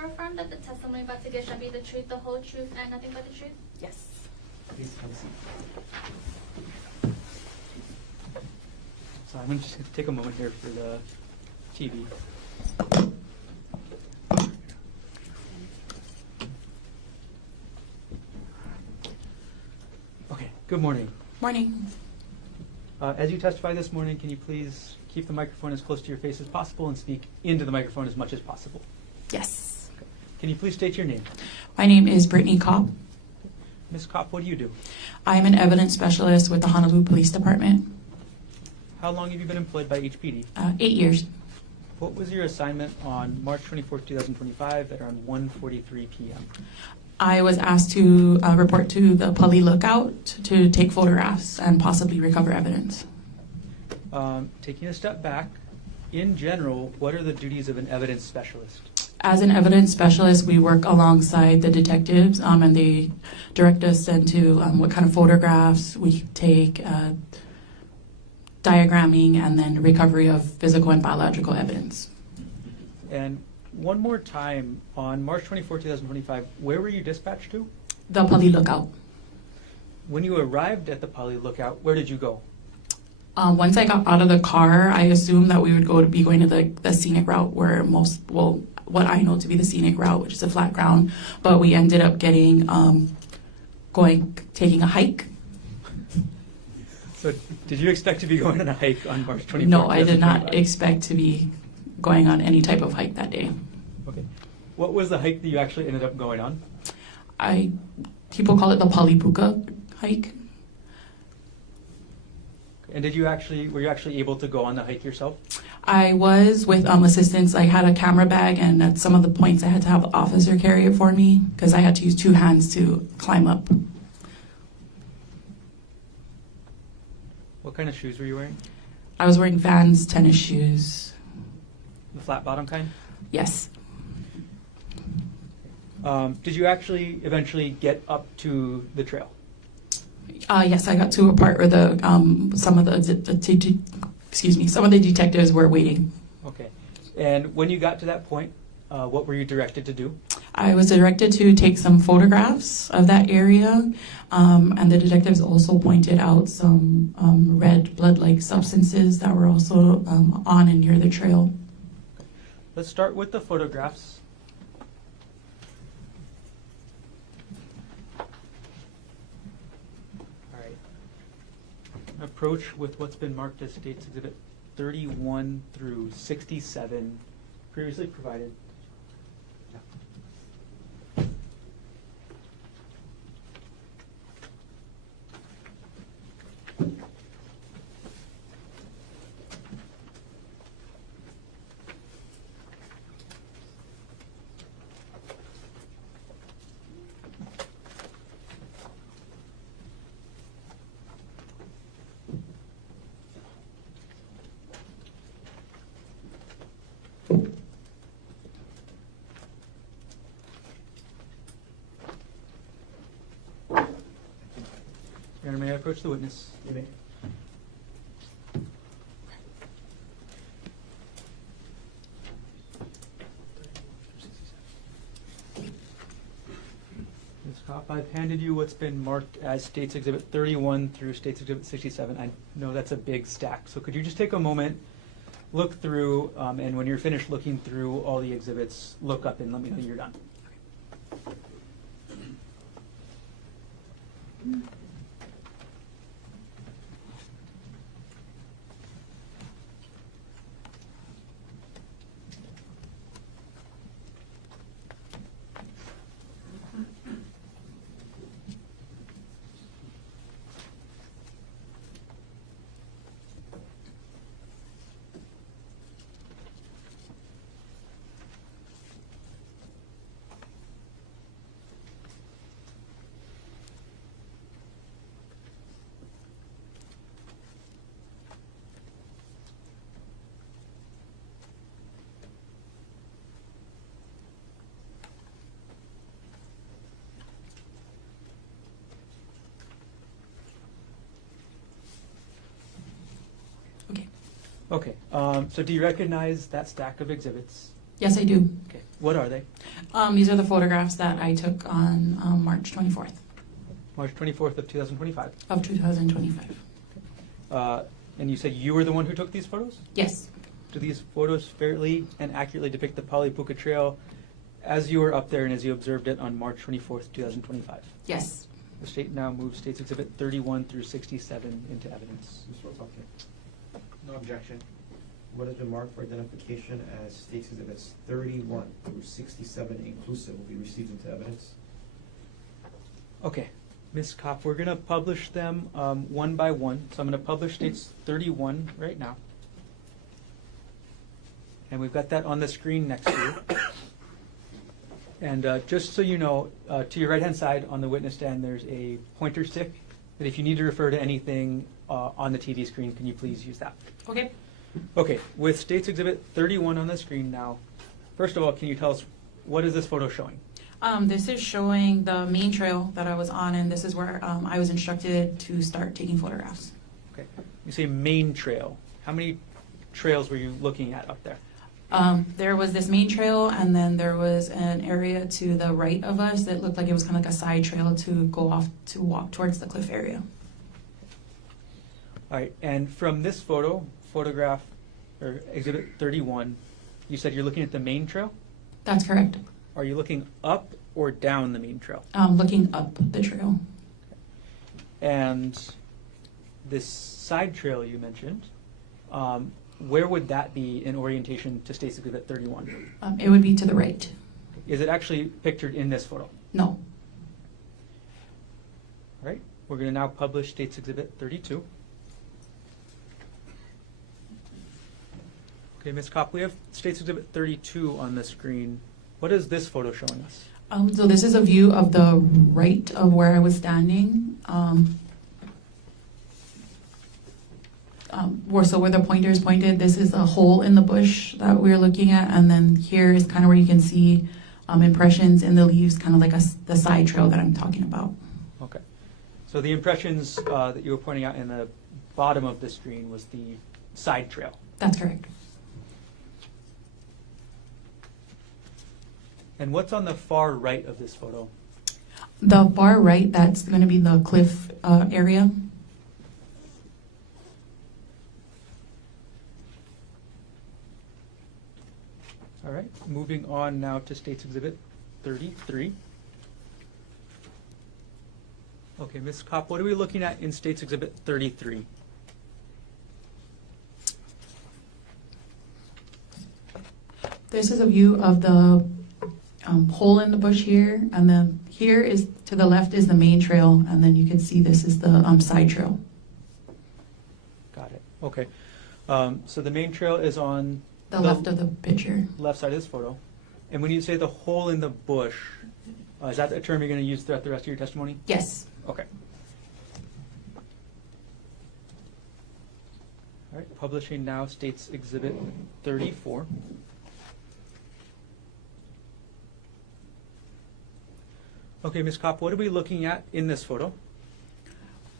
or affirm that the testimony about to give shall be the truth, the whole truth, and nothing but the truth? Yes. Please have a seat. So I'm just going to take a moment here for the TV. Okay, good morning. Morning. As you testify this morning, can you please keep the microphone as close to your face as possible and speak into the microphone as much as possible? Yes. Okay. Can you please state your name? My name is Brittany Kopp. Ms. Kopp, what do you do? I'm an evidence specialist with the Honolulu Police Department. How long have you been employed by HPD? 8 years. What was your assignment on March 24th, 2025 at around 1:43 p.m.? I was asked to report to the Pali Lookout to take photographs and possibly recover evidence. Taking a step back, in general, what are the duties of an evidence specialist? As an evidence specialist, we work alongside the detectives, and they direct us into what kind of photographs we take, diagramming, and then recovery of physical and biological evidence. And one more time, on March 24, 2025, where were you dispatched to? The Pali Lookout. When you arrived at the Pali Lookout, where did you go? Once I got out of the car, I assumed that we would be going to the scenic route where what I know to be the scenic route, which is a flat ground, but we ended up taking a hike. So did you expect to be going on a hike on March 24th? No, I did not expect to be going on any type of hike that day. Okay. What was the hike that you actually ended up going on? People call it the Palipuka hike. And were you actually able to go on the hike yourself? I was with assistance. I had a camera bag, and at some of the points I had to have the officer carry it for me because I had to use 2 hands to climb up. What kind of shoes were you wearing? I was wearing Vans tennis shoes. The flat bottom kind? Yes. Did you actually eventually get up to the trail? Yes, I got to a part where some of the detectives were waiting. Okay. And when you got to that point, what were you directed to do? I was directed to take some photographs of that area, and the detectives also pointed out some red blood-like substances that were also on and near the trail. Let's start with the photographs. All right. Approach with what's been marked as States Exhibit 31 through 67, previously provided. Your Honor, may I approach the witness? You may. Ms. Kopp, I've handed you what's been marked as States Exhibit 31 through States Exhibit 67. I know that's a big stack, so could you just take a moment, look through, and when you're finished looking through all the exhibits, look up and let me know you're done. Okay, so do you recognize that stack of exhibits? Yes, I do. Okay. What are they? These are the photographs that I took on March 24th March 24th of 2025. of 2025. And you said you were the one who took these photos? Yes. Do these photos fairly and accurately depict the Palipuka Trail as you were up there and as you observed it on March 24th, 2025? Yes. The state now moves States Exhibit 31 through 67 into evidence. Mr. Otake. No objection. What has been marked for identification as States Exhibits 31 through 67 inclusive will be received into evidence. Okay, Ms. Kopp, we're going to publish them one by one. So I'm going to publish States 31 right now. And we've got that on the screen next to you. And just so you know, to your right-hand side on the witness stand, there's a pointer stick that if you need to refer to anything on the TV screen, can you please use that? Okay. Okay, with States Exhibit 31 on the screen now, first of all, can you tell us what is this photo showing? This is showing the main trail that I was on, and this is where I was instructed to start taking photographs. Okay, you say main trail. How many trails were you looking at up there? There was this main trail, and then there was an area to the right of us that looked like it was kind of like a side trail to go off to walk towards the cliff area. All right, and from this photograph, or Exhibit 31, you said you're looking at the main trail? That's correct. Are you looking up or down the main trail? Looking up the trail. And this side trail you mentioned, where would that be in orientation to States Exhibit 31? It would be to the right. Is it actually pictured in this photo? No. All right, we're going to now publish States Exhibit 32. Okay, Ms. Kopp, we have States Exhibit 32 on the screen. What is this photo showing us? So this is a view of the right of where I was standing. Where the pointer is pointed, this is a hole in the bush that we're looking at, and then here is kind of where you can see impressions in the leaves, kind of like the side trail that I'm talking about. Okay, so the impressions that you were pointing out in the bottom of the screen was the side trail. That's correct. And what's on the far right of this photo? The far right, that's going to be the cliff area. All right, moving on now to States Exhibit 33. Okay, Ms. Kopp, what are we looking at in States Exhibit 33? This is a view of the hole in the bush here, and then here is to the left is the main trail, and then you can see this is the side trail. Got it. Okay. So the main trail is on The left of the picture. left side of this photo. And when you say the hole in the bush, is that a term you're going to use throughout the rest of your testimony? Yes. Okay. All right, publishing now States Exhibit 34. Okay, Ms. Kopp, what are we looking at in this photo?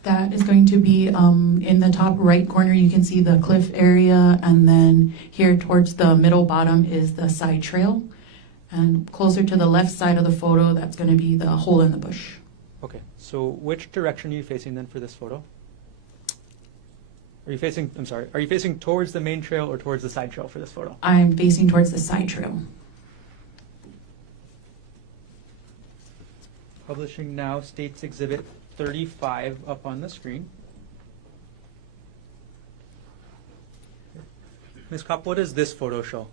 That is going to be in the top right corner, you can see the cliff area, and then here towards the middle bottom is the side trail. And closer to the left side of the photo, that's going to be the hole in the bush. Okay, so which direction are you facing then for this photo? Are you facing towards the main trail or towards the side trail for this photo? I'm facing towards the side trail. Publishing now States Exhibit 35 up on the screen. Ms. Kopp, what does this photo show?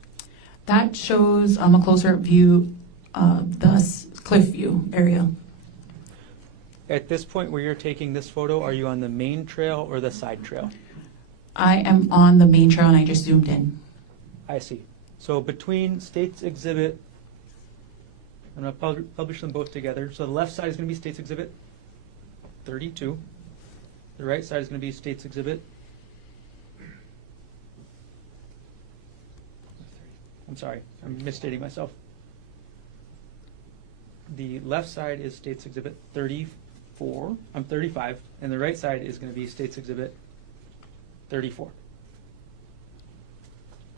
That shows a closer view of the cliff view area. At this point where you're taking this photo, are you on the main trail or the side trail? I am on the main trail and I just zoomed in. I see. So between States Exhibit, I'm going to publish them both together. So the left side is going to be States Exhibit 32. The right side is going to be States Exhibit. I'm sorry, I'm misstating myself. The left side is States Exhibit 35, and the right side is going to be States Exhibit 34.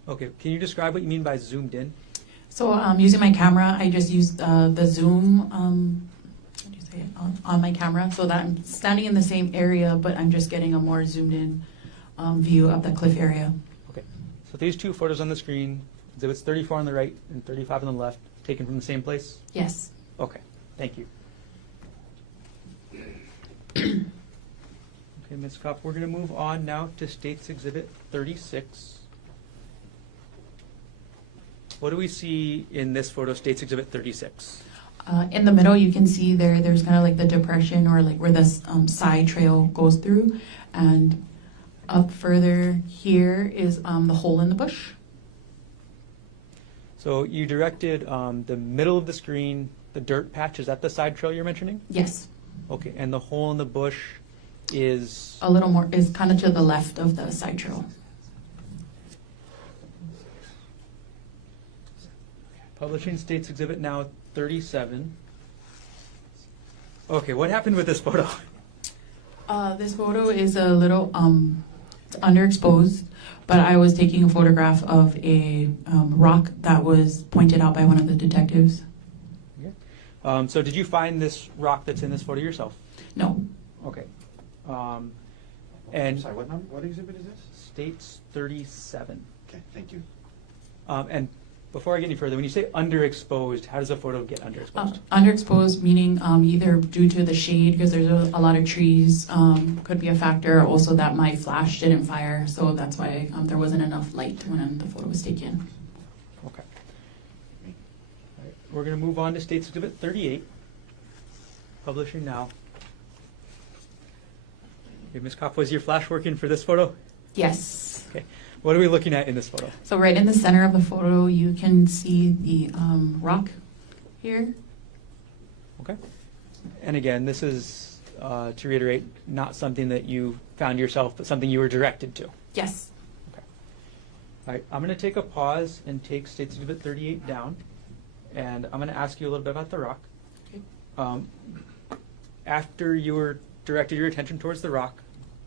Okay, can you describe what you mean by zoomed in? So using my camera, I just used the zoom, what do you say, on my camera, so that I'm standing in the same area, but I'm just getting a more zoomed in view of the cliff area. Okay. So these two photos on the screen, exhibits 34 on the right and 35 on the left, taken from the same place? Yes. Okay, thank you. Okay, Ms. Kopp, we're going to move on now to State's Exhibit 36. What do we see in this photo, State's Exhibit 36? In the middle, you can see there's kind of like the depression or like where the side trail goes through. And up further here is the hole in the bush. So you directed the middle of the screen, the dirt patch, is that the side trail you're mentioning? Yes. Okay, and the hole in the bush is? A little more, is kind of to the left of the side trail. Publishing State's Exhibit now 37. Okay, what happened with this photo? This photo is a little underexposed, but I was taking a photograph of a rock that was pointed out by one of the detectives. Okay. So did you find this rock that's in this photo yourself? No. Okay. I'm And sorry, what exhibit is this? State's 37. Okay, thank you. And before I get any further, when you say underexposed, how does a photo get underexposed? Underexposed meaning either due to the shade, because there's a lot of trees, could be a factor. Also that my flash didn't fire, so that's why there wasn't enough light when the photo was taken. Okay. All right. We're going to move on to State's Exhibit 38. Publishing now. Okay, Ms. Kopp, was your flash working for this photo? Yes. Okay. What are we looking at in this photo? So right in the center of the photo, you can see the rock here. Okay. And again, this is, to reiterate, not something that you found yourself, but something you were directed to. Yes. Okay. All right, I'm going to take a pause and take State's Exhibit 38 down, and I'm going to ask you a little bit about the rock. Okay. After you were directed your attention towards the rock,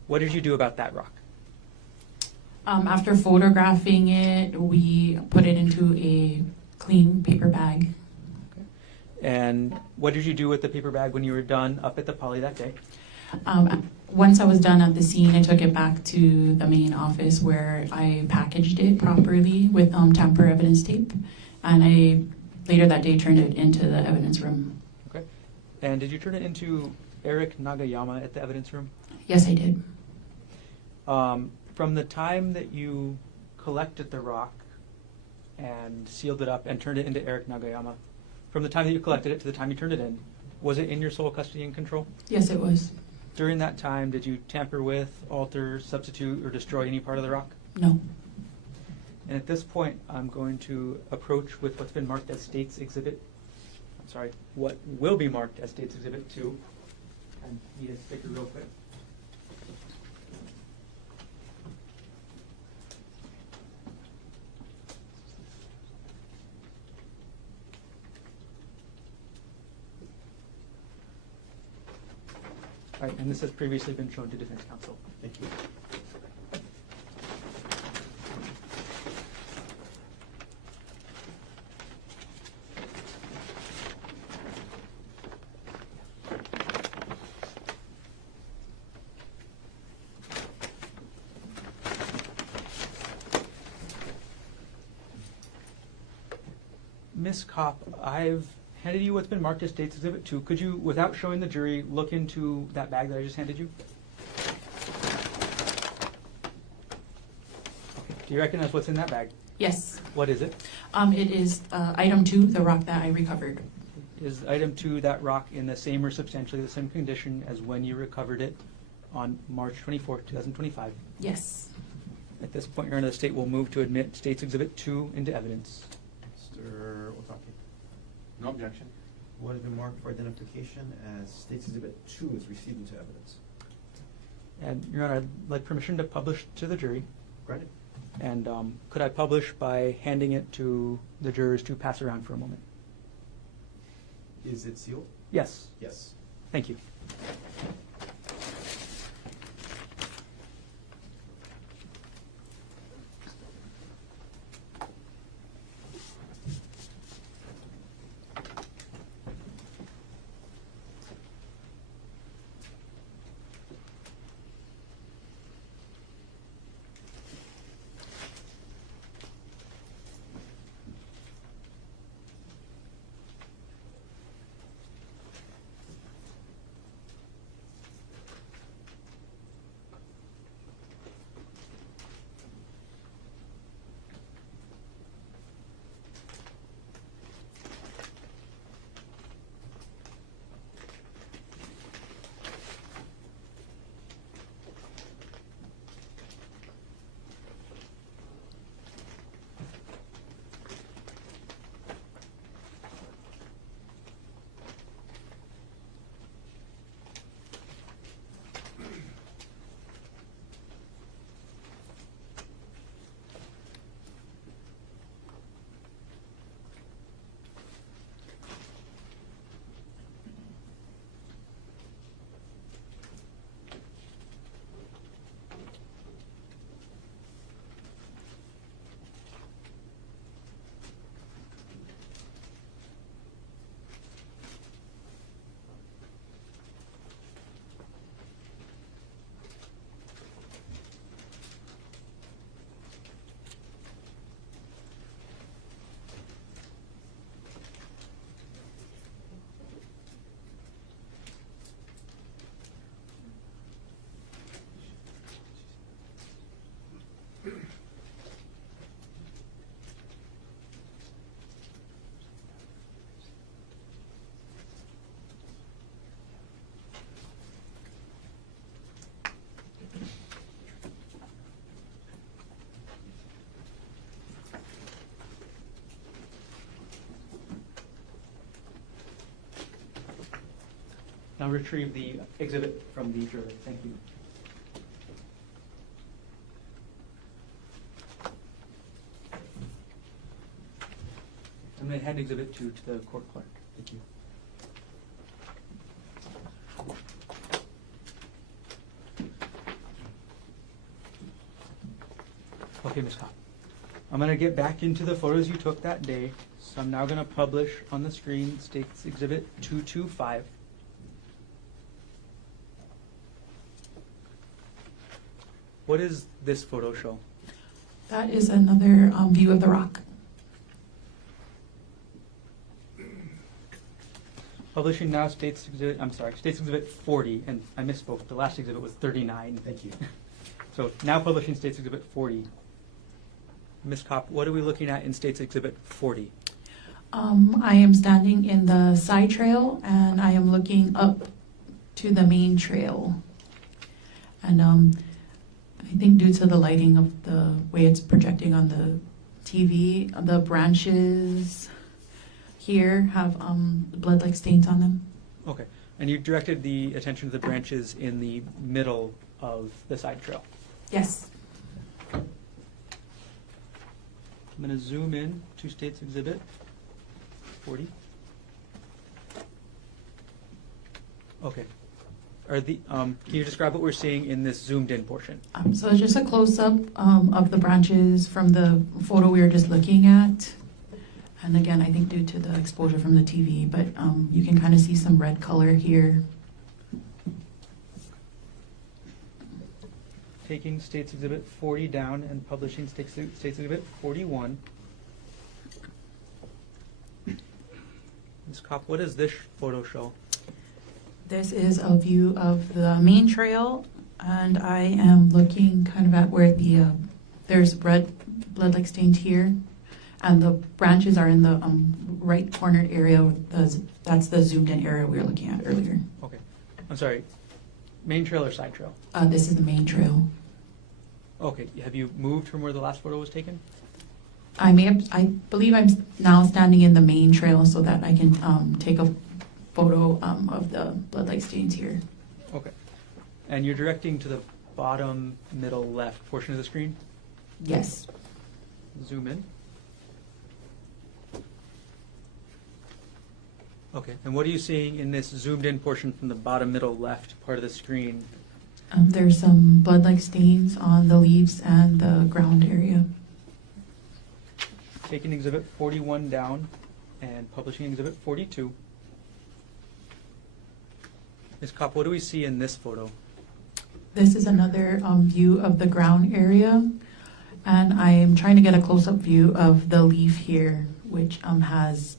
what did you do about that rock? After photographing it, we put it into a clean paper bag. Okay. And what did you do with the paper bag when you were done up at the poly that day? Once I was done at the scene, I took it back to the main office where I packaged it properly with tamper evidence tape, and I later that day turned it into the evidence room. Okay. And did you turn it into Eric Nagayama at the evidence room? Yes, I did. From the time that you collected the rock and sealed it up and turned it into Eric Nagayama, from the time that you collected it to the time you turned it in, was it in your sole custody and control? Yes, it was. During that time, did you tamper with, alter, substitute, or destroy any part of the rock? No. And at this point, I'm going to approach with what's been marked as State's Exhibit, what will be marked as State's Exhibit 2. I need a sticker real quick. All right, and this has previously been shown to defense counsel. Thank you. Ms. Kopp, I've handed you what's been marked as State's Exhibit 2. Could you, without showing the jury, look into that bag that I just handed you? Okay. Do you recognize what's in that bag? Yes. What is it? It is item 2, the rock that I recovered. Is item 2 that rock in the same or substantially the same condition as when you recovered it on March 24, 2025? Yes. At this point, Your Honor, the state will move to admit State's Exhibit 2 into evidence. Mr. Otake? No objection. What has been marked for identification as State's Exhibit 2 is received into evidence? And Your Honor, I'd like permission to publish to the jury. Granted. And could I publish by handing it to the jurors to pass around for a moment? Is it sealed? Yes. Yes. Thank you. Now retrieve the exhibit from the jury. Thank you. I'm going to hand exhibit 2 to the court clerk. Thank you. Okay, Ms. Kopp. I'm going to get back into the photos you took that day. So I'm now going to publish on the screen State's Exhibit 225. What does this photo show? That is another view of the rock. Publishing now State's Exhibit 40, and I misspoke. The last exhibit was 39. Thank you. So now publishing State's Exhibit 40. Ms. Kopp, what are we looking at in State's Exhibit 40? I am standing in the side trail and I am looking up to the main trail. And I think due to the lighting of the way it's projecting on the TV, the branches here have blood-like stains on them. Okay. And you directed the attention to the branches in the middle of the side trail. Yes. I'm going to zoom in to State's Exhibit 40. Okay. Can you describe what we're seeing in this zoomed in portion? So it's just a close-up of the branches from the photo we were just looking at. And again, I think due to the exposure from the TV, but you can kind of see some red color here. Taking State's Exhibit 40 down and publishing State's Exhibit 41. Ms. Kopp, what does this photo show? This is a view of the main trail, and I am looking kind of at where the there's red blood-like stains here, and the branches are in the right cornered area. That's the zoomed-in area we were looking at earlier. Okay. I'm sorry. Main trail or side trail? This is the main trail. Okay. Have you moved from where the last photo was taken? I believe I'm now standing in the main trail so that I can take a photo of the blood-like stains here. Okay. And you're directing to the bottom middle left portion of the screen? Yes. Zoom in. Okay. And what are you seeing in this zoomed in portion from the bottom middle left part of the screen? There's some blood-like stains on the leaves and the ground area. Taking Exhibit 41 down and publishing Exhibit 42. Ms. Kopp, what do we see in this photo? This is another view of the ground area, and I am trying to get a close-up view of the leaf here, which has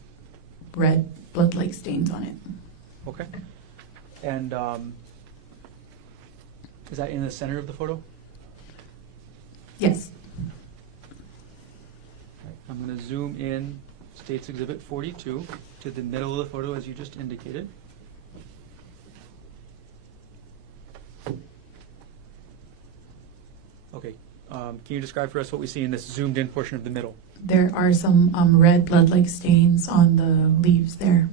red blood-like stains on it. Okay. And is that in the center of the photo? Yes. Right. I'm going to zoom in State's Exhibit 42 to the middle of the photo as you just indicated. Okay. Can you describe for us what we see in this zoomed in portion of the middle? There are some red blood-like stains on the leaves there.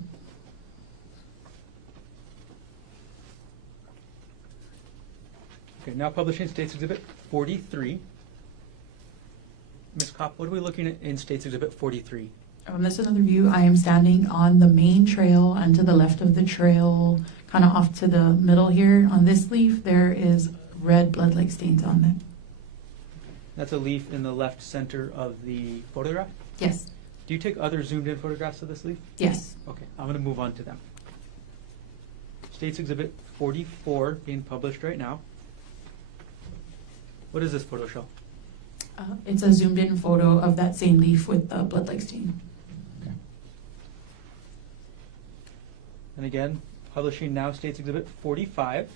Okay, now publishing State's Exhibit 43. Ms. Kopp, what are we looking at in State's Exhibit 43? This is another view. I am standing on the main trail, and to the left of the trail, kind of off to the middle here, on this leaf, there is red blood-like stains on it. That's a leaf in the left center of the photograph? Yes. Do you take other zoomed in photographs of this leaf? Yes. Okay, I'm going to move on to them. State's Exhibit 44 being published right now. What does this photo show? It's a zoomed-in photo of that same leaf with the blood-like stain. Okay. And again, publishing now State's Exhibit 45.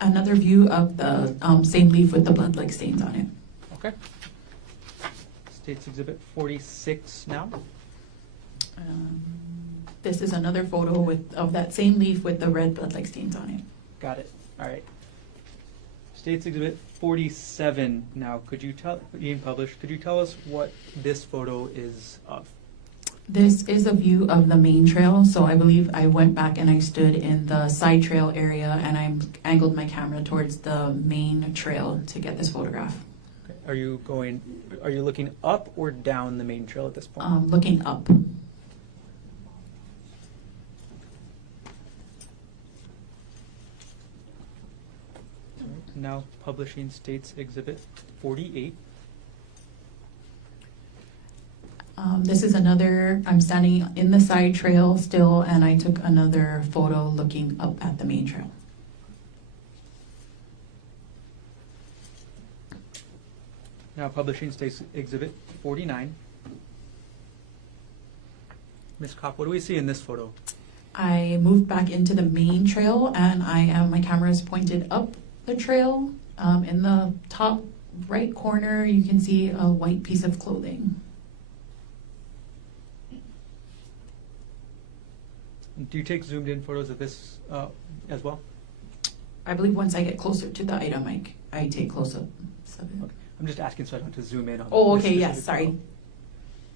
Another view of the same leaf with the blood-like stains on it. Okay. State's Exhibit 46 now. This is another photo of that same leaf with the red blood-like stains on it. Got it. All right. State's Exhibit 47 now. Being published, could you tell us what this photo is of? This is a view of the main trail, so I believe I went back and I stood in the side trail area and I angled my camera towards the main trail to get this photograph. Okay. Are you looking up or down the main trail at this point? Looking up. Now publishing States Exhibit 48. This is another, I'm standing in the side trail still, and I took another photo looking up at the main trail. Now publishing States Exhibit 49. Ms. Kopp, what do we see in this photo? I moved back into the main trail, and my camera is pointed up the trail. In the top right corner, you can see a white piece of clothing. Do you take zoomed in photos of this as well? I believe once I get closer to the item, I take close-ups of it. Okay. I'm just asking so I don't have to zoom in on Oh, this okay, yes, specific sorry.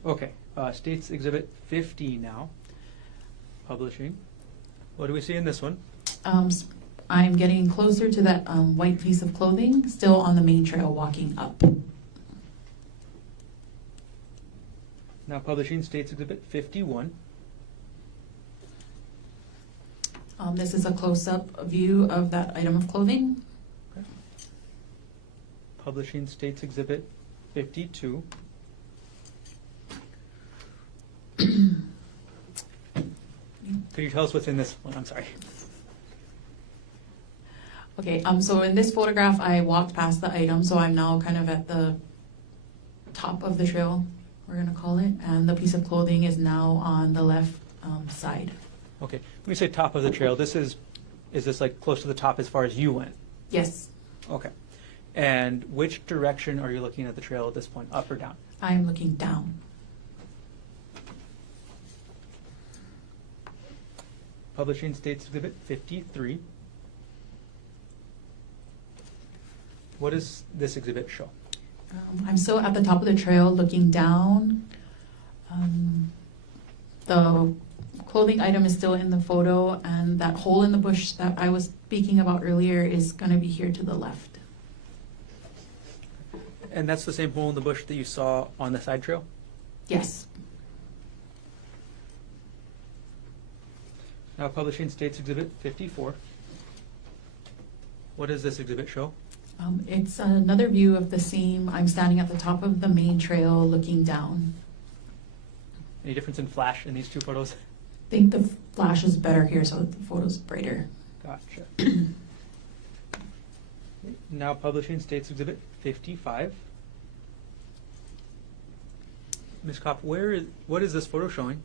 photo. Okay, States Exhibit 50 now. Publishing. What do we see in this one? I'm getting closer to that white piece of clothing, still on the main trail, walking up. Now publishing States Exhibit 51. This is a close-up view of that item of clothing. Okay. Publishing States Exhibit 52. Could you tell us what's in this one? I'm sorry. Okay, so in this photograph, I walked past the item, so I'm now kind of at the top of the trail, we're gonna call it, and the piece of clothing is now on the left side. Okay, when you say top of the trail, is this like close to the top as far as you went? Yes, Okay. And which direction are you looking at the trail at this point, up or down? I'm looking down. Publishing States Exhibit 53. What does this exhibit show? I'm still at the top of the trail looking down. The clothing item is still in the photo, and that hole in the bush that I was speaking about earlier is going to be here to the left. And that's the same hole in the bush that you saw on the side trail? Yes. Now publishing States Exhibit 54. What does this exhibit show? It's another view of the same. I'm standing at the top of the main trail looking down. Any difference in flash in these two photos? I think the flash is better here, so the photo's brighter. Gotcha. Now publishing States Exhibit 55. Ms. Kopp, what is this photo showing?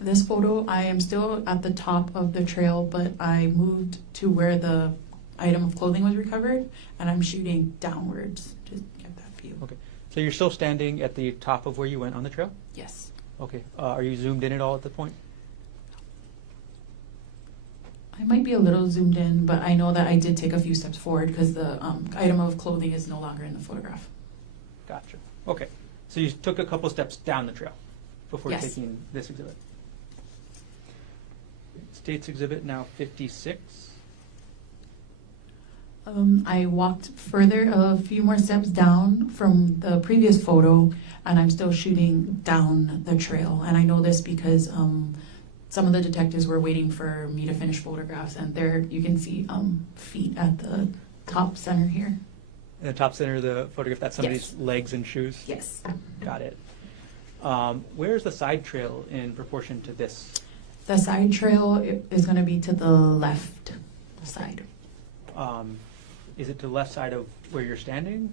This photo, I am still at the top of the trail, but I moved to where the item of clothing was recovered, and I'm shooting downwards to get that view. Okay, so you're still standing at the top of where you went on the trail? Yes. Okay, are you zoomed in at all at this point? I might be a little zoomed in, but I know that I did take a few steps forward because the item of clothing is no longer in the photograph. Gotcha. Okay, so you took a couple steps down the trail before Yes. taking this exhibit. States Exhibit now 56. I walked further, a few more steps down from the previous photo, and I'm still shooting down the trail. And I know this because some of the detectives were waiting for me to finish photographs, and there you can see feet at the top center here. In the top center of the photograph, that's somebody's Yes. legs and shoes? Yes. Got it. Where's the side trail in proportion to this? The side trail is going to be to the left side. Is it to the left side of where you're standing?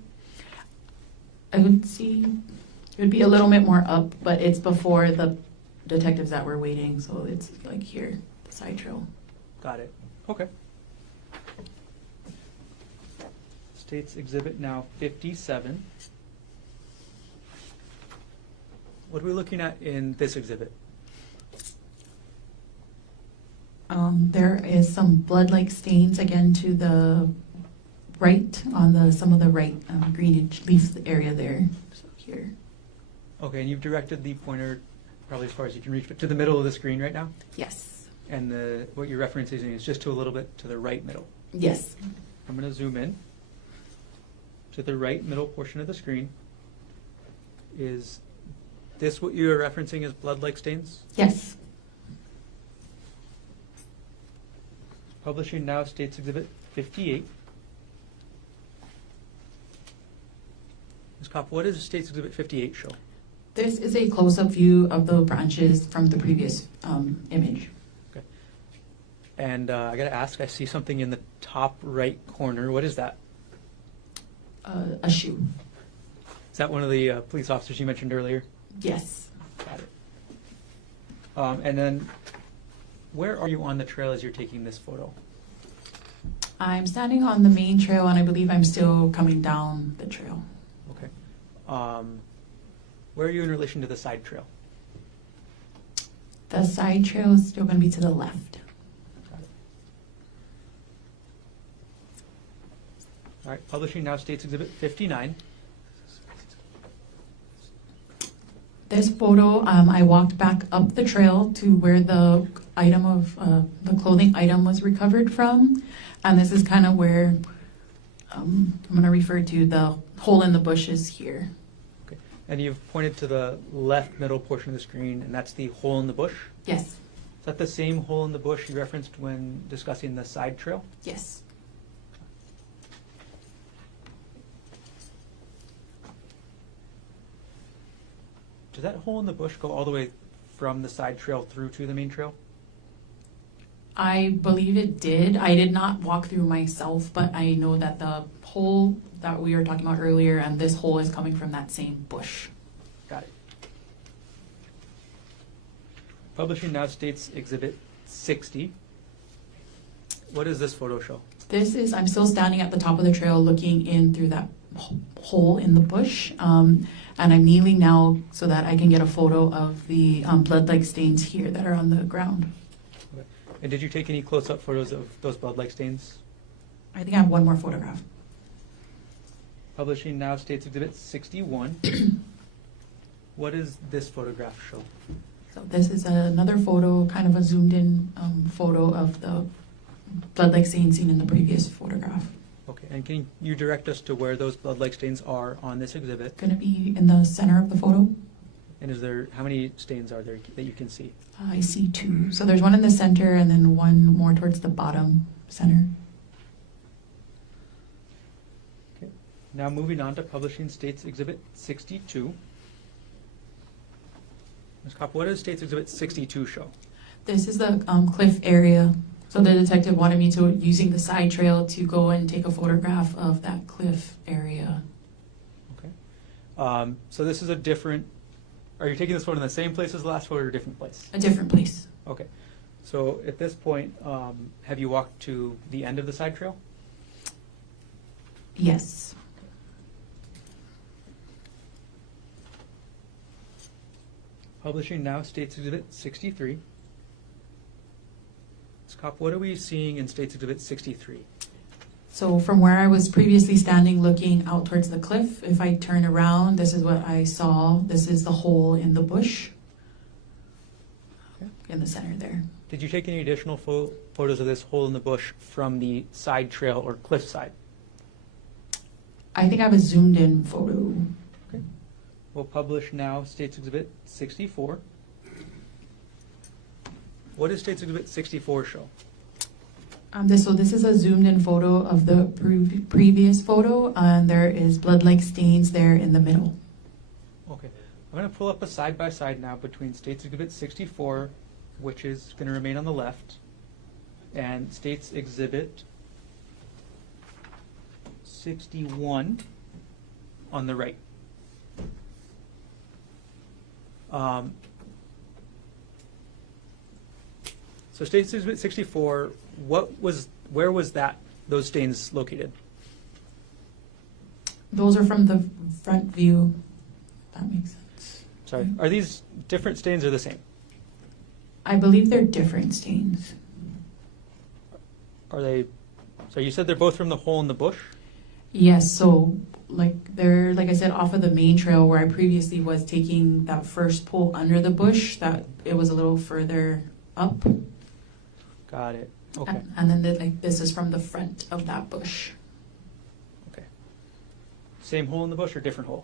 I would see it would be a little bit more up, but it's before the detectives that were waiting, so it's like here, the side trail. Got it. Okay. States Exhibit now 57. What are we looking at in this exhibit? There is some blood-like stains again to the right on some of the right greenage leaf area there. So here. Okay, and you've directed the pointer probably as far as you can reach, but to the middle of the screen right now? Yes. And what you're referencing is just to a little bit to the right middle. Yes. I'm going to zoom in to the right middle portion of the screen. Is this what you're referencing as blood-like stains? Yes. Publishing now States Exhibit 58. Ms. Kopp, what does States Exhibit 58 show? This is a close-up view of the branches from the previous image. Okay. And I got to ask, I see something in the top right corner. What is that? A shoe. Is that one of the police officers you mentioned earlier? Yes. Got it. And then, where are you on the trail as you're taking this photo? I'm standing on the main trail, and I believe I'm still coming down the trail. Okay. Where are you in relation to the side trail? The side trail is still going to be to the left. Got it. All right, publishing now States Exhibit 59. This photo, I walked back up the trail to where the item of the clothing item was recovered from, and this is kind of where I'm going to refer to the hole in the bushes here. Okay. And you've pointed to the left middle portion of the screen, and that's the hole in the bush? Yes. Is that the same hole in the bush you referenced when discussing the side trail? Yes. Does that hole in the bush go all the way from the side trail through to the main trail? I believe it did. I did not walk through myself, but I know that the hole that we were talking about earlier and this hole is coming from that same bush. Got it. Publishing now States Exhibit 60. What does this photo show? This is, I'm still standing at the top of the trail looking in through that hole in the bush. And I'm kneeling now so that I can get a photo of the blood-like stains here that are on the ground. Okay. And did you take any close-up photos of those blood-like stains? I think I have one more photograph. Publishing now States Exhibit 61. What does this photograph show? So this is another photo, kind of a zoomed-in photo of the blood-like stains seen in the previous photograph. Okay, and can you direct us to where those blood-like stains are on this exhibit? Going to be in the center of the photo. And is there, how many stains are there that you can see? I see two. So there's one in the center and then one more towards the bottom center. Okay. Now moving on to Publishing States Exhibit 62. Ms. Kopp, what does States Exhibit 62 show? This is the cliff area. So the detective wanted me to, using the side trail, to go and take a photograph of that cliff area. Okay. So this is a different, are you taking this photo in the same place as the last photo or a different place? A different place. Okay. So at this point, have you walked to the end of the side trail? Yes. Publishing now States Exhibit 63. Ms. Kopp, what are we seeing in States Exhibit 63? So from where I was previously standing looking out towards the cliff, if I turn around, this is what I saw. This is the hole in the bush. Okay. In the center there. Did you take any additional photos of this hole in the bush from the side trail or cliffside? I think I have a zoomed in photo. Okay. We'll publish now States Exhibit 64. What does States Exhibit 64 show? So this is a zoomed in photo of the previous photo, and there is blood-like stains there in the middle. Okay. I'm going to pull up a side-by-side now between States Exhibit 64, which is going to remain on the left, and States Exhibit 61 on the right. So States Exhibit 64, where was those stains located? Those are from the front view. If that makes sense. Sorry, are these different stains or the same? I believe they're different stains. Are they, so you said they're both from the hole in the bush? Yes, so like They're, like I said, off of the main trail where I previously was taking that first pull under the bush, that it was a little further up. Got it. Okay. And then this is from the front of that bush. Okay. Same hole in the bush or different hole?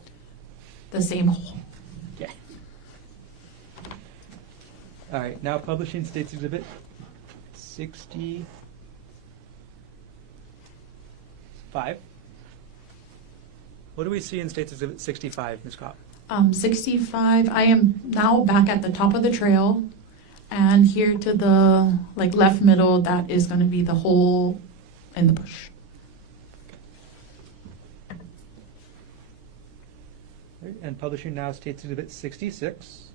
The same hole. Okay. All right. Now publishing States Exhibit 65. What do we see in States Exhibit 65, Ms. Kopp? 65, I am now back at the top of the trail, and here to the left middle, that is going to be the hole in the bush. Right, and publishing now States Exhibit 66.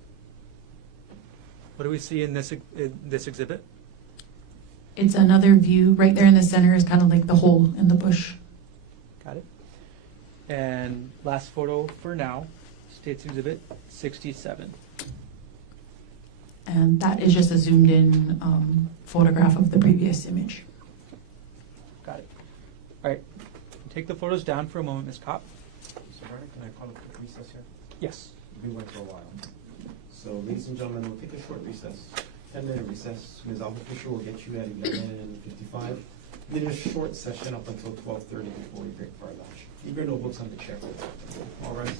What do we see in this exhibit? It's another view. Right there in the center is kind of like the hole in the bush. Got it. And last photo for now, States Exhibit 67. And that is just a zoomed in photograph of the previous image. Got it. All right. Take the photos down for a moment, Ms. Kopp. Mr. Garner, can I call a quick recess here? Yes. We went for a while. So, ladies and gentlemen, we'll take a short recess, 10-minute recess. Ms. Alpha Fisher will get you at 11:55. Then a short session up until 12:30 before we break for our lunch. Keep your notebooks on the chair. All right.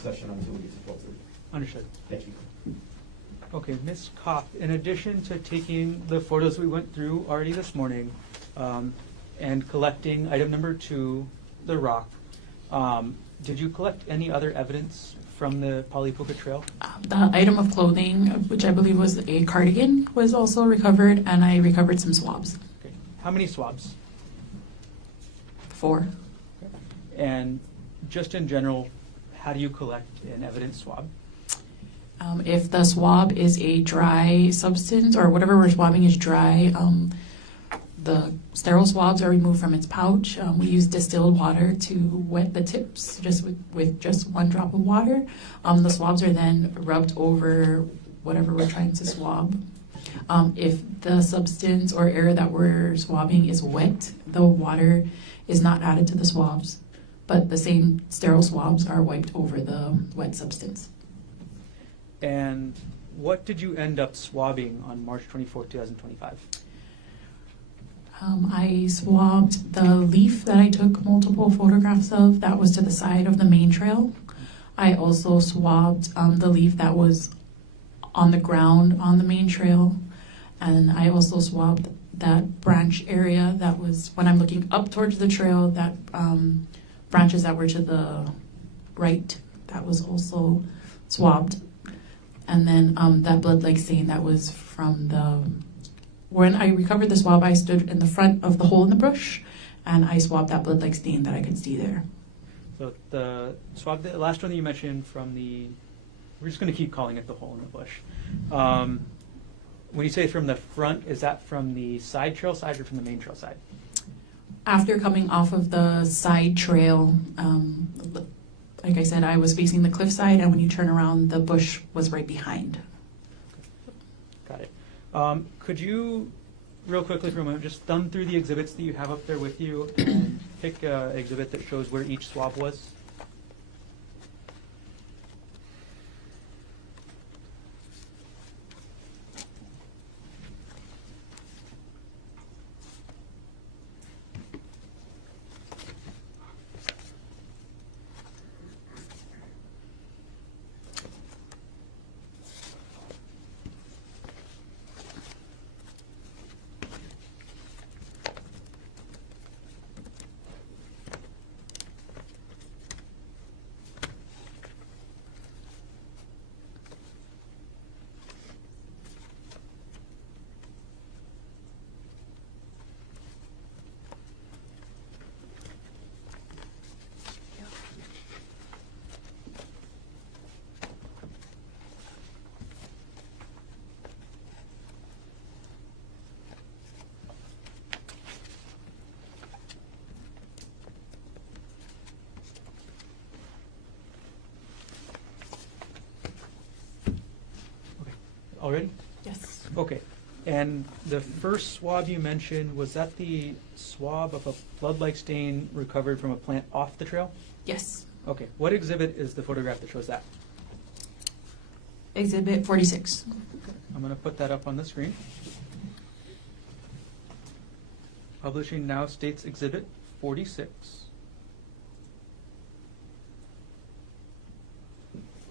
session until we get to 12:30. Understood. Thank you. Okay, Ms. Kopp, in addition to taking the photos we went through already this morning and collecting item number 2, the rock, did you collect any other evidence from the Palipuka Trail? The item of clothing, which I believe was a cardigan, was also recovered, and I recovered some swabs. Okay. How many swabs? 4. And just in general, how do you collect an evidence swab? If the swab is a dry substance, or whatever we're swabbing is dry, the sterile swabs are removed from its pouch. We use distilled water to wet the tips just with just 1 drop of water. The swabs are then rubbed over whatever we're trying to swab. If the substance or area that we're swabbing is wet, the water is not added to the swabs, but the same sterile swabs are wiped over the wet substance. And what did you end up swabbing on March 24, 2025? I swabbed the leaf that I took multiple photographs of that was to the side of the main trail. I also swabbed the leaf that was on the ground on the main trail. And I also swabbed that branch area that was, when I'm looking up towards the trail, that branches that were to the right, that was also swabbed. And then that blood-like stain that was from when I recovered the swab, I stood in the front of the hole in the bush, and I swabbed that blood-like stain that I could see there. So the swab, the last one that you mentioned from we're just going to keep calling it the hole in the bush. When you say from the front, is that from the side trail side or from the main trail side? After coming off of the side trail, like I said, I was facing the cliffside, and when you turn around, the bush was right behind. Got it. Could you, real quickly for a moment, just thumb through the exhibits that you have up there with you and pick an exhibit that shows where each swab was? Already? Yes. Okay. And the first swab you mentioned, was that the swab of a blood-like stain recovered from a plant off the trail? Yes. Okay. What exhibit is the photograph that shows that? Exhibit 46. I'm going to put that up on the screen. Publishing now states Exhibit 46.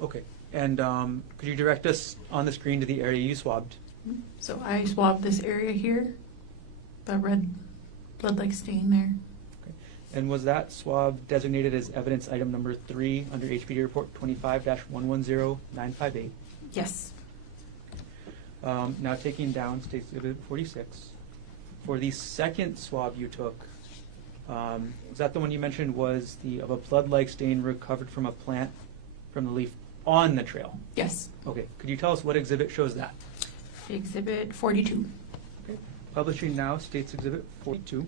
Okay. And could you direct us on the screen to the area you swabbed? So I swabbed this area here, the red blood-like stain there. Okay. And was that swab designated as evidence item number 3 under HPD report 25-110958? Yes. Now taking down states Exhibit 46. For the second swab you took, was that the one you mentioned was of a blood-like stain recovered from a plant from the leaf on the trail? Yes. Okay. Could you tell us what exhibit shows that? Exhibit 42. Okay. Publishing now states Exhibit 42.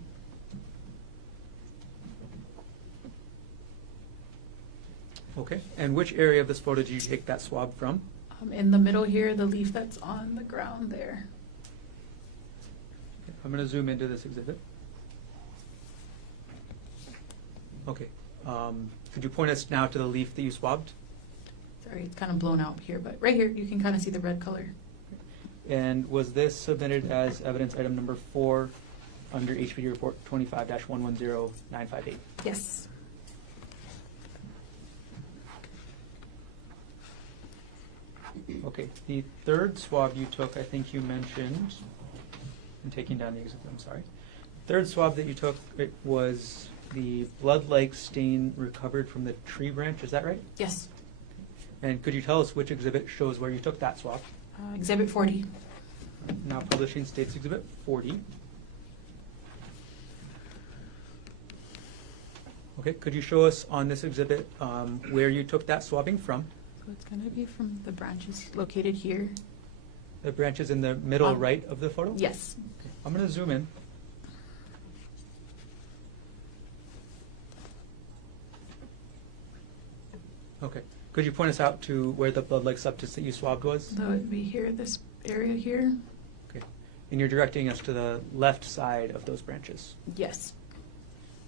Okay. And which area of this photo did you take that swab from? In the middle here, the leaf that's on the ground there. Okay. I'm going to zoom into this exhibit. Okay. Could you point us now to the leaf that you swabbed? Sorry, it's kind of blown out here, but right here you can kind of see the red color. And was this submitted as evidence item number 4 under HPD report 25-110958? Yes. Okay, the third swab you took, I think you mentioned, I'm taking down the exhibit, I'm sorry. Third swab that you took, it was the blood-like stain recovered from the tree branch, is that right? Yes. And could you tell us which exhibit shows where you took that swab? Exhibit 40. Now publishing States Exhibit 40. Okay, could you show us on this exhibit where you took that swabbing from? So it's going to be from the branches located here. The branches in the middle right of the photo? Yes. Okay, I'm going to zoom in. Okay, could you point us out to where the blood-like substance that you swabbed was? So it would be here, this area here. Okay, and you're directing us to the left side of those branches. Yes.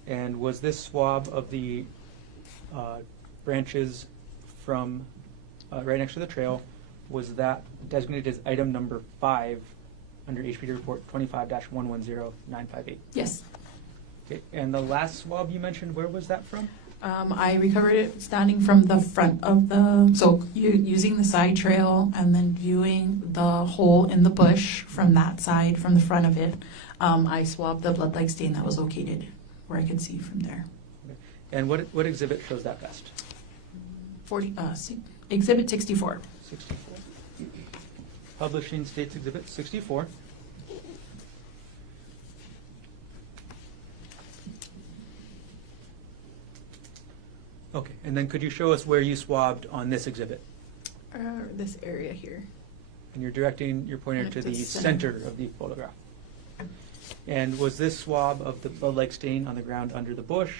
And was this swab of the branches from right next to the trail, was that designated as item number 5 under HPD report 25-110958? Yes. Okay, and the last swab you mentioned, where was that from? I recovered it standing from the front of using the side trail and then viewing the hole in the bush from that side, from the front of it. I swabbed the blood-like stain that was located where I could see from there. Okay. And what exhibit shows that best? Exhibit 64. 64. Publishing States Exhibit 64. Okay, and then could you show us where you swabbed on this exhibit? This area here. And you're directing your pointer to the center of the photograph. And was this swab of the blood-like stain on the ground under the bush,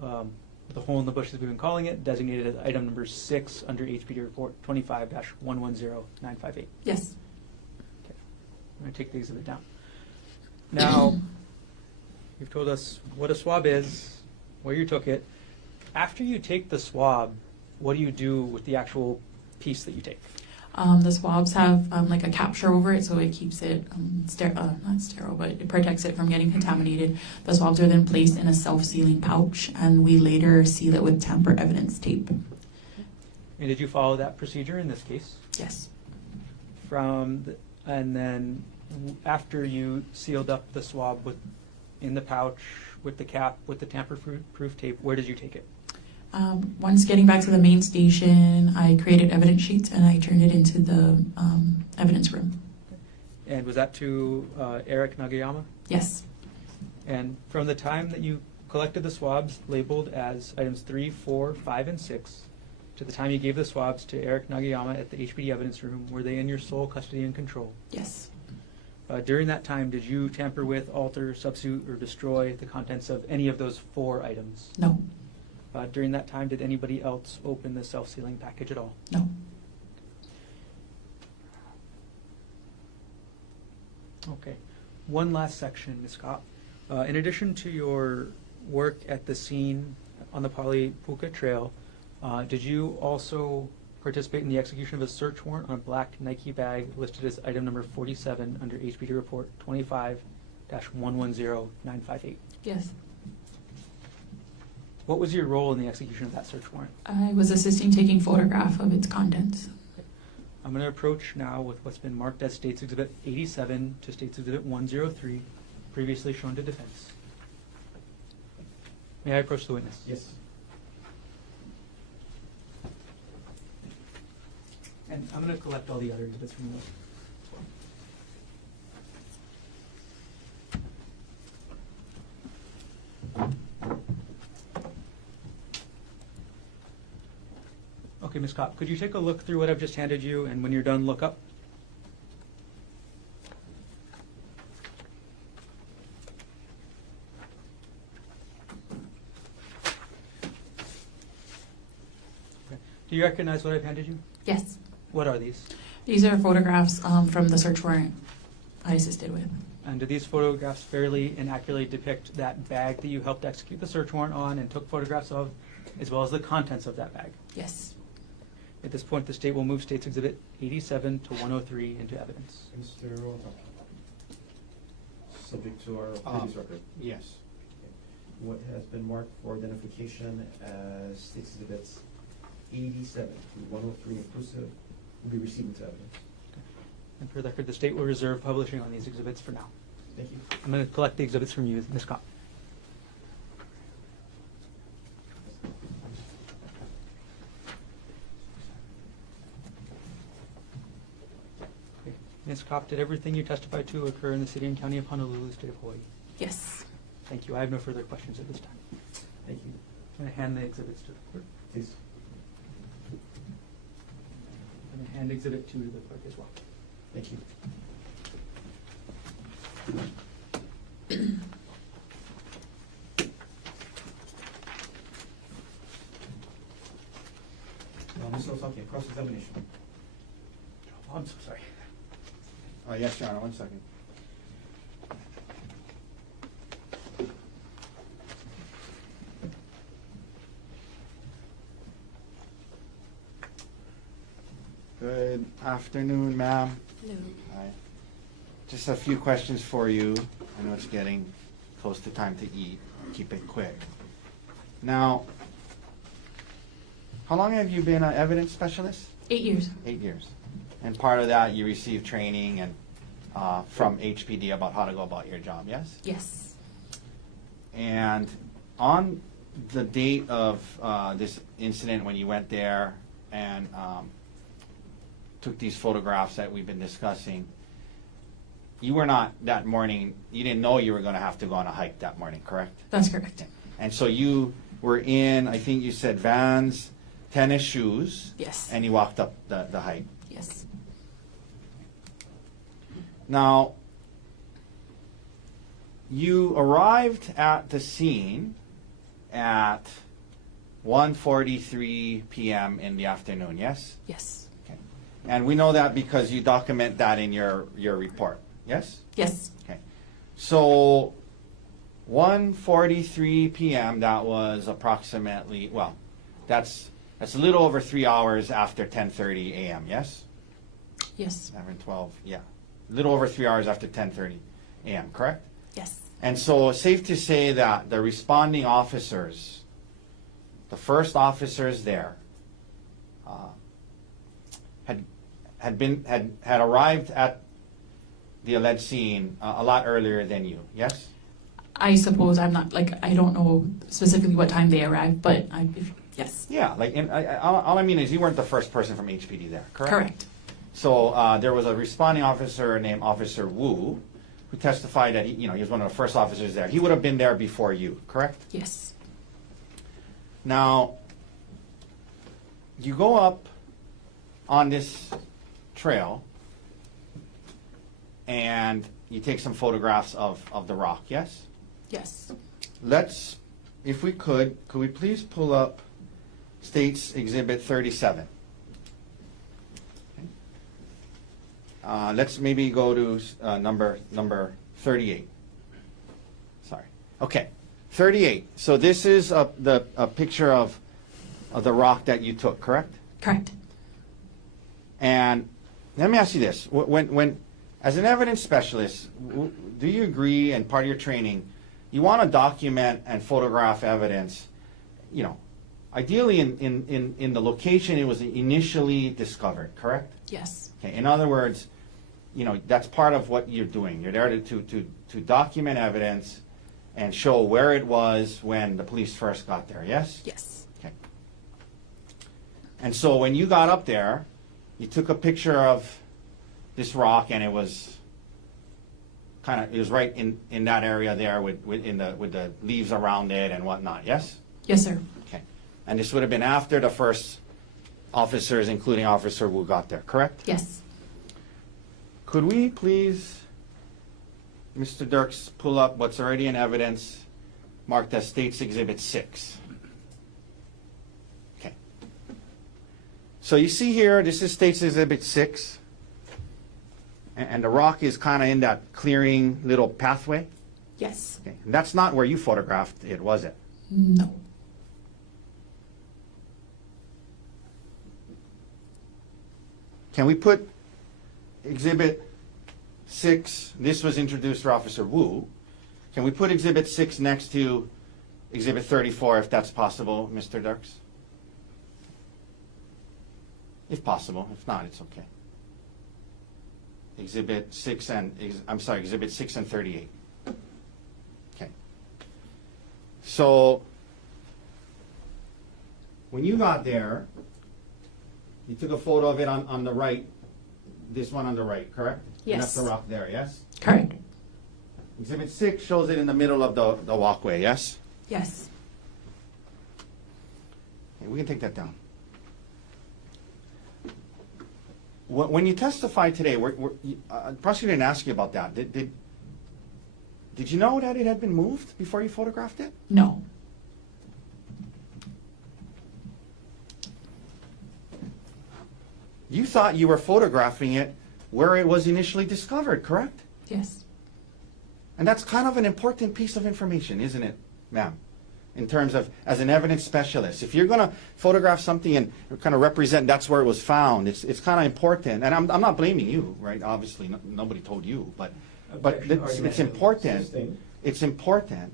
the hole in the bush as we've been calling it, designated as item number 6 under HPD report 25-110958? Yes. Okay, I'm going to take the exhibit down. Now, you've told us what a swab is, where you took it. After you take the swab, what do you do with the actual piece that you take? The swabs have like a capture over it, so it keeps it not sterile, but it protects it from getting contaminated. The swabs are then placed in a self-sealing pouch, and we later seal it with tamper evidence tape. And did you follow that procedure in this case? Yes. And then after you sealed up the swab in the pouch, with the cap, with the tamper-proof tape, where did you take it? Once getting back to the main station, I created evidence sheets and I turned it into the evidence room. And was that to Eric Nagayama? Yes. And from the time that you collected the swabs labeled as items 3, 4, 5, and 6, to the time you gave the swabs to Eric Nagayama at the HPD evidence room, were they in your sole custody and control? Yes. During that time, did you tamper with, alter, substitute, or destroy the contents of any of those 4 items? No. During that time, did anybody else open the self-sealing package at all? No. Okay. One last section, Ms. Kopp. In addition to your work at the scene on the Pali-Puka Trail, did you also participate in the execution of a search warrant on a black Nike bag listed as item number 47 under HPD report 25-110958? Yes. What was your role in the execution of that search warrant? I was assisting taking photograph of its contents. Okay. I'm going to approach now with what's been marked as States Exhibit 87 to States Exhibit 103, previously shown to defense. May I approach the witness? Yes. And I'm going to collect all the other exhibits from those. Okay, Ms. Kopp, could you take a look through what I've just handed you, and when you're done, look up? Okay. Do you recognize what I've handed you? Yes. What are these? These are photographs from the search warrant I assisted with. And do these photographs fairly and accurately depict that bag that you helped execute the search warrant on and took photographs of, as well as the contents of that bag? Yes. At this point, the state will move States Exhibit 87 to 103 into evidence. Mr. Otake. Subject to our previous record. Yes. What has been marked for identification as States Exhibits 87 to 103 inclusive will be received into evidence. And for the record, the state will reserve publishing on these exhibits for now. Thank you. I'm going to collect the exhibits from you, Ms. Kopp. Okay. Ms. Kopp, did everything you testified to occur in the city and county of Honolulu, state of Hawaii? Yes. Thank you. I have no further questions at this time. Thank you. I'm going to hand the exhibits to the clerk. Please. I'm going to hand exhibit 2 to the clerk as well. Thank you. Mr. Otake, cross-examination. Oh, I'm so sorry. Yes, Your Honor, 1 second. Good afternoon, ma'am. Hello. Hi. Just a few questions for you. I know it's getting close to time to eat. Keep it quick. Now, how long have you been an evidence specialist? 8 years. 8 years. And part of that, you received training and from HPD about how to go about your job, yes? Yes. And on the date of this incident, when you went there and took these photographs that we've been discussing, you were not that morning, you didn't know you were going to have to go on a hike that morning, correct? That's correct. And so you were in, I think you said Vans, tennis shoes, Yes. and you walked up the hike. Yes. Now, you arrived at the scene at 1:43 p.m. in the afternoon, yes? Yes. Okay. And we know that because you document that in your report, yes? Yes. Okay. So 1:43 p.m., that was approximately, well, that's a little over 3 hours after 10:30 a.m., yes? Yes. 11, 12, yeah. A little over 3 hours after 10:30 a.m., correct? Yes. And so it's safe to say that the responding officers, the first officers there, had arrived at the alleged scene a lot earlier than you, yes? I suppose I'm not, I don't know specifically what time they arrived, but yes. Yeah, all I mean is you weren't the first person from HPD there, correct? Correct. So there was a responding officer named Officer Wu who testified that he was one of the first officers there. He would have been there before you, correct? Yes. Now, you go up on this trail and you take some photographs of the rock, yes? Yes. Let's, if we could we please pull up State's Exhibit 37? Let's maybe go to number 38. Sorry. Okay, 38. So this is a picture of the rock that you took, correct? Correct. And let me ask you this: when as an evidence specialist, do you agree? And part of your training, you want to document and photograph evidence, ideally in the location it was initially discovered, correct? Yes. Okay. In other words, that's part of what you're doing. You're there to document evidence and show where it was when the police first got there, yes? Yes. Okay. And so when you got up there, you took a picture of this rock, and it was right in that area there with the leaves around it and whatnot, yes? Yes, sir. Okay. And this would have been after the first officers, including Officer Wu, got there, correct? Yes. Could we please, Mr. Dirks, pull up what's already in evidence marked as State's Exhibit 6? Okay. So you see here, this is State's Exhibit 6. And the rock is kind of in that clearing little pathway. Yes. Okay. And that's not where you photographed it, was it? No. Can we put Exhibit 6, this was introduced for Officer Wu. Can we put Exhibit 6 next to Exhibit 34 if that's possible, Mr. Dirks? if possible. If not, it's okay. Exhibit 6 and 38. Okay. So, when you got there, you took a photo of it on the right, this one on the right, correct? Yes. And that's the rock there, yes? Correct. Exhibit 6 shows it in the middle of the walkway, yes? Yes. Okay, we can take that down. When you testified today, prosecutor didn't ask you about that. Did you know that it had been moved before you photographed it? No. You thought you were photographing it where it was initially discovered, correct? Yes. And that's kind of an important piece of information, isn't it, ma'am? In terms of, as an evidence specialist, if you're going to photograph something and kind of represent that's where it was found, it's kind of important. And I'm not blaming you, right? Obviously, nobody told you, but it's important. It's important.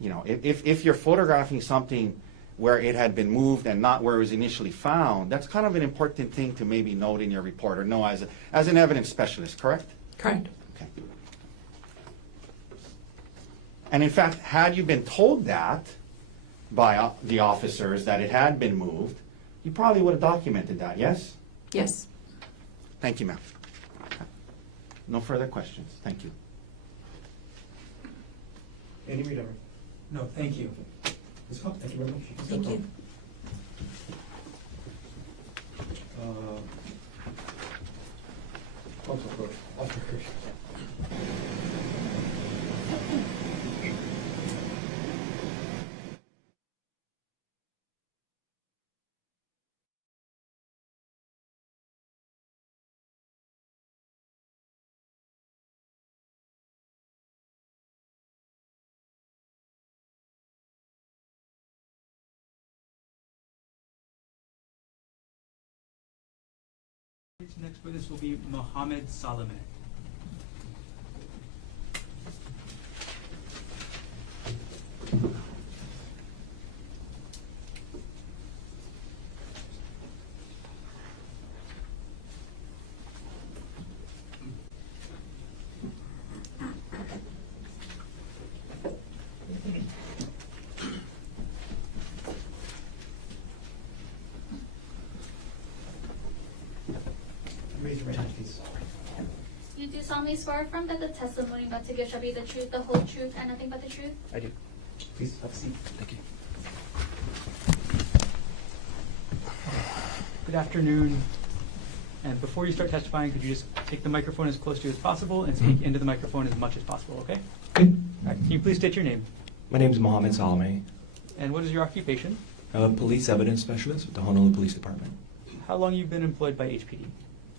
You know, if you're photographing something where it had been moved and not where it was initially found, that's kind of an important thing to maybe note in your report or know as an evidence specialist, correct? Correct. Okay. And in fact, had you been told that by the officers that it had been moved, you probably would have documented that, yes? Yes. Thank you, ma'am. No further questions. Thank you. Any reader? No, thank you. Ms. Cobb, thank you very much. Thank you. Counsel for Officer. Next witness will be Mohammed Salame. Raise your right hand, please. You do solemnly swear affirm that the testimony about to give shall be the truth, the whole truth, and nothing but the truth? I do. Please have a seat. Thank you. Good afternoon. And before you start testifying, could you just take the microphone as close to you as possible and speak into the microphone as much as possible, okay? Good. All right. Can you please state your name? My name is Mohammed Salame. And what is your occupation? I'm a police evidence specialist with the Honolulu Police Department. How long you've been employed by HPD?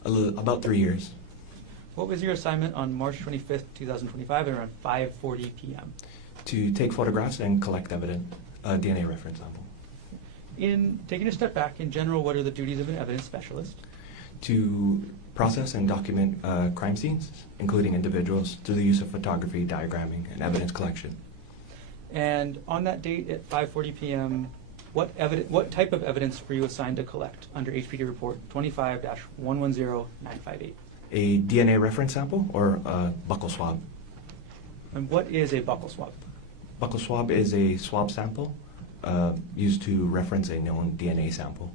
About 3 years. What was your assignment on March 25th, 2025 at around 5:40 p.m.? To take photographs and collect evidence, DNA reference sample. In taking a step back, in general, what are the duties of an evidence specialist? To process and document crime scenes, including individuals, through the use of photography, diagramming, and evidence collection. And on that date at 5:40 p.m., what type of evidence were you assigned to collect under HPD report 25-110958? A DNA reference sample or a buccal swab. And what is a buccal swab? Buccal swab is a swab sample used to reference a known DNA sample.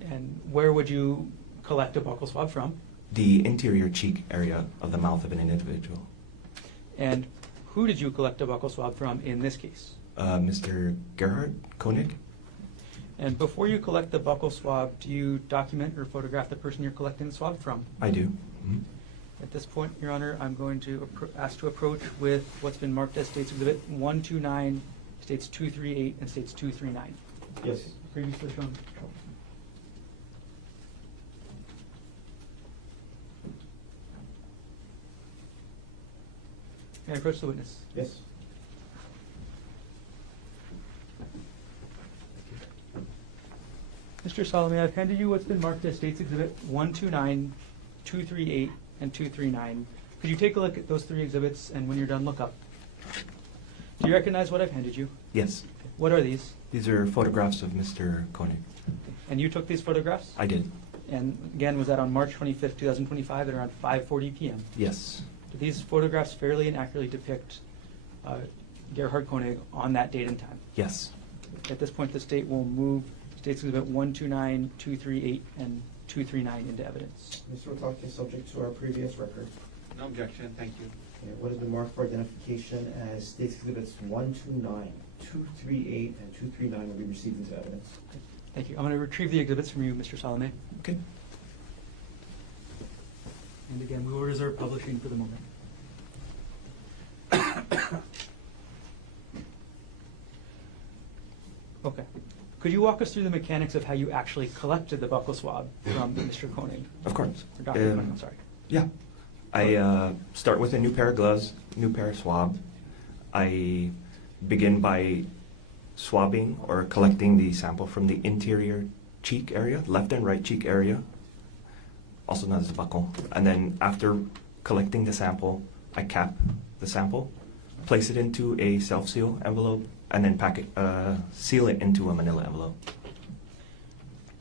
And where would you collect a buccal swab from? The interior cheek area of the mouth of an individual. And who did you collect a buccal swab from in this case? Mr. Gerhardt Konig. And before you collect the buccal swab, do you document or photograph the person you're collecting the swab from? I do. Mhm. At this point, Your Honor, I'm going to ask to approach with what's been marked as States Exhibit 129, States 238, and States 239. Yes. Previously shown. Can I approach the witness? Yes. Mr. Salome, I've handed you what's been marked as States Exhibit 129, 238, and 239. Could you take a look at those three exhibits, and when you're done, look up? Do you recognize what I've handed you? Yes. What are these? These are photographs of Mr. Konig. And you took these photographs? I did. And again, was that on March 25th, 2025 at around 5:40 p.m.? Yes. Do these photographs fairly and accurately depict Gerhardt Konig on that date and time? Yes. At this point, the state will move States Exhibit 129, 238, and 239 into evidence. Mr. Otake, subject to our previous record, No objection, thank you. what has been marked for identification as States Exhibits 129, 238, and 239 will be received into evidence. Thank you. I'm going to retrieve the exhibits from you, Mr. Salome. Okay. And again, we will reserve publishing for the moment. Okay. Could you walk us through the mechanics of how you actually collected the buccal swab from Mr. Konig? Of course. Or Dr. Konig, I'm sorry. Yeah. I start with a new pair of gloves, new pair of swab. I begin by swabbing or collecting the sample from the interior cheek area, left and right cheek area, also known as the buccal. And then after collecting the sample, I cap the sample, place it into a self-seal envelope, and then seal it into a manila envelope.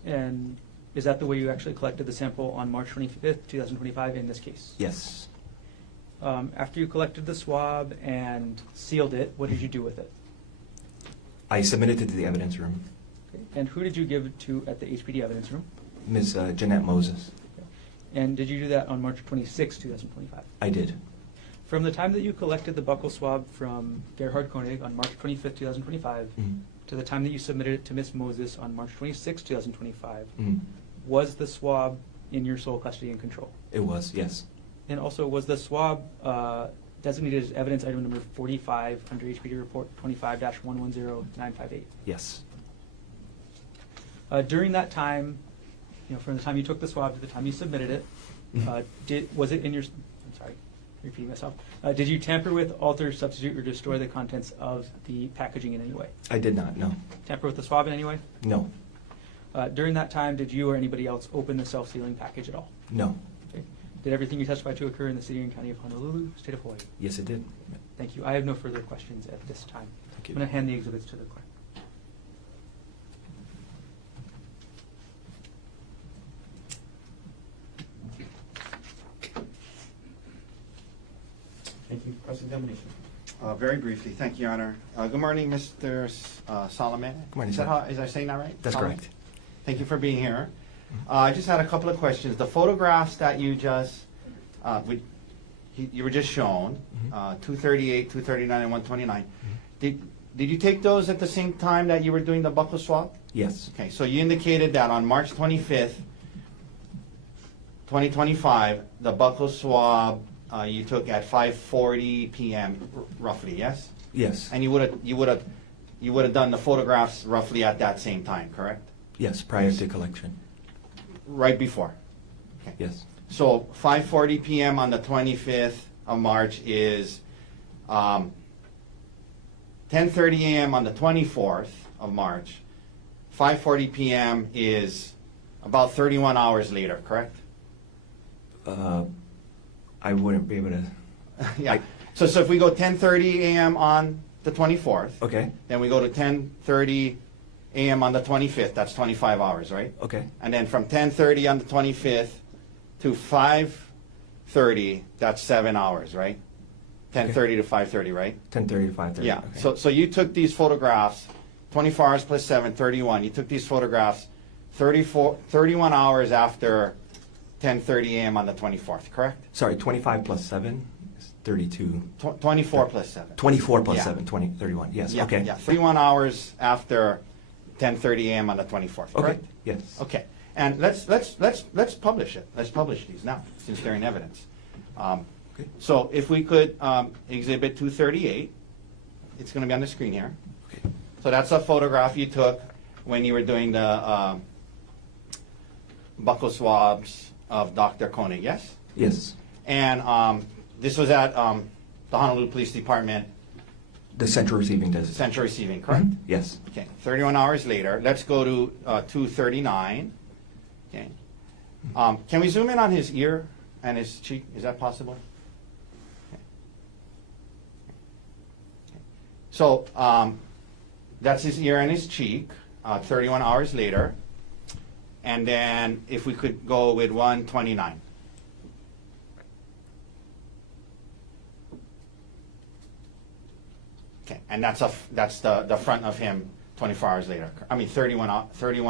And is that the way you actually collected the sample on March 25th, 2025 in this case? Yes. After you collected the swab and sealed it, what did you do with it? I submitted it to the evidence room. Okay. And who did you give it to at the HPD evidence room? Ms. Jeanette Moses. And did you do that on March 26, 2025? I did. From the time that you collected the buccal swab from Gerhardt Konig on March 25, 2025, to the time that you submitted it to Ms. Moses on March 26, 2025, was the swab in your sole custody and control? It was, yes. And also, was the swab designated as evidence item number 45 under HPD report 25-110958? Yes. During that time, from the time you took the swab to the time you submitted it, was it in your? I'm sorry, repeating myself. Did you tamper with, alter, substitute, or destroy the contents of the packaging in any way? I did not, no. Tamper with the swab in any way? No. During that time, did you or anybody else open the self-sealing package at all? No. Okay. Did everything you testified to occur in the city and county of Honolulu, state of Hawaii? Yes, it did. Thank you. I have no further questions at this time. Thank you. I'm going to hand the exhibits to the clerk. Thank you. Cross-examination. Very briefly, thank you, Your Honor. Good morning, Mr. Salome. Good morning, Is that sir. how, is I saying that right? That's Salome? correct. Thank you for being here. I just had a couple of questions. The photographs that you just, you were just shown, 238, 239, and 129. Did you take those at the same time that you were doing the buccal swab? Yes. Okay, so you indicated that on March 25th, 2025, the buccal swab you took at 5:40 p.m. roughly, yes? Yes. And you would have done the photographs roughly at that same time, correct? Yes, prior to collection. Right before. Okay. Yes. So 5:40 p.m. on the 25th of March is 10:30 a.m. on the 24th of March. 5:40 p.m. is about 31 hours later, correct? I wouldn't be able to. Yeah. So if we go 10:30 a.m. on the 24th, Okay. then we go to 10:30 a.m. on the 25th. That's 25 hours, right? Okay. And then from 10:30 on the 25th to 5:30, that's 7 hours, right? 10:30 to 5:30, right? 10:30 to 5:30. Yeah. Okay. So you took these photographs, 24 hours plus 7, 31. You took these photographs 31 hours after 10:30 a.m. on the 24th, correct? Sorry, 25 plus 7 is 32. 24 plus 7. 24 plus Yeah. 7, 31. Yes. Yeah, Okay. yeah. 31 hours after 10:30 a.m. on the 24th, Okay. correct? Yes. Okay. And let's publish it. Let's publish these now, since they're in evidence. Okay. So if we could exhibit 238, it's going to be on the screen here. Okay. So that's a photograph you took when you were doing the buccal swabs of Dr. Konig, yes? Yes. And this was at the Honolulu Police Department The central receiving desk. Central Receiving, correct? Yes. Okay, 31 hours later, let's go to 239. Okay. Can we zoom in on his ear and his cheek? Is that possible? Okay. So That's his ear and his cheek, 31 hours later. And then if we could go with 129. Okay, and that's the front of him 24 hours later. I mean 31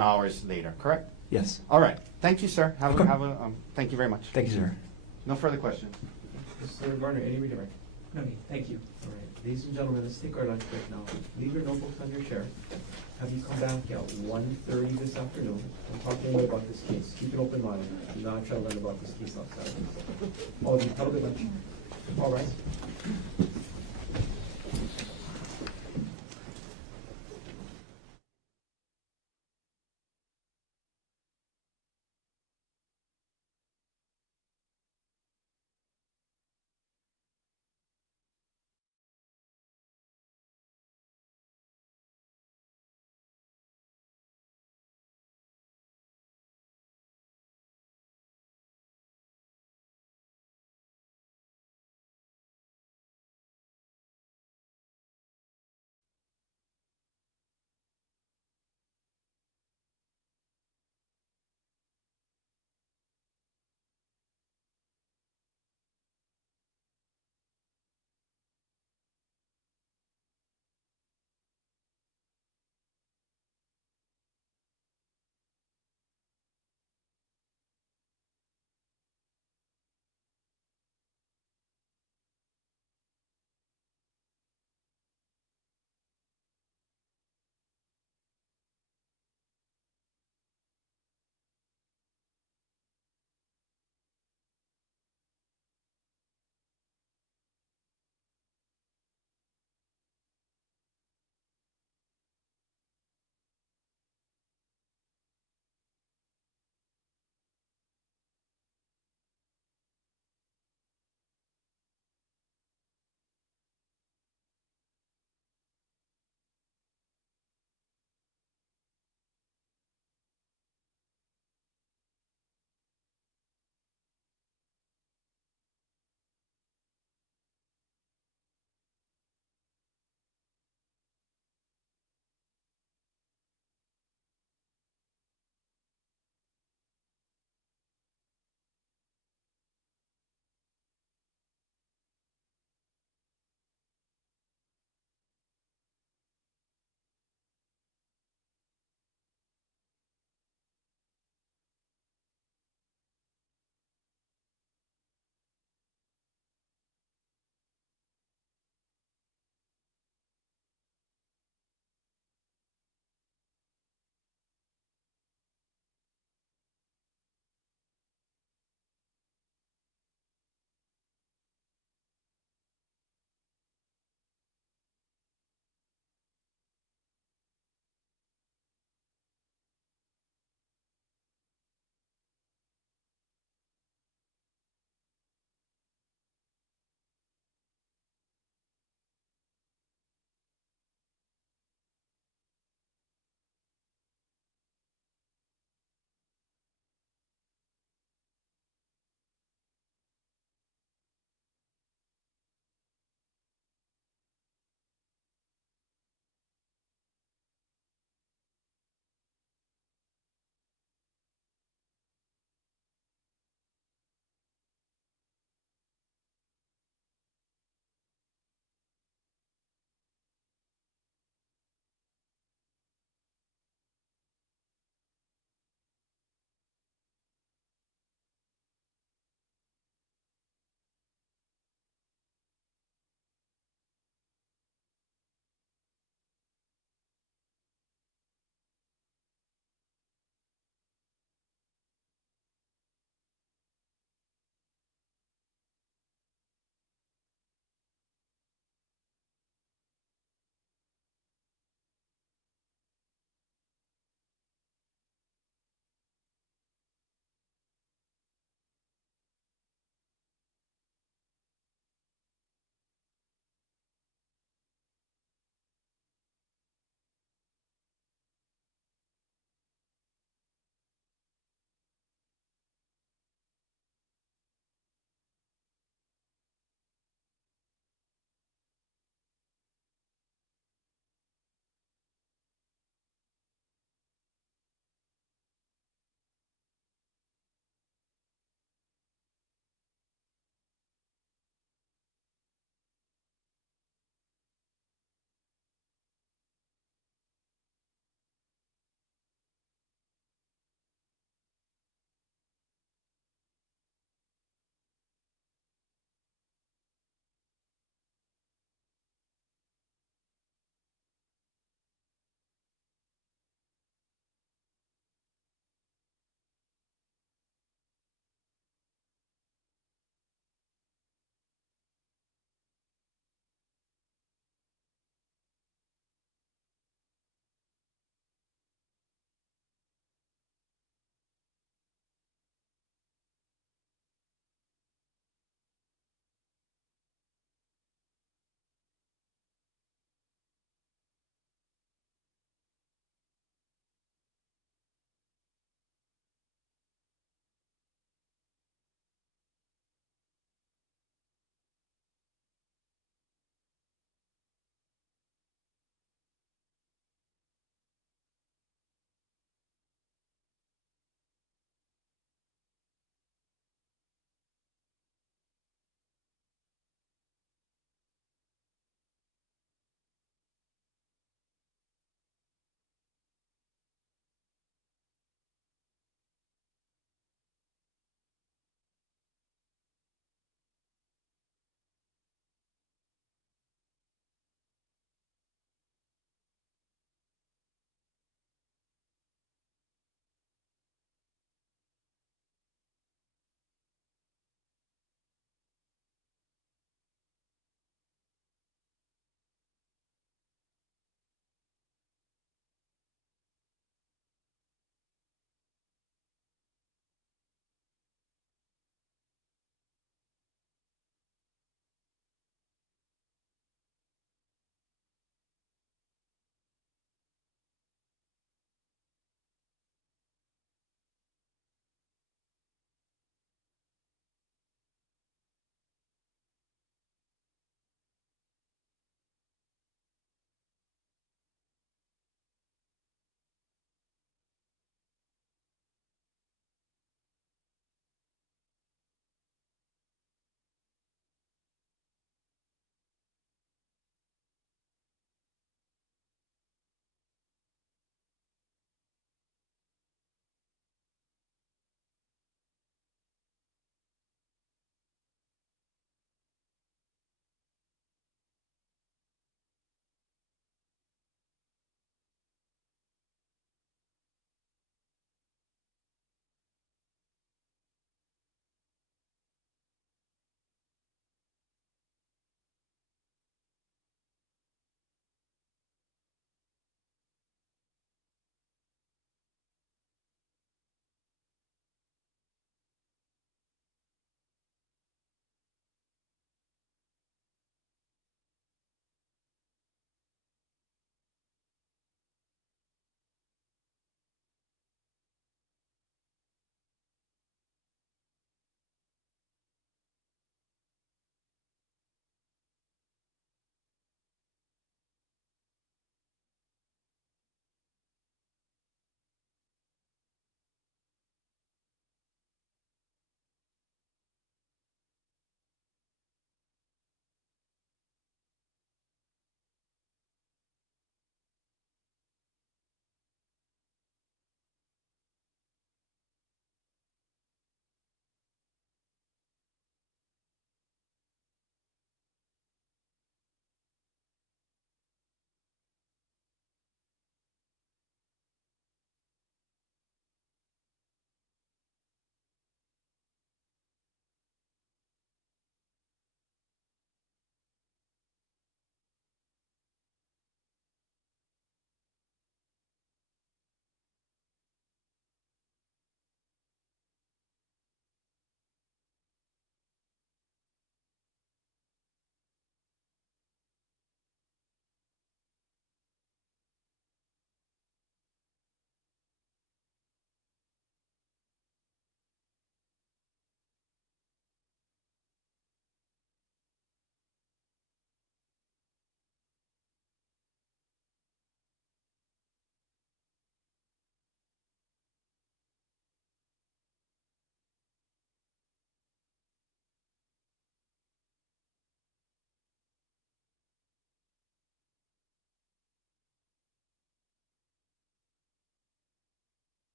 hours later, correct? Yes. All right. Thank you, sir. Welcome. Thank you very much. Thank you, sir. No further questions. Mr. Garner, any redirect? No need, thank you. All right, ladies and gentlemen, let's take our lunch break now. Leave your notebooks on your chair. Have you come back at 1:30 this afternoon and talk to me about this case. Keep an open mind. Do not try to learn about this case outside. All of you, have a good lunch. All right.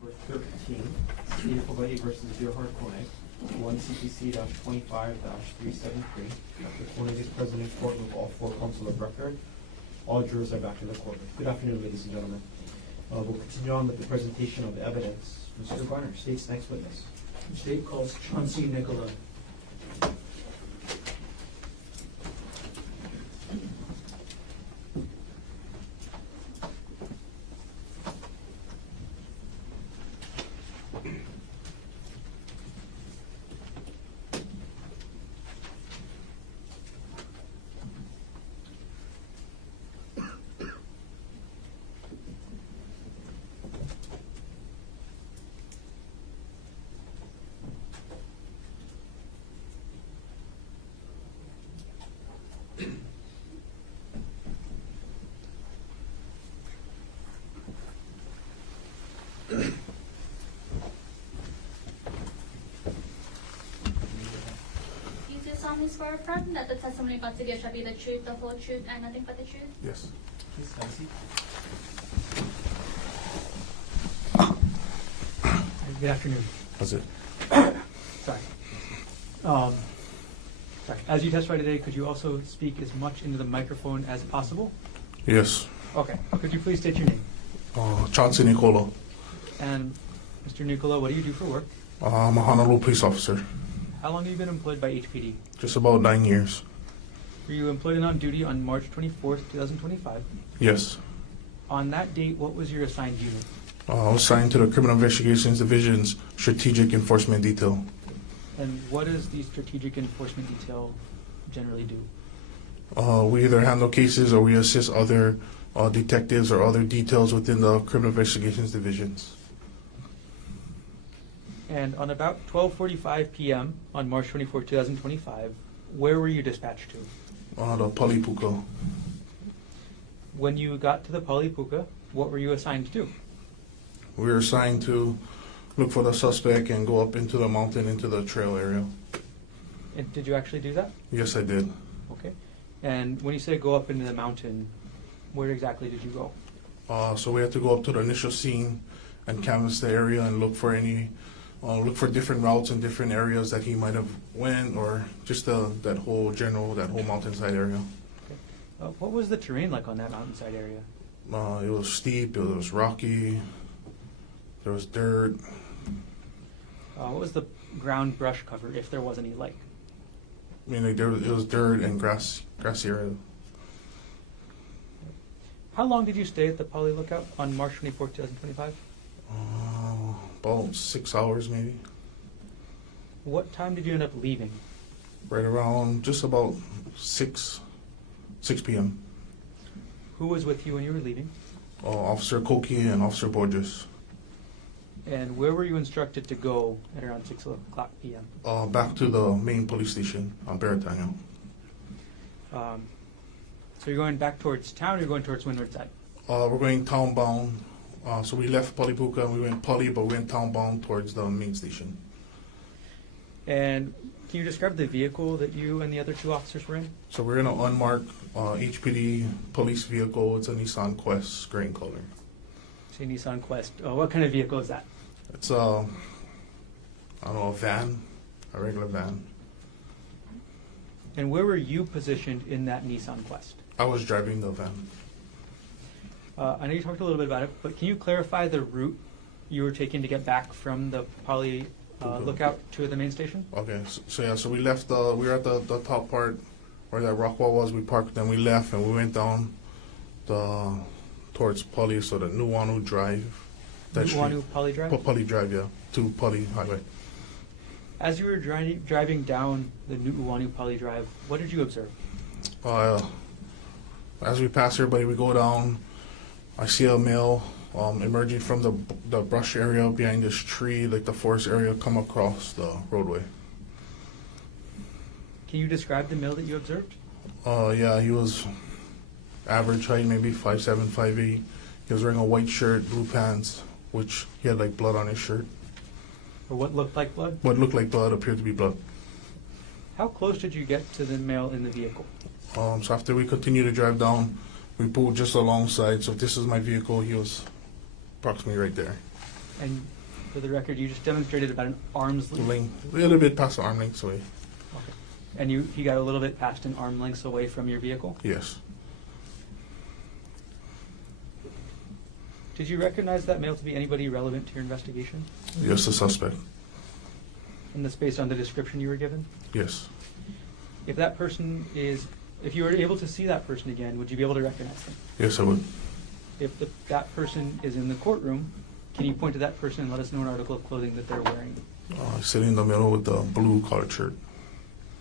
Number 13, City of Hawaii versus Gerhardt Konig, 1 CPC-25-373. Dr. Konig is present in court with all 4 counsel of record. All jurors are back in the courtroom. Good afternoon, ladies and gentlemen. We'll continue on with the presentation of the evidence. Mr. Garner, state's next witness. The state calls Chauncey Nicola. You do solemnly swear or affirm that the testimony about to give shall be the truth, the whole truth, and nothing but the truth? Yes. Please have a seat. Good afternoon. That's it. Sorry. Sorry. As you testify today, could you also speak as much into the microphone as possible? Yes. Okay. Could you please state your name? Chauncey Nicola. And Mr. Nicola, what do you do for work? I'm a Honolulu police officer. How long have you been employed by HPD? Just about 9 years. Were you employed and on duty on March 24th, 2025? Yes. On that date, what was your assigned unit? I was assigned to the Criminal Investigations Division's Strategic Enforcement Detail. And what does the strategic enforcement detail generally do? We either handle cases or we assist other detectives or other details within the Criminal Investigations Divisions. And on about 12:45 p.m. on March 24th, 2025, where were you dispatched to? The Palipuka. When you got to the Palipuka, what were you assigned to do? We were assigned to look for the suspect and go up into the mountain, into the trail area. And did you actually do that? Yes, I did. Okay. And when you say go up into the mountain, where exactly did you go? So we had to go up to the initial scene and canvass the area and look for different routes in different areas that he might have went, or just that whole mountainside area. What was the terrain like on that mountainside area? It was steep, it was rocky, there was dirt. What was the ground brush cover, if there was any, like? I mean, it was dirt and grassy area. How long did you stay at the Pali Lookout on March 24th, 2025? About 6 hours maybe. What time did you end up leaving? Right around just about 6 p.m. Who was with you when you were leaving? Officer Koki and Officer Borges. And where were you instructed to go at around 6 o'clock p.m.? Back to the main police station on Baratano. So you're going back towards town, or you're going towards Windward Side? We're going town-bound. So we left Palipuka and we went Pali, but we went town-bound towards the main station. And can you describe the vehicle that you and the other 2 officers were in? So we're in an unmarked HPD police vehicle. It's a Nissan Quest, gray in color. Say Nissan Quest. What kind of vehicle is that? It's a van, a regular van. And where were you positioned in that Nissan Quest? I was driving the van. I know you talked a little bit about it, but can you clarify the route you were taking to get back from the Pali Lookout to the main station? Okay, so we left. We were at the top part where that rock wall was. We parked, then we left, and we went down towards Pali, so the Nuuanu Drive. Nuuanu Pali Drive? Pali Drive, yeah, to Pali Highway. As you were driving down the Nuuanu Pali Drive, what did you observe? As we pass everybody, we go down. I see a male emerging from the brush area behind this tree, like the forest area, come across the roadway. Can you describe the male that you observed? Yeah, he was average height, maybe 5'7", 5'8". He was wearing a white shirt, blue pants, which he had like blood on his shirt. Or what looked like blood? What looked like blood appeared to be blood. How close did you get to the male in the vehicle? So after we continued to drive down, we pulled just alongside. So if this is my vehicle, he was approximately right there. And for the record, you just demonstrated about an arm's length. Length, a little bit past the arm length away. Okay. And he got a little bit past an arm length away from your vehicle? Yes. Did you recognize that male to be anybody relevant to your investigation? Yes, the suspect. And that's based on the description you were given? Yes. If that person is, if you were able to see that person again, would you be able to recognize him? Yes, I would. If that person is in the courtroom, can you point to that person and let us know an article of clothing that they're wearing? Sitting in the middle with the blue collared shirt.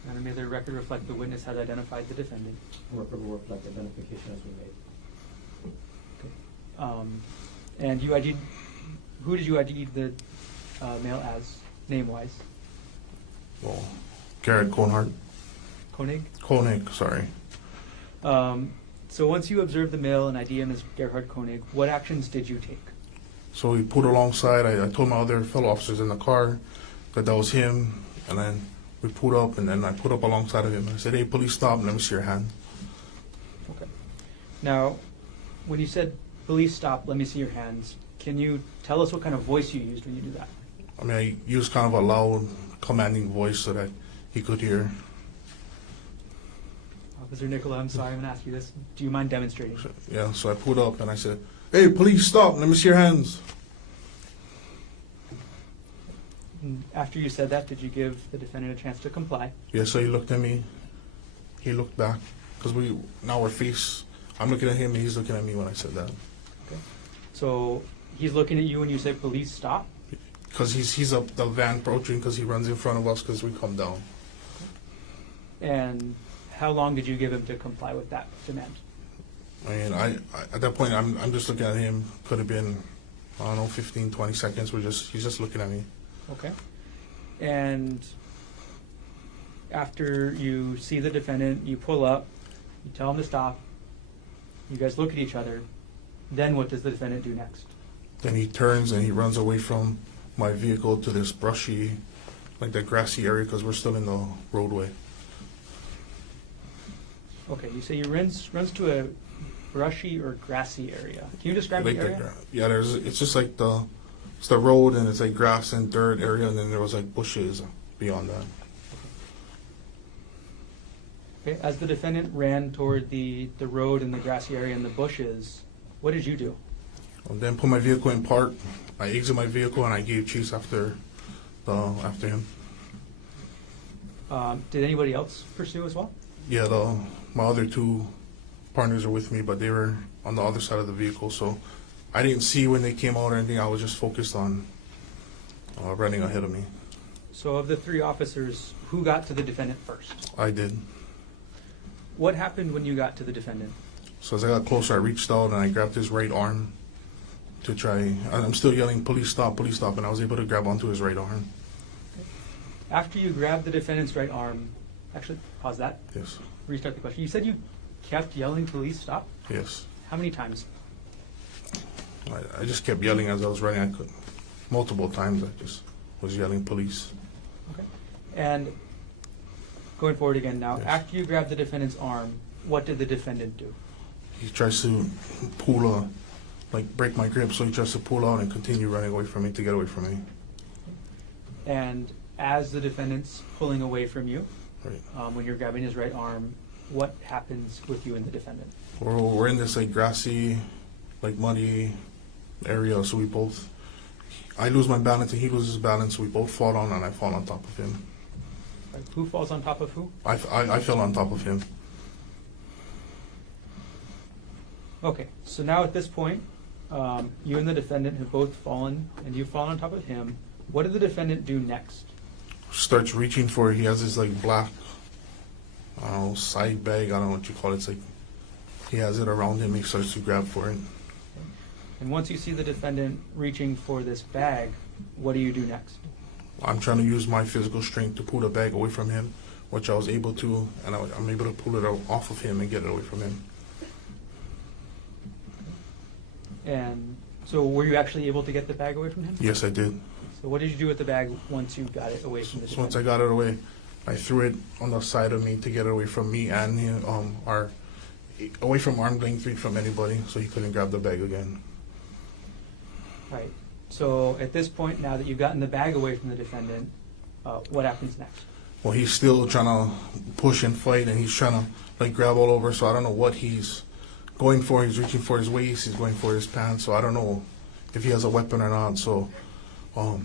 And may the record reflect the witness has identified the defendant. Record will reflect identification as we made. And you ID'd, who did you ID the male as, name-wise? Well, Gerhardt Konig. Konig? Sorry. So once you observed the male and ID him as Gerhardt Konig, what actions did you take? So we pulled alongside. I told my other fellow officers in the car that was him, and then we pulled up, and then I put up alongside of him. I said, "Hey, police, stop, and let me see your hand." Okay. Now, when you said, "Police, stop, let me see your hands," can you tell us what kind of voice you used when you do that? I mean, I used kind of a loud, commanding voice so that he could hear. Officer Nicola, I'm sorry, I'm going to ask you this. Do you mind demonstrating? Yeah, so I pulled up and I said, "Hey, police, stop, let me see your hands." And after you said that, did you give the defendant a chance to comply? Yeah, so he looked at me. He looked back. Because I'm looking at him and he's looking at me when I said that. Okay. So he's looking at you when you say, "Police, stop"? Because he's up the van approaching because he runs in front of us because we come down. And how long did you give him to comply with that demand? I mean, I at that point, I'm just looking at him. Could have been, I don't know, 15, 20 seconds. He's just looking at me. Okay. And after you see the defendant, you pull up, you tell him to stop, you guys look at each other, then what does the defendant do next? Then he turns and he runs away from my vehicle to this brushy, like that grassy area because we're still in the roadway. Okay, you say he runs to a brushy or grassy area. Can you describe Like the area? it's just like it's the road and it's like grass and dirt area and then there was like bushes beyond that. Okay, as the defendant ran toward the road and the grassy area and the bushes, what did you do? And then put my vehicle in park. I exit my vehicle and I gave chase after him. Did anybody else pursue as well? Yeah, my other two partners are with me, but they were on the other side of the vehicle, so I didn't see when they came out or anything. I was just focused on running ahead of me. So of the three officers, who got to the defendant first? I did. What happened when you got to the defendant? So as I got closer, I reached out and I grabbed his right arm to try. I'm still yelling, "Police, stop, police, stop," and I was able to grab onto his right arm. After you grabbed the defendant's right arm, actually, pause that. Yes. Restart the question. You said you kept yelling, "Police, stop"? Yes. How many times? I just kept yelling as I was running. Multiple times I just was yelling, "Police." Okay. And going forward again now, Yes. after you grabbed the defendant's arm, what did the defendant do? He tries to break my grip, so he tries to pull out and continue running away from me to get away from me. And as the defendant's pulling away from you, Right. when you're grabbing his right arm, what happens with you and the defendant? We're in this like grassy, like muddy area, so I lose my balance and he loses balance, so we both fall down and I fall on top of him. Right. Who falls on top of who? I fell on top of him. Okay, so now at this point, you and the defendant have both fallen, and you've fallen on top of him. What did the defendant do next? Starts reaching for, he has this like black, I don't know, side bag, I don't know what you call it. It's like, he has it around him, he starts to grab for it. And once you see the defendant reaching for this bag, what do you do next? I'm trying to use my physical strength to pull the bag away from him, which I was able to, and I'm able to pull it off of him and get it away from him. And so were you actually able to get the bag away from him? Yes, I did. So what did you do with the bag once you got it away from the So once defendant? I got it away, I threw it on the side of me to get it away from me and him, away from arm length reach from anybody, so he couldn't grab the bag again. Right. So at this point, now that you've gotten the bag away from the defendant, what happens next? Well, he's still trying to push and fight, and he's trying to like grab all over. So I don't know what he's going for. He's reaching for his waist. He's going for his pants. So I don't know if he has a weapon or not. So I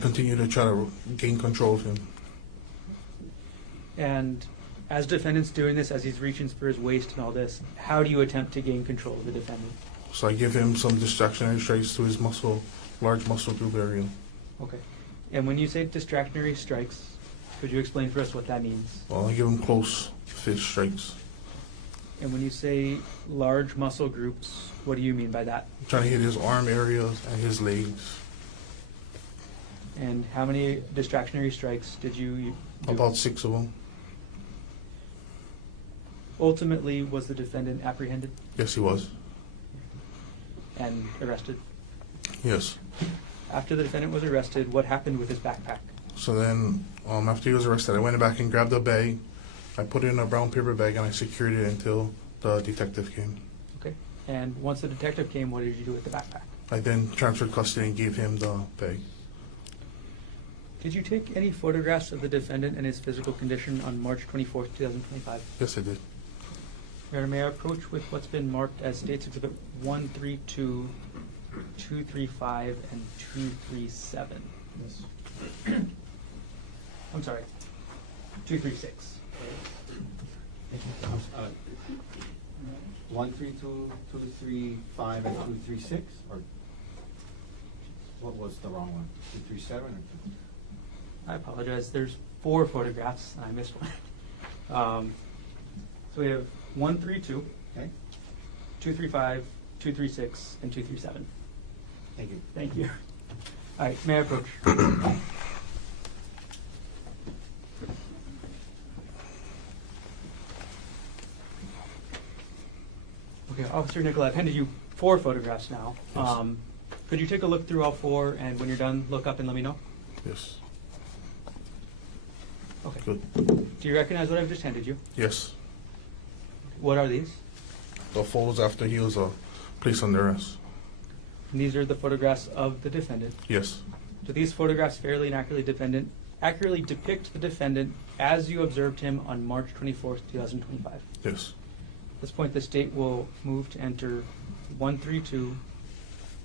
continue to try to gain control of him. And as defendant's doing this, as he's reaching for his waist and all this, how do you attempt to gain control of the defendant? So I give him some distractionary strikes to his large muscle group area. Okay. And when you say distractionary strikes, could you explain for us what that means? Well, I give him close fist strikes. And when you say large muscle groups, what do you mean by that? I'm trying to hit his arm areas and his legs. And how many distractionary strikes did you do? About 6 of them. Ultimately, was the defendant apprehended Yes, he was. and arrested? Yes. After the defendant was arrested, what happened with his backpack? So then, after he was arrested, I went back and grabbed the bag. I put it in a brown paper bag and I secured it until the detective came. Okay. And once the detective came, what did you do with the backpack? I then transferred custody and gave him the bag. Did you take any photographs of the defendant and his physical condition on March 24th, 2025? Yes, I did. Your Honor, may I approach with what's been marked as States Exhibit 132, 235, and 237? Yes. I'm sorry, 236. 132, 235, and 236, or what was the wrong one? 237 or I apologize. There's 4 photographs, and I missed one. So we have 132, okay? 235, 236, and 237. Thank you. Thank you. All right, may I approach? Okay, Officer Nicola, I've handed you 4 photographs now. Yes. Could you take a look through all 4, and when you're done, look up and let me know? Yes. Okay. Good. Do you recognize what I've just handed you? Yes. What are these? The photos after he was placed under arrest. And these are the photographs of the defendant. Yes. Do these photographs fairly and accurately depict the defendant as you observed him on March 24th, 2025? Yes. At this point, the state will move to enter 132,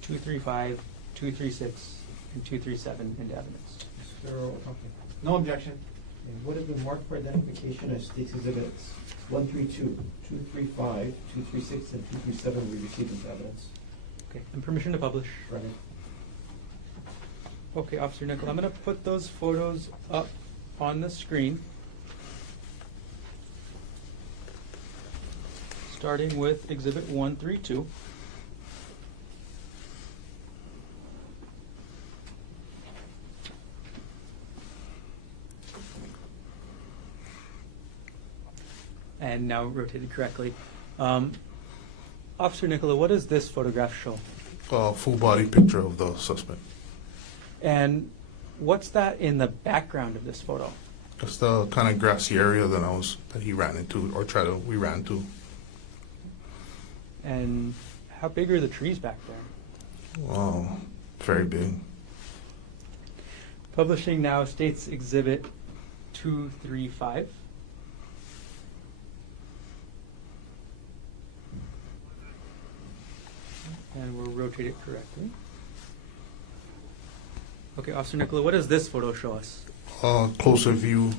235, 236, and 237 into evidence. Mr. Otake. No objection. And what has been marked for identification as State's Exhibits 132, 235, 236, and 237 we received as evidence? Okay, and permission to publish. Granted. Okay, Officer Nicola, I'm going to put those photos up on the screen. Starting with Exhibit 132. And now rotated correctly. Officer Nicola, what does this photograph show? Full body picture of the suspect. And what's that in the background of this photo? That's the kind of grassy area that he ran into, or we ran to. And how big are the trees back there? Very big. Publishing now States Exhibit 235. And we'll rotate it correctly. Okay, Officer Nicola, what does this photo show us? Closer view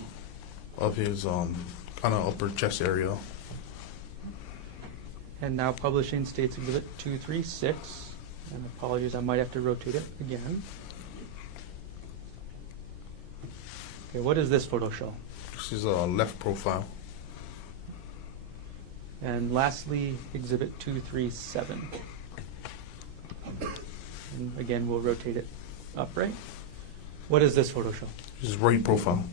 of his kind of upper chest area. And now publishing States Exhibit 236. And apologies, I might have to rotate it again. Okay, what does this photo show? This is a left profile. And lastly, Exhibit 237. And again, we'll rotate it upright. What does this photo show? This is right profile.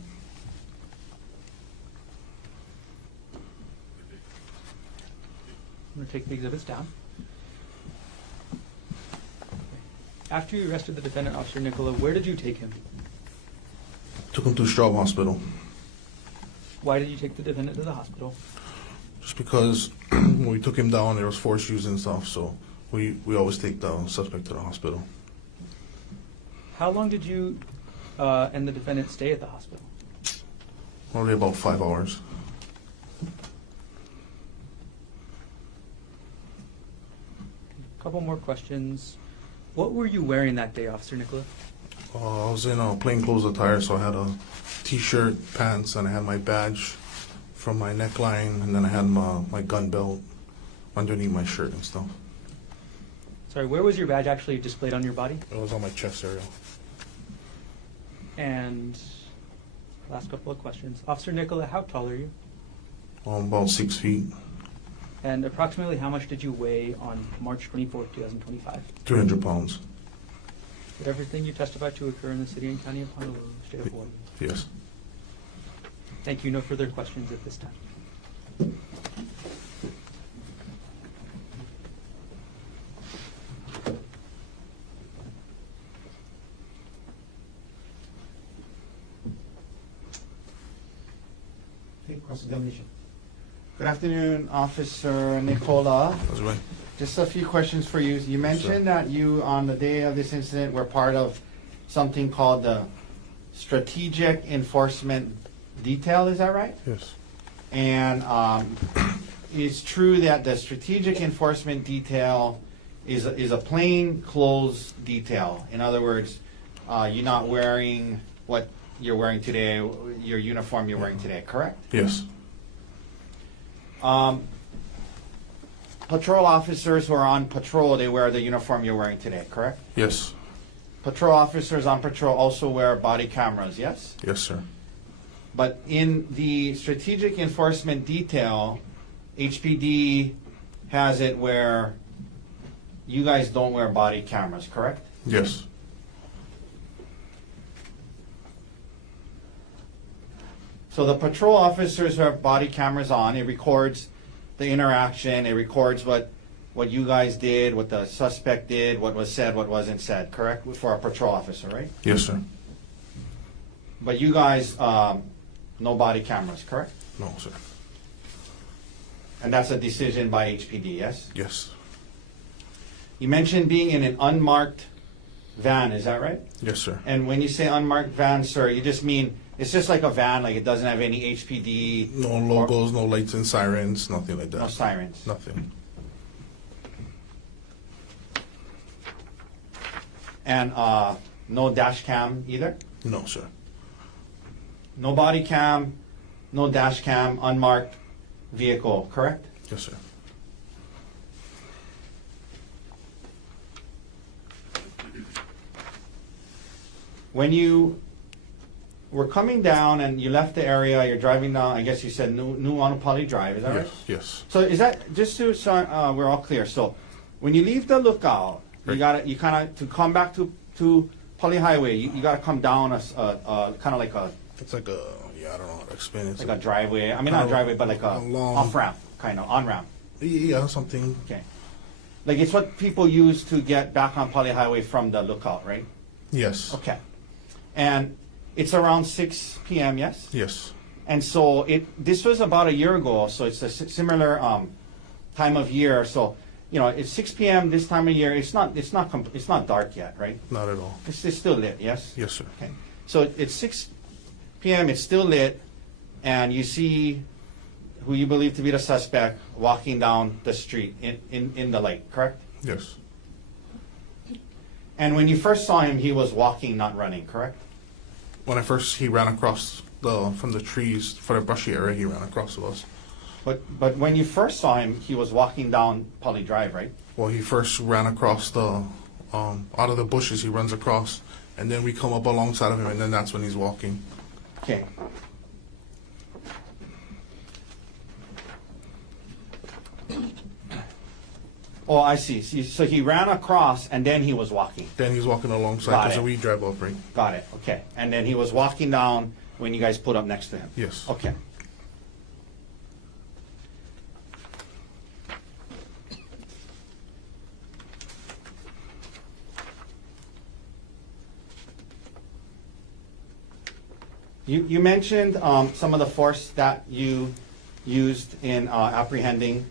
I'm going to take the exhibits down. After you arrested the defendant, Officer Nicola, where did you take him? Took him to Straub Hospital. Why did you take the defendant to the hospital? Just because when we took him down, there was force used and stuff, so We always take the suspect to the hospital. How long did you and the defendant stay at the hospital? Only about 5 hours. A couple more questions. What were you wearing that day, Officer Nicola? I was in a plainclothes attire, so I had a t-shirt, pants, and I had my badge from my neckline, and then I had my gun belt underneath my shirt and stuff. Sorry, where was your badge actually displayed on your body? It was on my chest area. And last couple of questions. Officer Nicola, how tall are you? About 6 feet, And approximately how much did you weigh on March 24th, 2025? 300 pounds. Did everything you testified to occur in the city and county of Honolulu, state of Hawaii? Yes. Thank you. No further questions at this time. Okay, cross-examination. Good afternoon, Officer Nicola. That's right. Just a few questions for you. You mentioned that you, on the day of this incident, were part of something called the Strategic Enforcement Detail, is that right? Yes. And it's true that the Strategic Enforcement Detail is a plain clothes detail. In other words, you're not wearing what you're wearing today, your uniform you're wearing today, correct? Yes. Patrol officers who are on patrol, they wear the uniform you're wearing today, correct? Yes. Patrol officers on patrol also wear body cameras, yes? Yes, sir. But in the strategic enforcement detail, HPD has it where you guys don't wear body cameras, correct? Yes. So the patrol officers who have body cameras on, it records the interaction, it records what you guys did, what the suspect did, what was said, what wasn't said, correct? For a patrol officer, right? Yes, sir. But you guys, no body cameras, correct? No, sir. And that's a decision by HPD, yes? Yes. You mentioned being in an unmarked van, is that right? Yes, sir. And when you say unmarked van, sir, you just mean it's just like a van, like it doesn't have any HPD, No logos, no lights and sirens, nothing like that. no sirens. Nothing. And no dash cam either? No, sir. No body cam, no dash cam, unmarked vehicle, correct? Yes, sir. When you were coming down and you left the area, you're driving down, I guess you said New Honolulu Drive, is that right? Yes. Yes. So is that, just so we're all clear, so when you leave the lookout, Right. you kind of, to come back to Pali Highway, you gotta come down kind of like a, It's like a, I don't know how to explain it. like a driveway, I mean not a driveway, but like a long- off-ramp, kind of, on-ramp. Yeah, something. Okay. Like it's what people use to get back on Pali Highway from the lookout, right? Yes. Okay. And it's around 6 p.m., yes? Yes. And so this was about a year ago, so it's a similar time of year. So, you know, it's 6 p.m. this time of year. It's not dark yet, right? Not at all. It's still lit, yes? Yes, sir. Okay. So it's 6 p.m. It's still lit, and you see who you believe to be the suspect walking down the street in the light, correct? Yes. And when you first saw him, he was walking, not running, correct? When he ran across from the trees for the brushy area, he ran across of us. But when you first saw him, he was walking down Poly Drive, right? Well, he first ran across out of the bushes, he runs across, and then we come up alongside of him, and then that's when he's walking. Okay. Oh, I see. So he ran across and then he was walking. Then he's walking alongside Got because it. we drive up, right? Got it. Okay. And then he was walking down when you guys put up next to him. Yes. Okay. You mentioned some of the force that you used in apprehending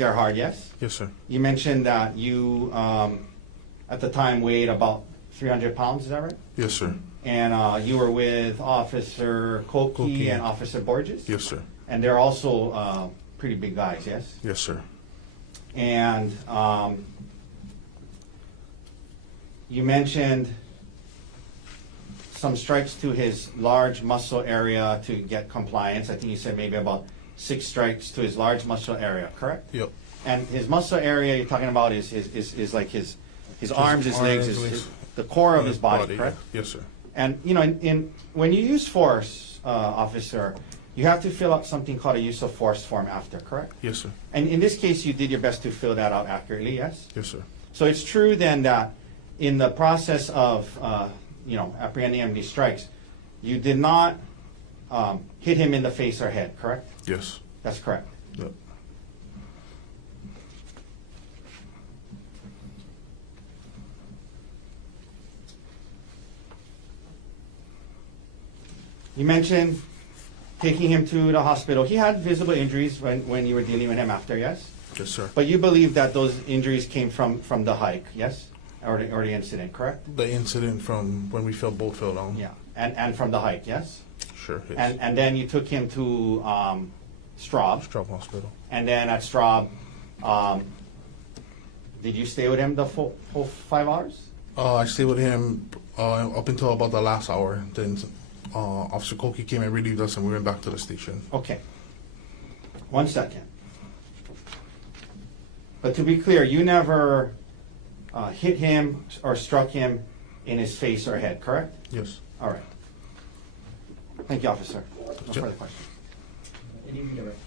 Gerhardt, yes? Yes, sir. You mentioned that you, at the time, weighed about 300 pounds, is that right? Yes, sir. And you were with Officer Koki Koki. and Officer Borges? Yes, sir. And they're also pretty big guys, yes? Yes, sir. And you mentioned some strikes to his large muscle area to get compliance. I think you said maybe about 6 strikes to his large muscle area, correct? Yep. And his muscle area you're talking about is like his arms, his legs, the core of his body, correct? Yes, sir. And you know, in when you use force, officer, you have to fill out something called a use of force form after, correct? Yes, sir. And in this case, you did your best to fill that out accurately, yes? Yes, sir. So it's true then that in the process of apprehending him these strikes, you did not hit him in the face or head, correct? Yes. That's correct. Yep. You mentioned taking him to the hospital. He had visible injuries when you were dealing with him after, yes? Yes, sir. But you believe that those injuries came from the hike, yes? Or the incident, correct? The incident from when we both fell down. Yeah. And from the hike, yes? Sure. Yes. And then you took him to Straub. Straub Hospital. And then at Straub, did you stay with him the full 5 hours? I stayed with him up until about the last hour. Then Officer Koki came and relieved us, and we went back to the station. Okay. 1 second. But to be clear, you never hit him or struck him in his face or head, correct? Yes. All right. Thank you, officer. No Sure. further questions. Any redirect?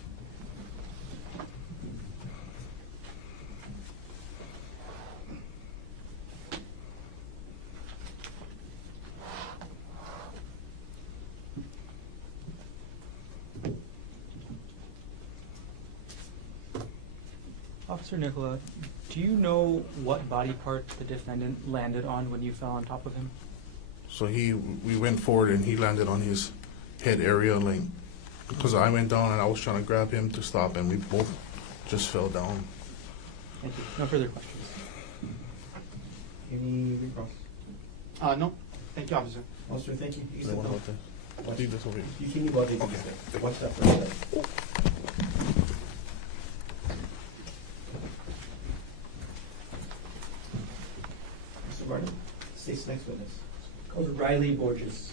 Officer Nicola, do you know what body part the defendant landed on when you fell on top of him? So we went forward, and he landed on his head area, like, because I went down and I was trying to grab him to stop, and we both just fell down. Thank you. No further questions. Any recross? No. Thank you, officer. Officer, thank you. You Is said there one no. about that? I think that's over here. You can go ahead and watch that first. Mr. Barton, state's next witness. Called Riley Borges.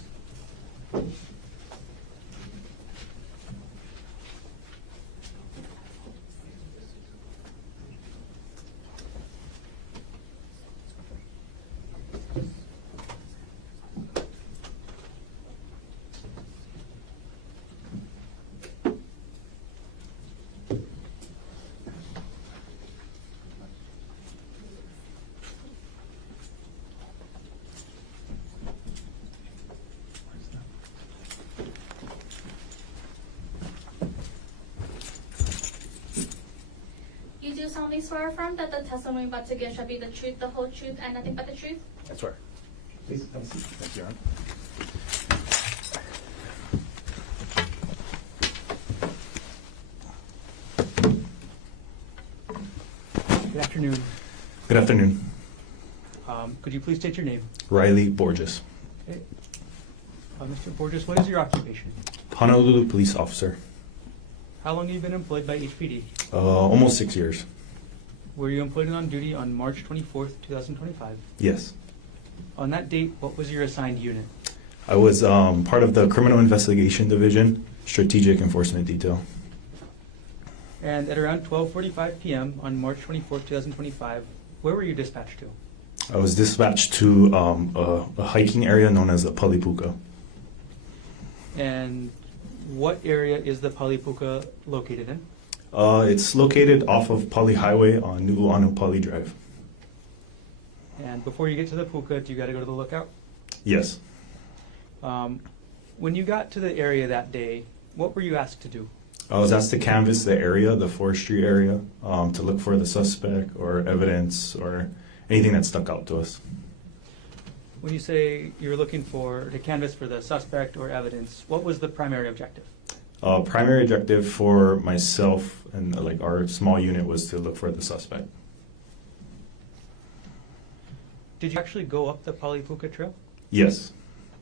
You do solemnly swear or affirm that the testimony about to give shall be the truth, the whole truth, and nothing but the truth? That's right. Please have a seat. Thank you, Aaron. Good afternoon. Good afternoon. Could you please state your name? Riley Borges, Okay. Mr. Borges, what is your occupation? Honolulu police officer. How long have you been employed by HPD? Almost 6 years. Were you employed and on duty on March 24th, 2025? Yes. On that date, what was your assigned unit? I was part of the Criminal Investigation Division, Strategic Enforcement Detail. And at around 12:45 p.m. on March 24th, 2025, where were you dispatched to? I was dispatched to a hiking area known as the Palipuka. And what area is the Palipuka located in? It's located off of Pali Highway on Nu'uanu Pali Drive. And before you get to the puka, do you got to go to the lookout? Yes. When you got to the area that day, what were you asked to do? I was asked to canvass the area, the forestry area, to look for the suspect or evidence or anything that stuck out to us. When you say you're looking to canvass for the suspect or evidence, what was the primary objective? Primary objective for myself and like our small unit was to look for the suspect. Did you actually go up the Palipuka Trail? Yes.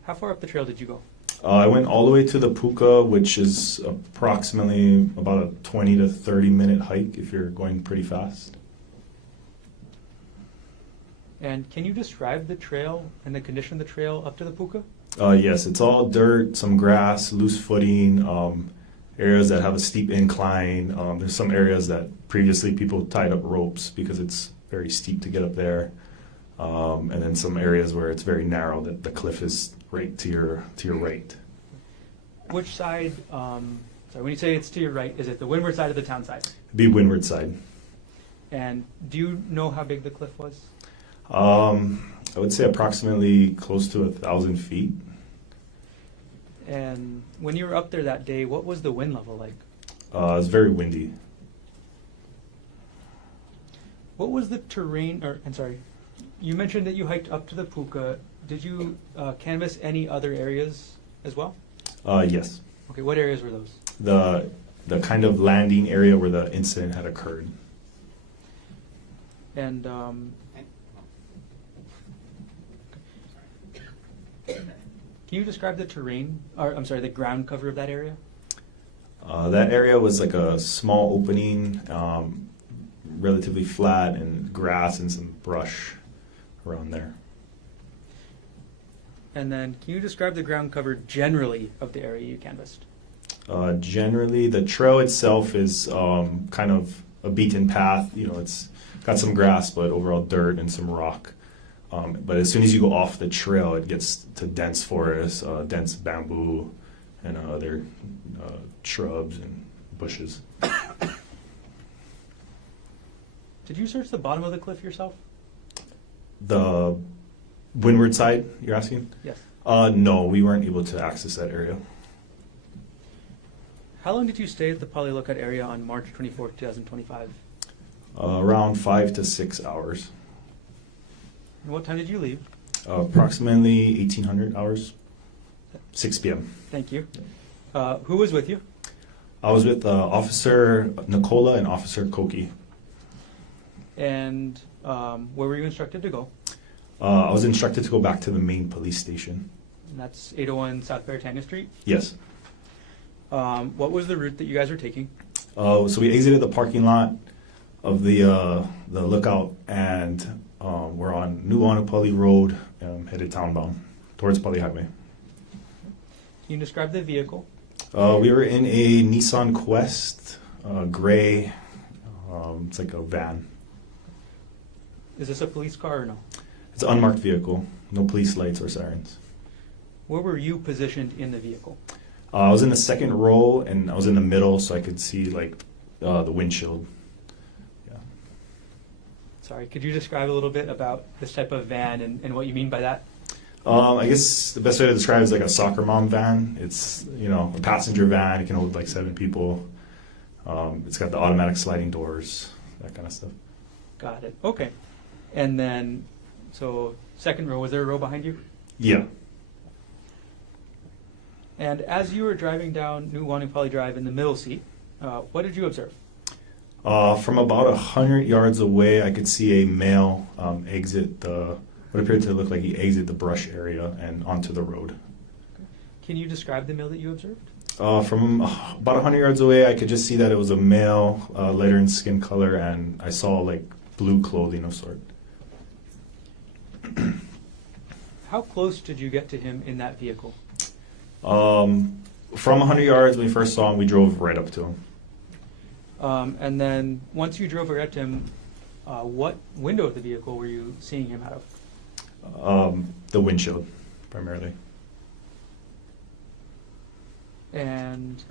How far up the trail did you go? I went all the way to the Puka, which is approximately about a 20 to 30 minute hike if you're going pretty fast. And can you describe the trail and the condition of the trail up to the Puka? Yes, it's all dirt, some grass, loose footing, areas that have a steep incline. There's some areas that previously people tied up ropes because it's very steep to get up there. And then some areas where it's very narrow, that the cliff is right to your right. Which side, sorry, when you say it's to your right, is it the windward side or the town side? Be windward side. And do you know how big the cliff was? I would say approximately close to 1,000 feet. And when you were up there that day, what was the wind level like? It was very windy. What was the terrain, you mentioned that you hiked up to the Puka. Did you canvass any other areas as well? Yes. Okay, what areas were those? The kind of landing area where the incident had occurred. And can you describe the terrain, or I'm sorry, the ground cover of that area? That area was like a small opening, relatively flat, and grass and some brush around there. And then can you describe the ground cover generally of the area you canvassed? Generally, the trail itself is kind of a beaten path. You know, it's got some grass, but overall dirt and some rock. But as soon as you go off the trail, it gets to dense forest, dense bamboo, and other shrubs and bushes. Did you search the bottom of the cliff yourself? The windward side, you're asking? Yes. No, we weren't able to access that area. How long did you stay at the Pali Lookout area on March 24th, 2025? Around 5 to 6 hours. And what time did you leave? Approximately 1800 hours, 6 p.m. Thank you. Who was with you? I was with Officer Nicola and Officer Koki. And where were you instructed to go? I was instructed to go back to the main police station. And that's 801 South Beretanga Street. Yes. What was the route that you guys were taking? So we exited the parking lot of the lookout, and we're on New Honolulu Road, headed townbound towards Pali Highway. Can you describe the vehicle? We were in a Nissan Quest, gray. It's like a van. Is this a police car or no? It's an unmarked vehicle. No police lights or sirens. Where were you positioned in the vehicle? I was in the second row, and I was in the middle, so I could see like the windshield. Yeah. Sorry, could you describe a little bit about this type of van and what you mean by that? I guess the best way to describe it is like a soccer mom van. It's, you know, a passenger van. It can hold like 7 people. It's got the automatic sliding doors, that kind of stuff. Got it. Okay. And then, so second row, was there a row behind you? Yeah. And as you were driving down New Wanupali Drive in the middle seat, what did you observe? From about 100 yards away, I could see a male exit what appeared to look like he exited the brush area and onto the road. Can you describe the male that you observed? From about 100 yards away, I could just see that it was a male, lighter in skin color, and I saw like blue clothing of sort. How close did you get to him in that vehicle? From 100 yards, when we first saw him, we drove right up to him. And then once you drove right to him, what window of the vehicle were you seeing him out of? The windshield, primarily. And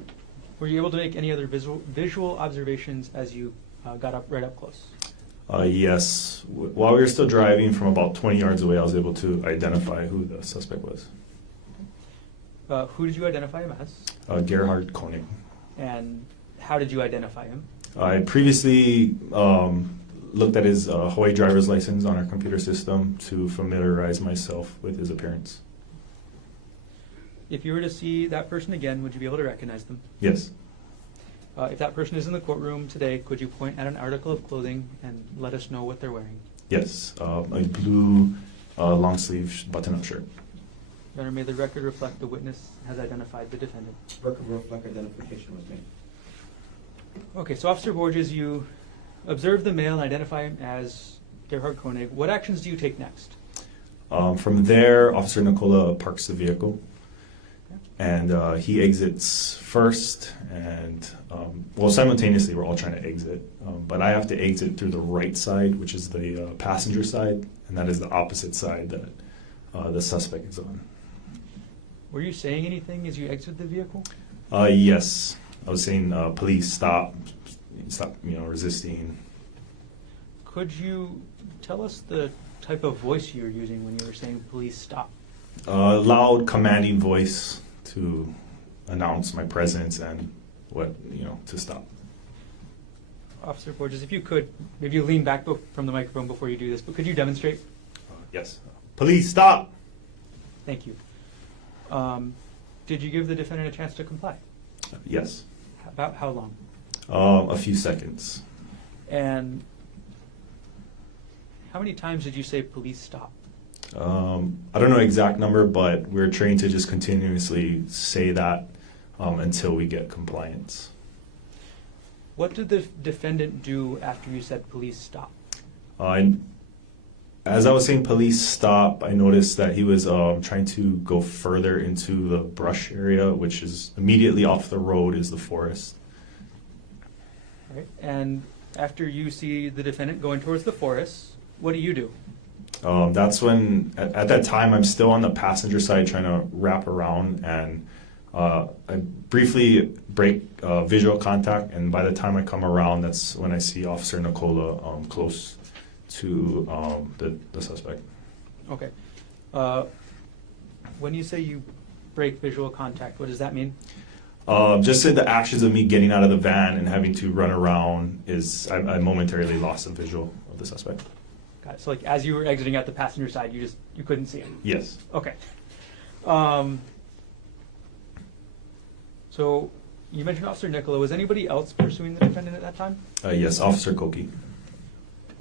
were you able to make any other visual observations as you got right up close? Yes. While we were still driving, from about 20 yards away, I was able to identify who the suspect was. Who did you identify him as? Gerhardt Konig. And how did you identify him? I had previously looked at his Hawaii driver's license on our computer system to familiarize myself with his appearance. If you were to see that person again, would you be able to recognize them? Yes. If that person is in the courtroom today, could you point at an article of clothing and let us know what they're wearing? Yes. A blue long sleeve button-up shirt. Your Honor, may the record reflect the witness has identified the defendant. Record reflect identification was made. Okay, so Officer Borges, you observe the male and identify him as Gerhardt Konig. What actions do you take next? From there, Officer Nicola parks the vehicle, and he exits first, and well, simultaneously we're all trying to exit, but I have to exit through the right side, which is the passenger side, and that is the opposite side that the suspect is on. Were you saying anything as you exited the vehicle? Yes, I was saying, police, stop, resisting. Could you tell us the type of voice you were using when you were saying police stop? Loud, commanding voice to announce my presence and to stop. Officer Borges, if you could, maybe you lean back from the microphone before you do this, but could you demonstrate? Yes. Police, stop! Thank you. Did you give the defendant a chance to comply? Yes. About how long? A few seconds. And how many times did you say police stop? I don't know exact number, but we're trained to just continuously say that until we get compliance. What did the defendant do after you said police stop? As I was saying police stop, I noticed that he was trying to go further into the brush area, which is immediately off the road is the forest. All right. And after you see the defendant going towards the forest, what do you do? That's when, at that time, I'm still on the passenger side trying to wrap around, and I briefly break visual contact, and by the time I come around, that's when I see Officer Nicola close to the suspect. Okay. When you say you break visual contact, what does that mean? Just in the actions of me getting out of the van and having to run around I momentarily lost the visual of the suspect. Got it. So like as you were exiting out the passenger side, you couldn't see him? Yes. Okay. So you mentioned Officer Nicola. Was anybody else pursuing the defendant at that time? Yes, Officer Koki.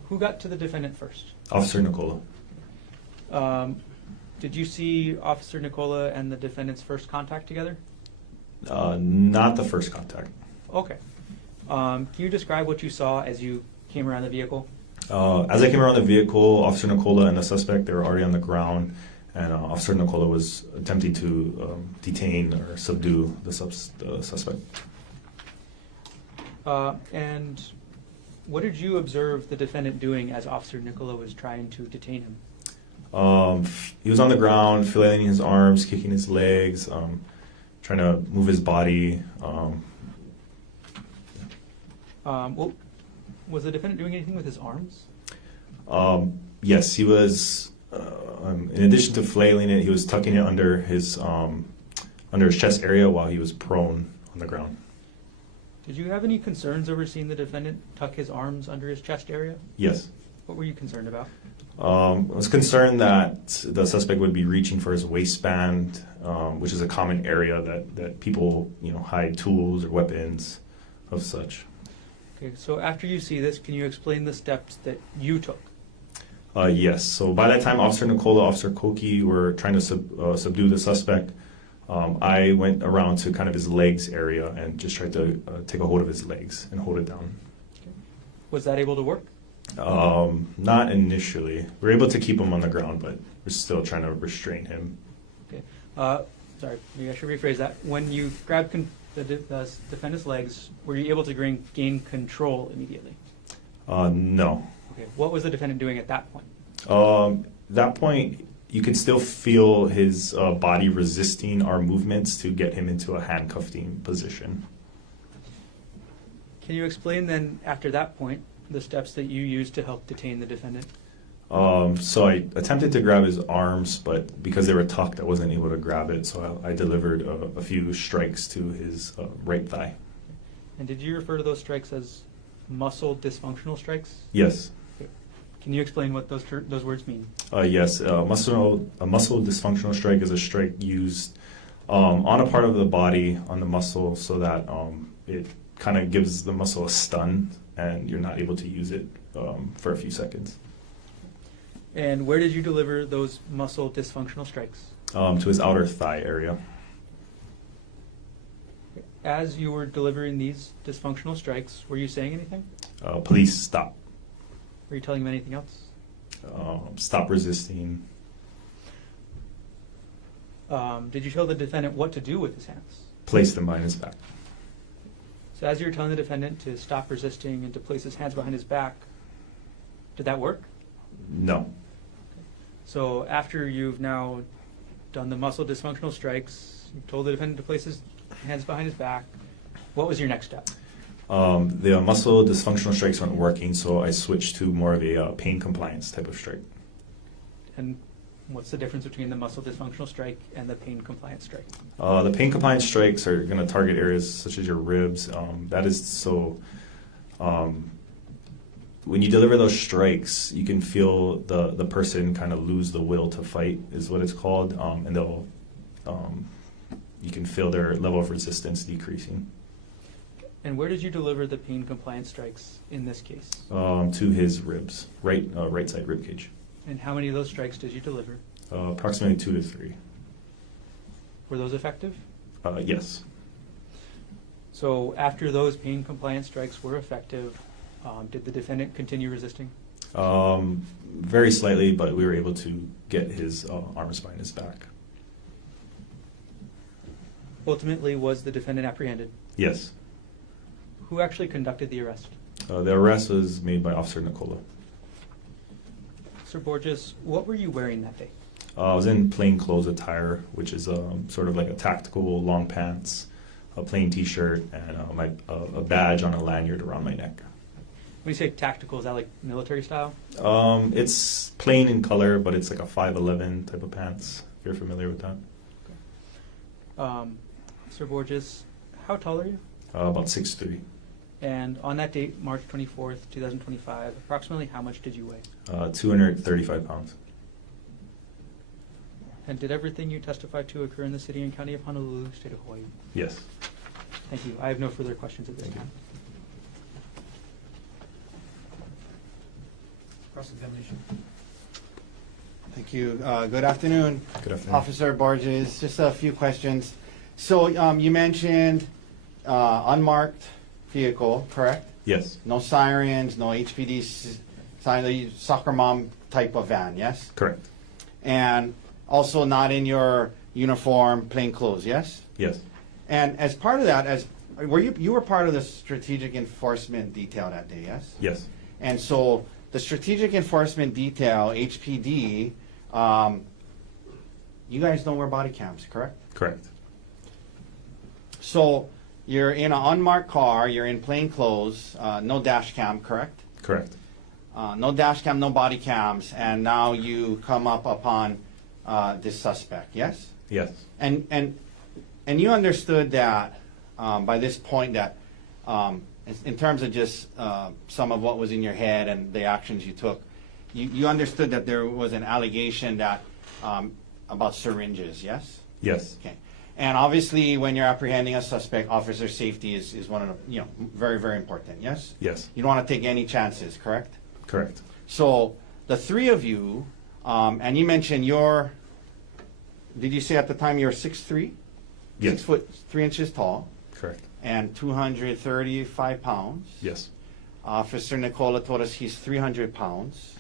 Who got to the defendant first? Officer Nicola. Did you see Officer Nicola and the defendant's first contact together? Not the first contact. Okay. Can you describe what you saw as you came around the vehicle? As I came around the vehicle, Officer Nicola and the suspect, they were already on the ground, and Officer Nicola was attempting to detain or subdue the suspect. And what did you observe the defendant doing as Officer Nicola was trying to detain him? He was on the ground, flailing his arms, kicking his legs, trying to move his body. Well, was the defendant doing anything with his arms? Yes, he was. In addition to flailing it, he was tucking it under his chest area while he was prone on the ground. Did you have any concerns over seeing the defendant tuck his arms under his chest area? Yes. What were you concerned about? I was concerned that the suspect would be reaching for his waistband, which is a common area that people hide tools or weapons of such. Okay, so after you see this, can you explain the steps that you took? Yes. So by that time, Officer Nicola, Officer Koki were trying to subdue the suspect. I went around to kind of his legs area and just tried to take a hold of his legs and hold it down. Okay. Was that able to work? Not initially. We were able to keep him on the ground, but we're still trying to restrain him. Okay. Sorry, maybe I should rephrase that. When you grabbed the defendant's legs, were you able to gain control immediately? No. Okay. What was the defendant doing at that point? That point, you could still feel his body resisting our movements to get him into a handcuffing position. Can you explain then, after that point, the steps that you used to help detain the defendant? So I attempted to grab his arms, but because they were tucked, I wasn't able to grab it. So I delivered a few strikes to his right thigh. And did you refer to those strikes as muscle dysfunctional strikes? Yes. Okay. Can you explain what those words mean? Yes. A muscle dysfunctional strike is a strike used On a part of the body, on the muscle, so that it kind of gives the muscle a stun and you're not able to use it for a few seconds. And where did you deliver those muscle dysfunctional strikes? To his outer thigh area. As you were delivering these dysfunctional strikes, were you saying anything? Police, stop. Were you telling him anything else? Stop resisting. Did you tell the defendant what to do with his hands? Place them behind his back. So as you were telling the defendant to stop resisting and to place his hands behind his back, did that work? No. So after you've now done the muscle dysfunctional strikes, you told the defendant to place his hands behind his back, what was your next step? The muscle dysfunctional strikes weren't working, so I switched to more of a pain compliance type of strike. And what's the difference between the muscle dysfunctional strike and the pain compliance strike? The pain compliance strikes are going to target areas such as your ribs. That is so. When you deliver those strikes, you can feel the person kind of lose the will to fight, is what it's called, and they'll. You can feel their level of resistance decreasing. And where did you deliver the pain compliance strikes in this case? To his ribs, right side rib cage. And how many of those strikes did you deliver? Approximately 2 to 3. Were those effective? Yes. So after those pain compliance strikes were effective, did the defendant continue resisting? Very slightly, but we were able to get his arms behind his back. Ultimately, was the defendant apprehended? Yes. Who actually conducted the arrest? The arrest was made by Officer Nicola. Sir Borges, what were you wearing that day? I was in plain clothes attire, which is sort of like a tactical long pants, a plain T-shirt, and a badge on a lanyard around my neck. When you say tactical, is that like military style? It's plain in color, but it's like a 5'11" type of pants, if you're familiar with that. Sir Borges, how tall are you? About 6'3". And on that date, March 24th, 2025, approximately how much did you weigh? 235 pounds. And did everything you testified to occur in the city and county of Honolulu, state of Hawaii? Yes. Thank you. I have no further questions at this time. Cross-examination. Thank you. Good afternoon, Good afternoon. Officer Borges. Just a few questions. So you mentioned unmarked vehicle, correct? Yes. No sirens, no HPD sign, soccer mom type of van, yes? Correct. And also not in your uniform, plain clothes, yes? Yes. And as part of that, you were part of the strategic enforcement detail that day, yes? Yes. And so the strategic enforcement detail, HPD, you guys don't wear body cams, correct? Correct. So you're in an unmarked car, you're in plain clothes, no dash cam, correct? Correct. No dash cam, no body cams, and now you come up upon this suspect, yes? Yes. And you understood that by this point that in terms of just some of what was in your head and the actions you took, you understood that there was an allegation that about syringes, yes? Yes. Okay. And obviously, when you're apprehending a suspect, officer safety is one of the, very, very important, yes? Yes. You don't want to take any chances, correct? Correct. So the three of you, and you mentioned did you say at the time you were 6'3"? Yes. 6 foot 3 inches tall Correct. and 235 pounds. Yes. Officer Nicola told us he's 300 pounds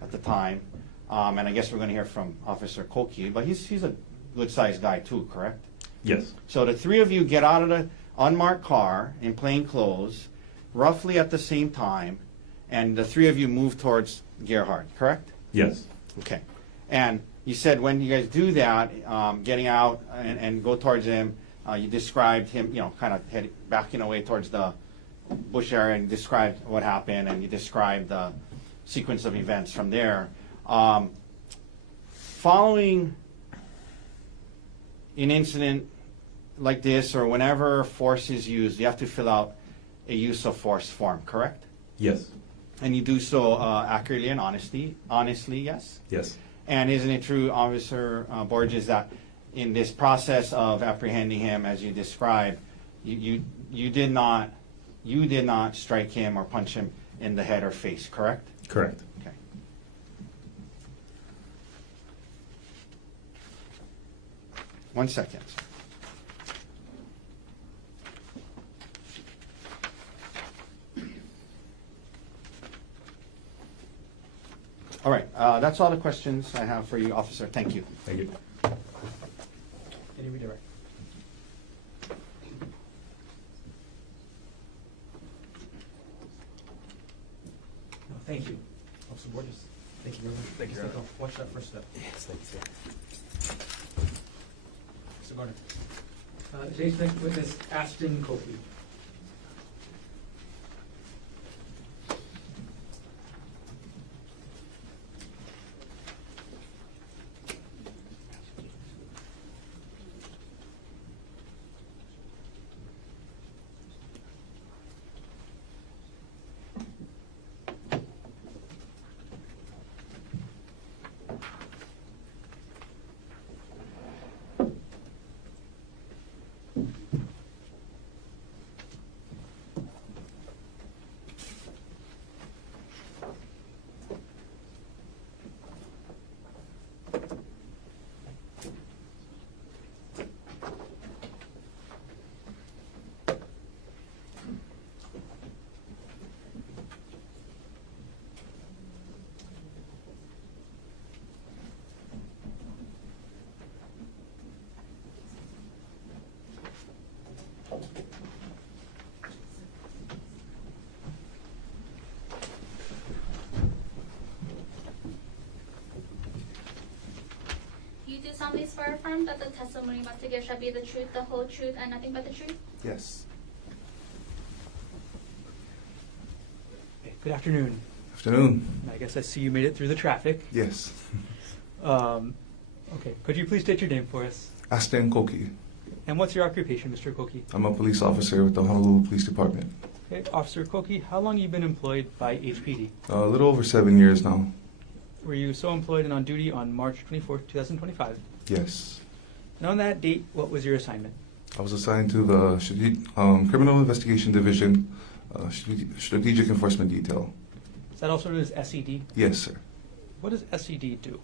at the time. And I guess we're going to hear from Officer Koki, but he's a good-sized guy too, correct? Yes. So the three of you get out of the unmarked car in plain clothes, roughly at the same time, and the three of you move towards Gerhardt, correct? Yes. Okay. And you said when you guys do that, getting out and go towards him, you described him, kind of backing away towards the bush area and described what happened, and you described the sequence of events from there. Following an incident like this, or whenever force is used, you have to fill out a use of force form, correct? Yes. And you do so accurately and honestly, yes? Yes. And isn't it true, Officer Borges, that in this process of apprehending him, as you described, you did not strike him or punch him in the head or face, correct? Correct. Okay. One second. All right, that's all the questions I have for you, officer. Thank you. Thank you. Any redirect? No, thank you. Officer Borges, thank you very much. Thank you, Step Your off. Watch that first step. Yes, thank you, sir. Mr. Garner. Today's next witness, Ashton Kofi. You do solemnly swear or affirm that the testimony about to give shall be the truth, the whole truth, and nothing but the truth? Yes. Good afternoon. Afternoon. I guess I see you made it through the traffic. Yes. Okay, could you please state your name for us? Ashton Koki. And what's your occupation, Mr. Koki? I'm a police officer with the Honolulu Police Department. Okay, Officer Koki, how long have you been employed by HPD? A little over 7 years now. Were you so employed and on duty on March 24th, 2025? Yes. And on that date, what was your assignment? I was assigned to the Criminal Investigation Division, Strategic Enforcement Detail. Is that also known as SED? Yes, sir. What does SED do?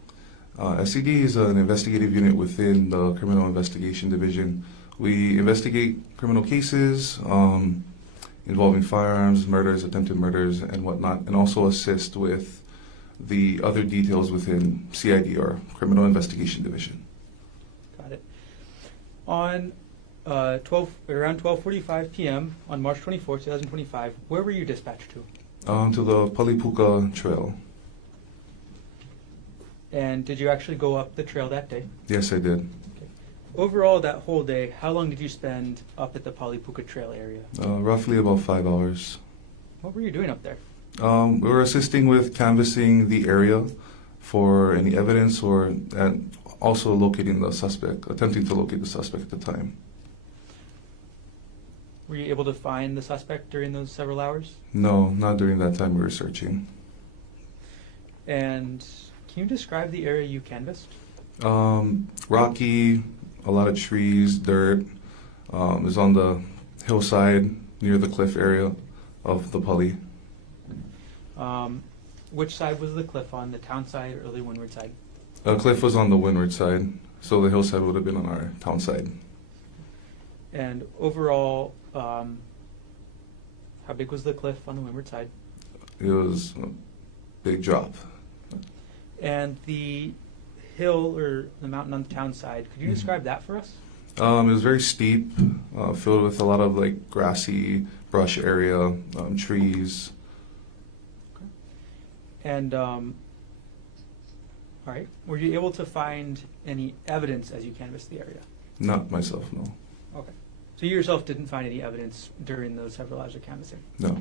SED is an investigative unit within the Criminal Investigation Division. We investigate criminal cases involving firearms, murders, attempted murders, and whatnot, and also assist with the other details within CID, or Criminal Investigation Division. Got it. On around 12:45 p.m. on March 24th, 2025, where were you dispatched to? To the Palipuka Trail. And did you actually go up the trail that day? Yes, I did. Overall, that whole day, how long did you spend up at the Palipuka Trail area? Roughly about 5 hours. What were you doing up there? We were assisting with canvassing the area for any evidence, and also locating the suspect, attempting to locate the suspect at the time. Were you able to find the suspect during those several hours? No, not during that time we were searching. And can you describe the area you canvassed? Rocky, a lot of trees, dirt. Is on the hillside near the cliff area of the Pali. Which side was the cliff on, the town side or the windward side? Cliff was on the windward side, so the hillside would have been on our town side. And overall, how big was the cliff on the windward side? It was a big drop. And the hill or the mountain on the town side, could you Mhm. describe that for us? It was very steep, filled with a lot of like grassy brush area, trees. And, all right, were you able to find any evidence as you canvassed the area? Not myself, no. Okay. So you yourself didn't find any evidence during those several hours of canvassing? No.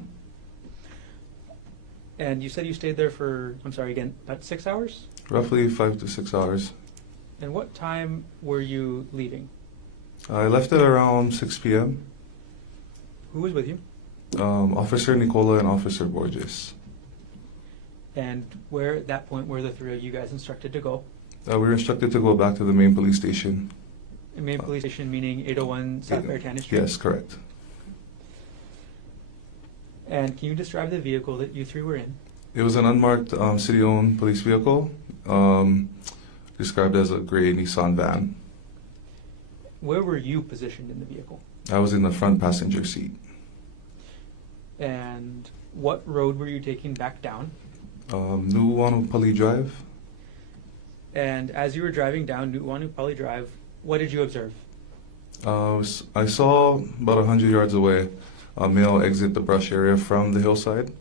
And you said you stayed there for, I'm sorry, again, about 6 hours? Roughly 5 to 6 hours. And what time were you leaving? I left at around 6 p.m. Who was with you? Officer Nicola and Officer Borges. And where, at that point, were the three of you guys instructed to go? We were instructed to go back to the main police station. Main police station meaning 801 South Beretania Street? Yes, correct. And can you describe the vehicle that you three were in? It was an unmarked city-owned police vehicle, described as a gray Nissan van. Where were you positioned in the vehicle? I was in the front passenger seat. And what road were you taking back down? Nuuanu Drive. And as you were driving down Nuuanu Drive, what did you observe? I saw about 100 yards away a male exit the brush area from the hillside,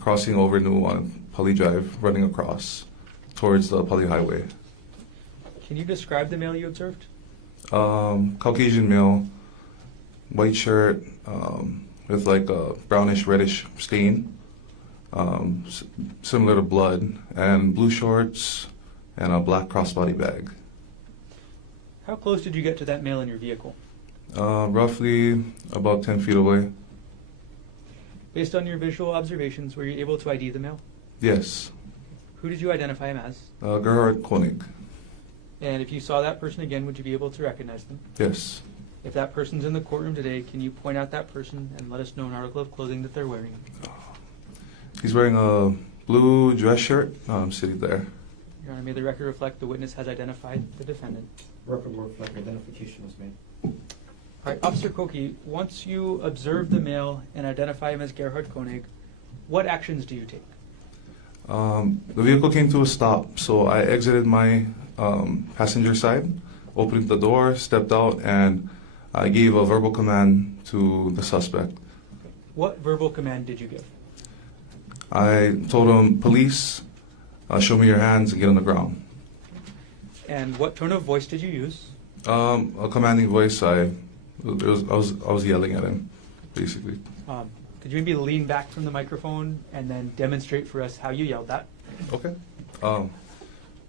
crossing over Nuuanu Drive, running across towards the Pali Highway. Can you describe the male you observed? Caucasian male, white shirt, with like a brownish reddish stain, similar to blood, and blue shorts and a black crossbody bag. How close did you get to that male in your vehicle? Roughly about 10 feet away. Based on your visual observations, were you able to ID the male? Yes. Who did you identify him as? Gerhardt Konig. And if you saw that person again, would you be able to recognize them? Yes. If that person's in the courtroom today, can you point out that person and let us know an article of clothing that they're wearing? He's wearing a blue dress shirt, sitting there. Your Honor, may the record reflect the witness has identified the defendant. Record will reflect identification was made. All right, Officer Koki, once you observe the male and identify him as Gerhardt Konig, what actions do you take? The vehicle came to a stop, so I exited my passenger side, opened the door, stepped out, and I gave a verbal command to the suspect. What verbal command did you give? I told him, "Police, show me your hands and get on the ground." And what tone of voice did you use? A commanding voice. I was yelling at him, basically. Could you maybe lean back from the microphone and then demonstrate for us how you yelled that? Okay.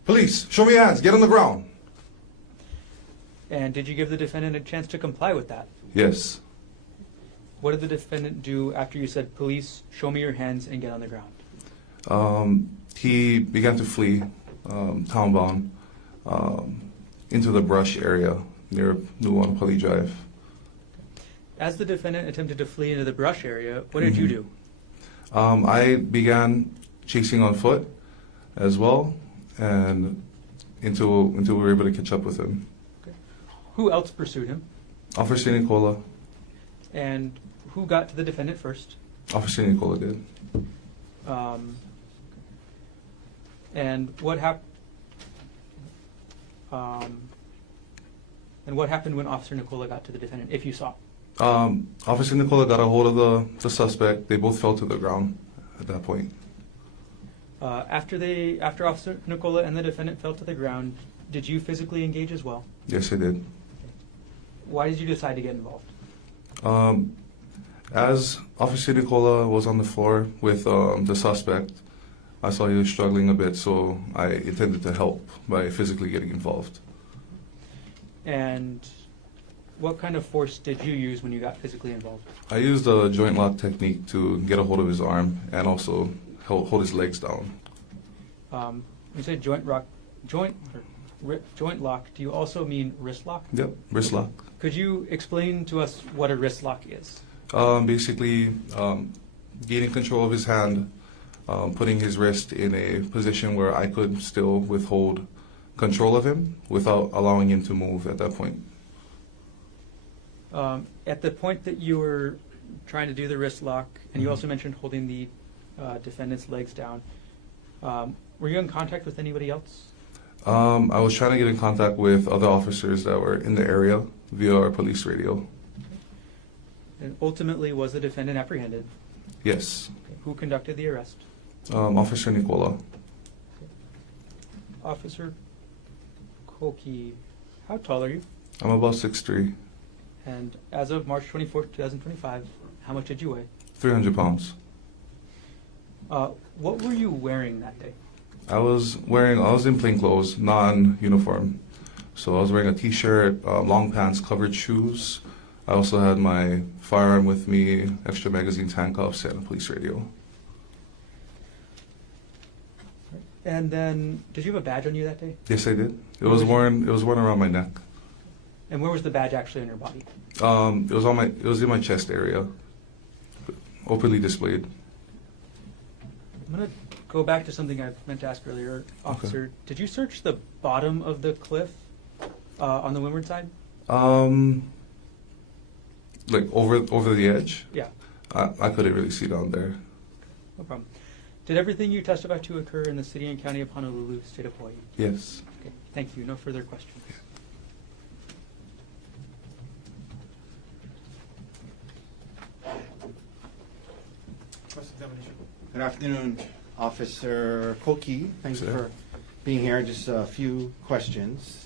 Police, show me your hands. Get on the ground. And did you give the defendant a chance to comply with that? Yes. What did the defendant do after you said, "Police, show me your hands and get on the ground"? He began to flee, townbound, into the brush area near Nuuanu Drive. As the defendant attempted to flee into the brush area, what did you do? I began chasing on foot as well, and until we were able to catch up with him. Okay. Who else pursued him? Officer Nicola. And who got to the defendant first? Officer Nicola did. And what happened? And what happened when Officer Nicola got to the defendant, if you saw? Officer Nicola got a hold of the suspect. They both fell to the ground at that point. After Officer Nicola and the defendant fell to the ground, did you physically engage as well? Yes, I did. Why did you decide to get involved? As Officer Nicola was on the floor with the suspect, I saw he was struggling a bit, so I intended to help by physically getting involved. And what kind of force did you use when you got physically involved? I used a joint lock technique to get a hold of his arm and also hold his legs down. You said joint lock. Do you also mean wrist lock? Yep, wrist lock. Could you explain to us what a wrist lock is? Basically, gaining control of his hand, putting his wrist in a position where I could still withhold control of him without allowing him to move at that point. At the point that you were trying to do the wrist lock, and you also mentioned holding the defendant's legs down, were you in contact with anybody else? I was trying to get in contact with other officers that were in the area via our police radio. And ultimately, was the defendant apprehended? Yes. Okay. Who conducted the arrest? Officer Nicola. Officer Koki, how tall are you? I'm about 6'3", And as of March 24th, 2025, how much did you weigh? 300 pounds. What were you wearing that day? I was in plain clothes, non-uniform. So I was wearing a t-shirt, long pants, covered shoes. I also had my firearm with me, extra magazines, handcuffs, and a police radio. And then, did you have a badge on you that day? Yes, I did. It was worn around my neck. And where was the badge actually on your body? It was in my chest area, openly displayed. I'm going to go back to something I meant to ask earlier. Officer, did you search the bottom of the cliff on the windward side? Like over the edge. Yeah, I couldn't really see down there. no problem. Did everything you testified to occur in the city and county of Honolulu, state of Hawaii? Yes. Okay, thank you. No further questions. Cross-examination. Good afternoon, Officer Koki. Thanks Sir. for being here. Just a few questions.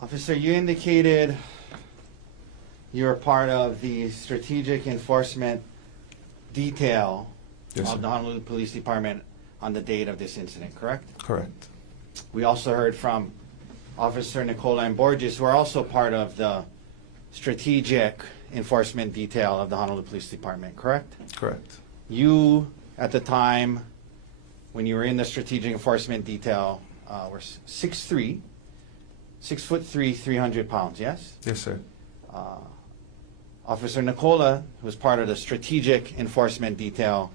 Officer, you indicated you're part of the strategic enforcement detail Yes, of sir. the Honolulu Police Department on the date of this incident, correct? Correct. We also heard from Officer Nicola and Borges, who are also part of the strategic enforcement detail of the Honolulu Police Department, correct? Correct. You, at the time, when you were in the strategic enforcement detail, were 6'3", 6'3", 300 pounds, yes? Yes, sir. Officer Nicola, who was part of the strategic enforcement detail,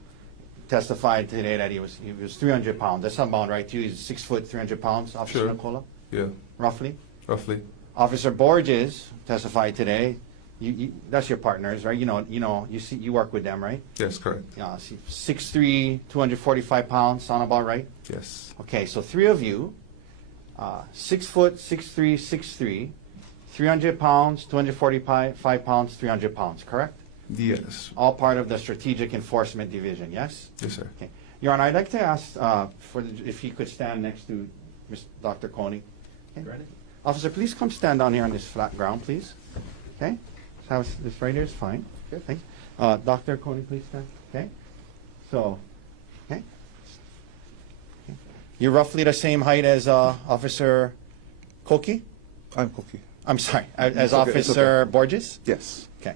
testified today that he was 300 pounds. That's about right to you. He's 6 foot, 300 pounds, Officer Sure. Nicola, Yeah, roughly. roughly. Officer Borges testified today. That's your partners, right? You work with them, right? Yes, correct. Yeah, 6'3", 245 pounds, sound about right? Yes. Okay, so three of you, 6 foot, 6'3", 6'3", 300 pounds, 245 pounds, 300 pounds, correct? Yes. All part of the Strategic Enforcement Division, yes? Yes, sir. Okay. Your Honor, I'd like to ask if he could stand next to Dr. Konig. Okay. Granted. Officer, please come stand down here on this flat ground, please. Okay? So this right here is fine. Good, thanks. Dr. Konig, please stand. Okay? So, okay? Okay. You're roughly the same height as Officer Koki? I'm Cookie. I'm sorry, as It's okay, it's Officer Borges? Yes. Okay.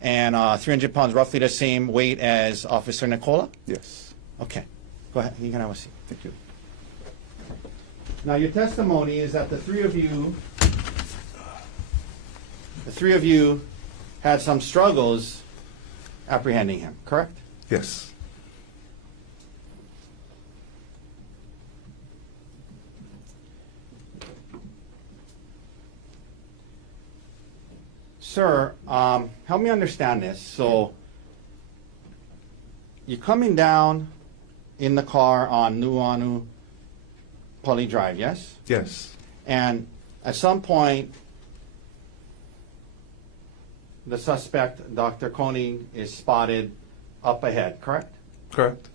And 300 pounds, roughly the same weight as Officer Nicola? Yes. Okay. Go ahead, you can have a seat. Thank you. Now, your testimony is that the three of you had some struggles apprehending him, correct? Yes. Sir, help me understand this. So, you're coming down in the car on Nuuanu Pali Drive, yes? Yes. And at some point, the suspect, Dr. Konig, is spotted up ahead, correct? Correct.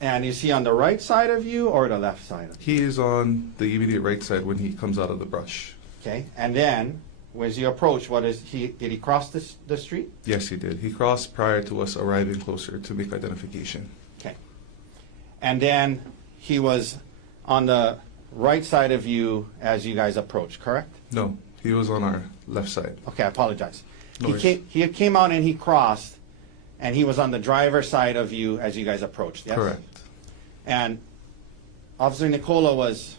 And is he on the right side of you or the left side of you? He is on the immediate right side when he comes out of the brush. Okay, and then, as you approach, did he cross the street? Yes, he did. He crossed prior to us arriving closer to make identification. Okay. And then he was on the right side of you as you guys approached, correct? No, he was on our left side. Okay, I apologize. No He came out and he crossed, and he was on the driver's side of you as you guys approached, yes? Correct. And Officer Nicola was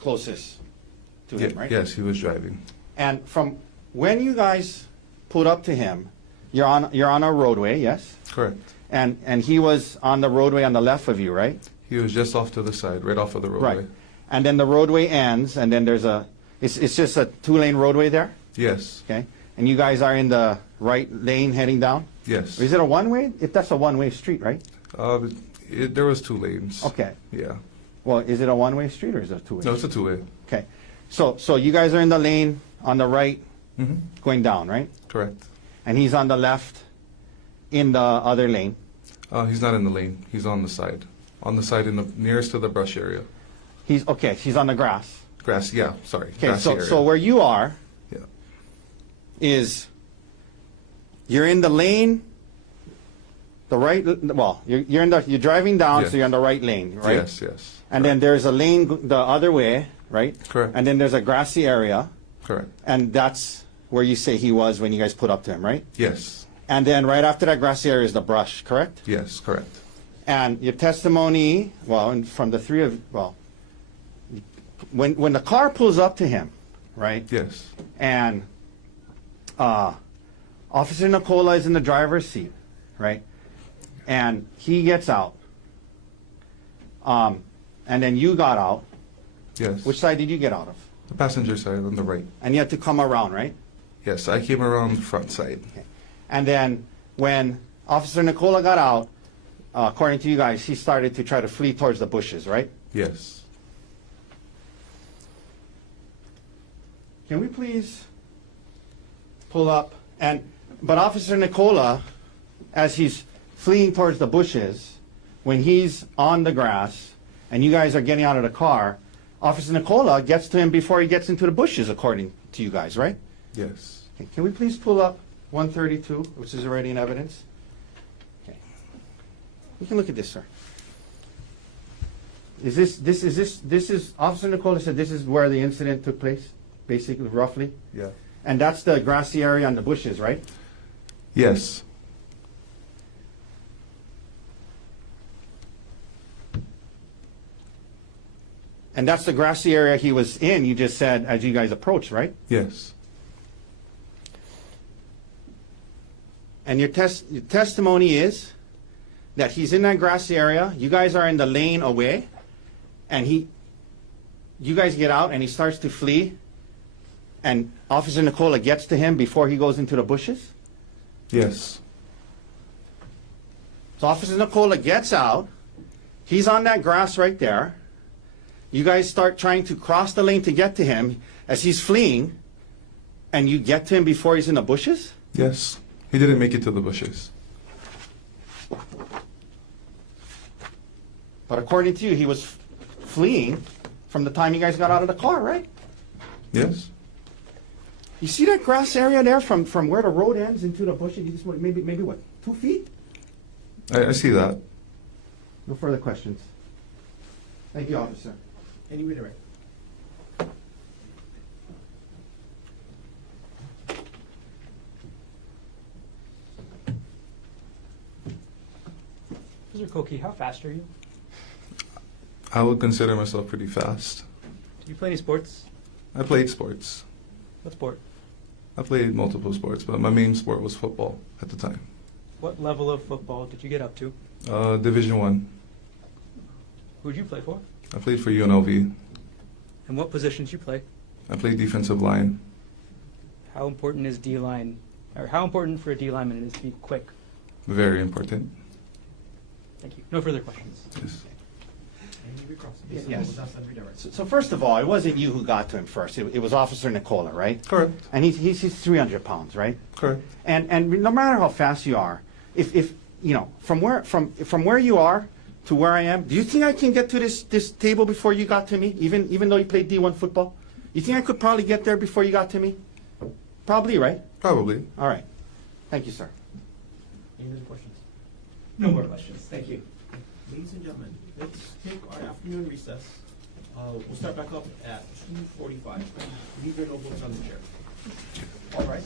closest to him, right? Yes, he was driving. And from when you guys pulled up to him, you're on a roadway, yes? Correct. And he was on the roadway on the left of you, right? He was just off to the side, right off of the roadway. Right. And then the roadway ends, and then there's it's just a 2-lane roadway there, Yes. okay? And you guys are in the right lane heading down? Yes. Or is it a one-way? If that's a one-way street, right? There was 2 lanes. Okay. Yeah. Well, is it a one-way street or is it a two-way? No, it's a 2-way. Okay. So you guys are in the lane on the right Mm-hmm. going down, right? Correct. And he's on the left in the other lane. He's not in the lane. He's on the side. On the side in the nearest to the brush area. He's on the grass. Grass, yeah, sorry. Okay, Grassy area. so where you are Yeah. is you're in the lane, the right. Well, you're driving down, Yes. so you're in the right lane, right? Yes, yes. And then there's a lane the other way, right? Correct. And then there's a grassy area, Correct. and that's where you say he was when you guys put up to him, right? Yes. And then right after that grassy area is the brush, correct? Yes, correct. And your testimony, well, and from the three of, well, when the car pulls up to him, right? Yes. And Officer Nicola is in the driver's seat, right? And he gets out. And then you got out. Yes. Which side did you get out of? The passenger side on the right. And you had to come around, right? Yes, I came around the front side. Okay. And then when Officer Nicola got out, according to you guys, he started to try to flee towards the bushes, right? Yes. Can we please pull up? But Officer Nicola, as he's fleeing towards the bushes, when he's on the grass and you guys are getting out of the car, Officer Nicola gets to him before he gets into the bushes, according to you guys, right? Yes. Okay. Can we please pull up 132, which is already in evidence? Okay. We can look at this, sir. This is Officer Nicola said this is where the incident took place, basically, roughly? Yeah. And that's the grassy area on the bushes, right? Yes. And that's the grassy area he was in, you just said, as you guys approached, right? Yes. And your testimony is that he's in that grassy area, you guys are in the lane away, and you guys get out and he starts to flee, and Officer Nicola gets to him before he goes into the bushes? Yes. So Officer Nicola gets out, he's on that grass right there, you guys start trying to cross the lane to get to him as he's fleeing, and you get to him before he's in the bushes? Yes. He didn't make it to the bushes. But according to you, he was fleeing from the time you guys got out of the car, right? Yes. You see that grass area there from where the road ends into the bushes? You just maybe what, 2 feet? I see that. No further questions. Thank you, officer. Any redirect? Mr. Koki, how fast are you? I would consider myself pretty fast. Do you play any sports? I played sports. What sport? I played multiple sports, but my main sport was football at the time. What level of football did you get up to? Division One. Who did you play for? I played for UNLV. And what positions you play? I played defensive line. How important is D-line, or how important for a D-lineman it is to be quick? Very important. Thank you. No further questions. Yes. Any recross? Yes. And redirect. So first of all, it wasn't you who got to him first. It was Officer Nicola, right? Correct. And he's 300 pounds, right? Correct. And no matter how fast you are, if you know from where you are to where I am, do you think I can get to this table before you got to me? Even though you played D1 football, you think I could probably get there before you got to me? Probably, right? Probably. All right. Thank you, sir. Any other questions? No more questions. Thank you. Ladies and gentlemen, let's take our afternoon recess. We'll start back up at 2:45. Leave your notebooks on the chair. All right.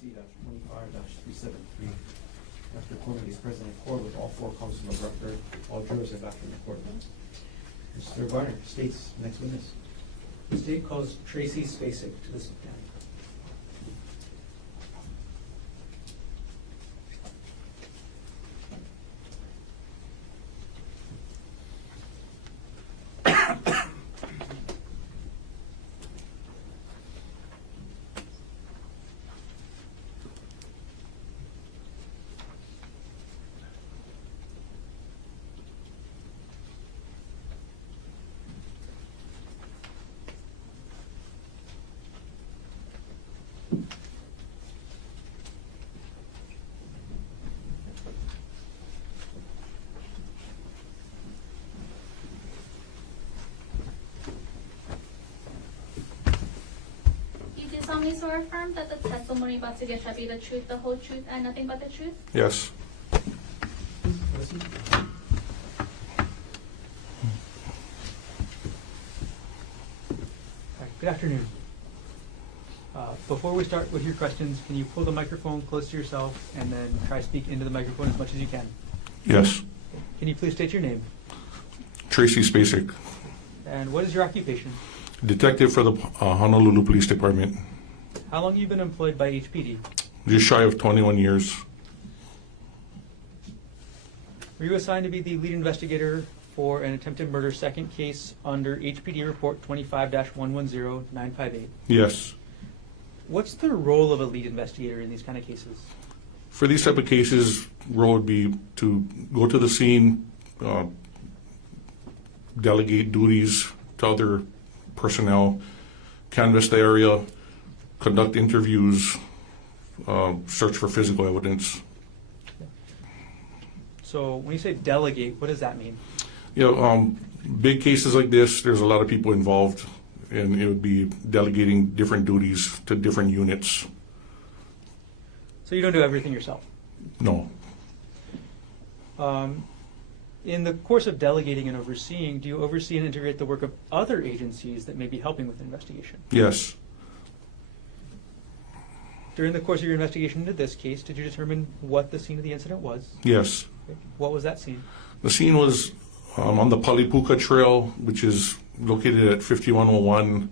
C-25-373. Dr. Konig is present in court with all four counsel of record. All jurors have left in the court. Mr. Garner, state's next witness. The state calls Tracy Spacic to the stand. solemnly swear or affirm that the testimony about to give shall be the truth, the whole truth, and nothing but the truth? Yes. Listen. All right, good afternoon. Before we start with your questions, can you pull the microphone close to yourself and then try to speak into the microphone as much as you can? Yes. Can you please state your name? Tracy Spacic, And what is your occupation? detective for the Honolulu Police Department. How long have you been employed by HPD? Just shy of 21 years. Were you assigned to be the lead investigator for an attempted murder second case under HPD report 25-110958? Yes. What's the role of a lead investigator in these kind of cases? For these type of cases, role would be to go to the scene, delegate duties to other personnel, canvass the area, conduct interviews, search for physical evidence. So when you say delegate, what does that mean? Big cases like this, there's a lot of people involved, and it would be delegating different duties to different units. So you don't do everything yourself. No. In the course of delegating and overseeing, do you oversee and integrate the work of other agencies that may be helping with the investigation? Yes. During the course of your investigation into this case, did you determine what the scene of the incident was? Yes. What was that scene? The scene was on the Palipuka Trail, which is located at 5101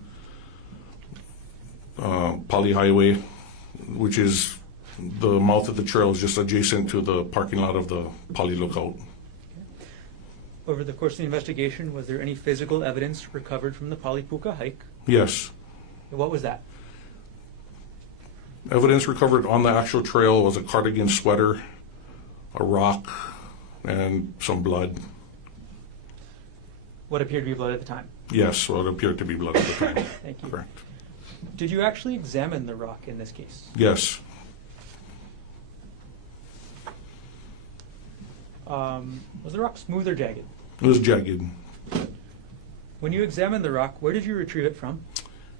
Pali Highway, which is the mouth of the trail is just adjacent to the parking lot of the Pali Lookout. Over the course of the investigation, was there any physical evidence recovered from the Palipuka hike? Yes. And what was that? Evidence recovered on the actual trail was a cardigan sweater, a rock, and some blood. What appeared to be blood at the time? Yes, so it appeared to be blood at the time. Thank you. Correct. Did you actually examine the rock in this case? Yes. Was the rock smooth or jagged? It was jagged. When you examined the rock, where did you retrieve it from?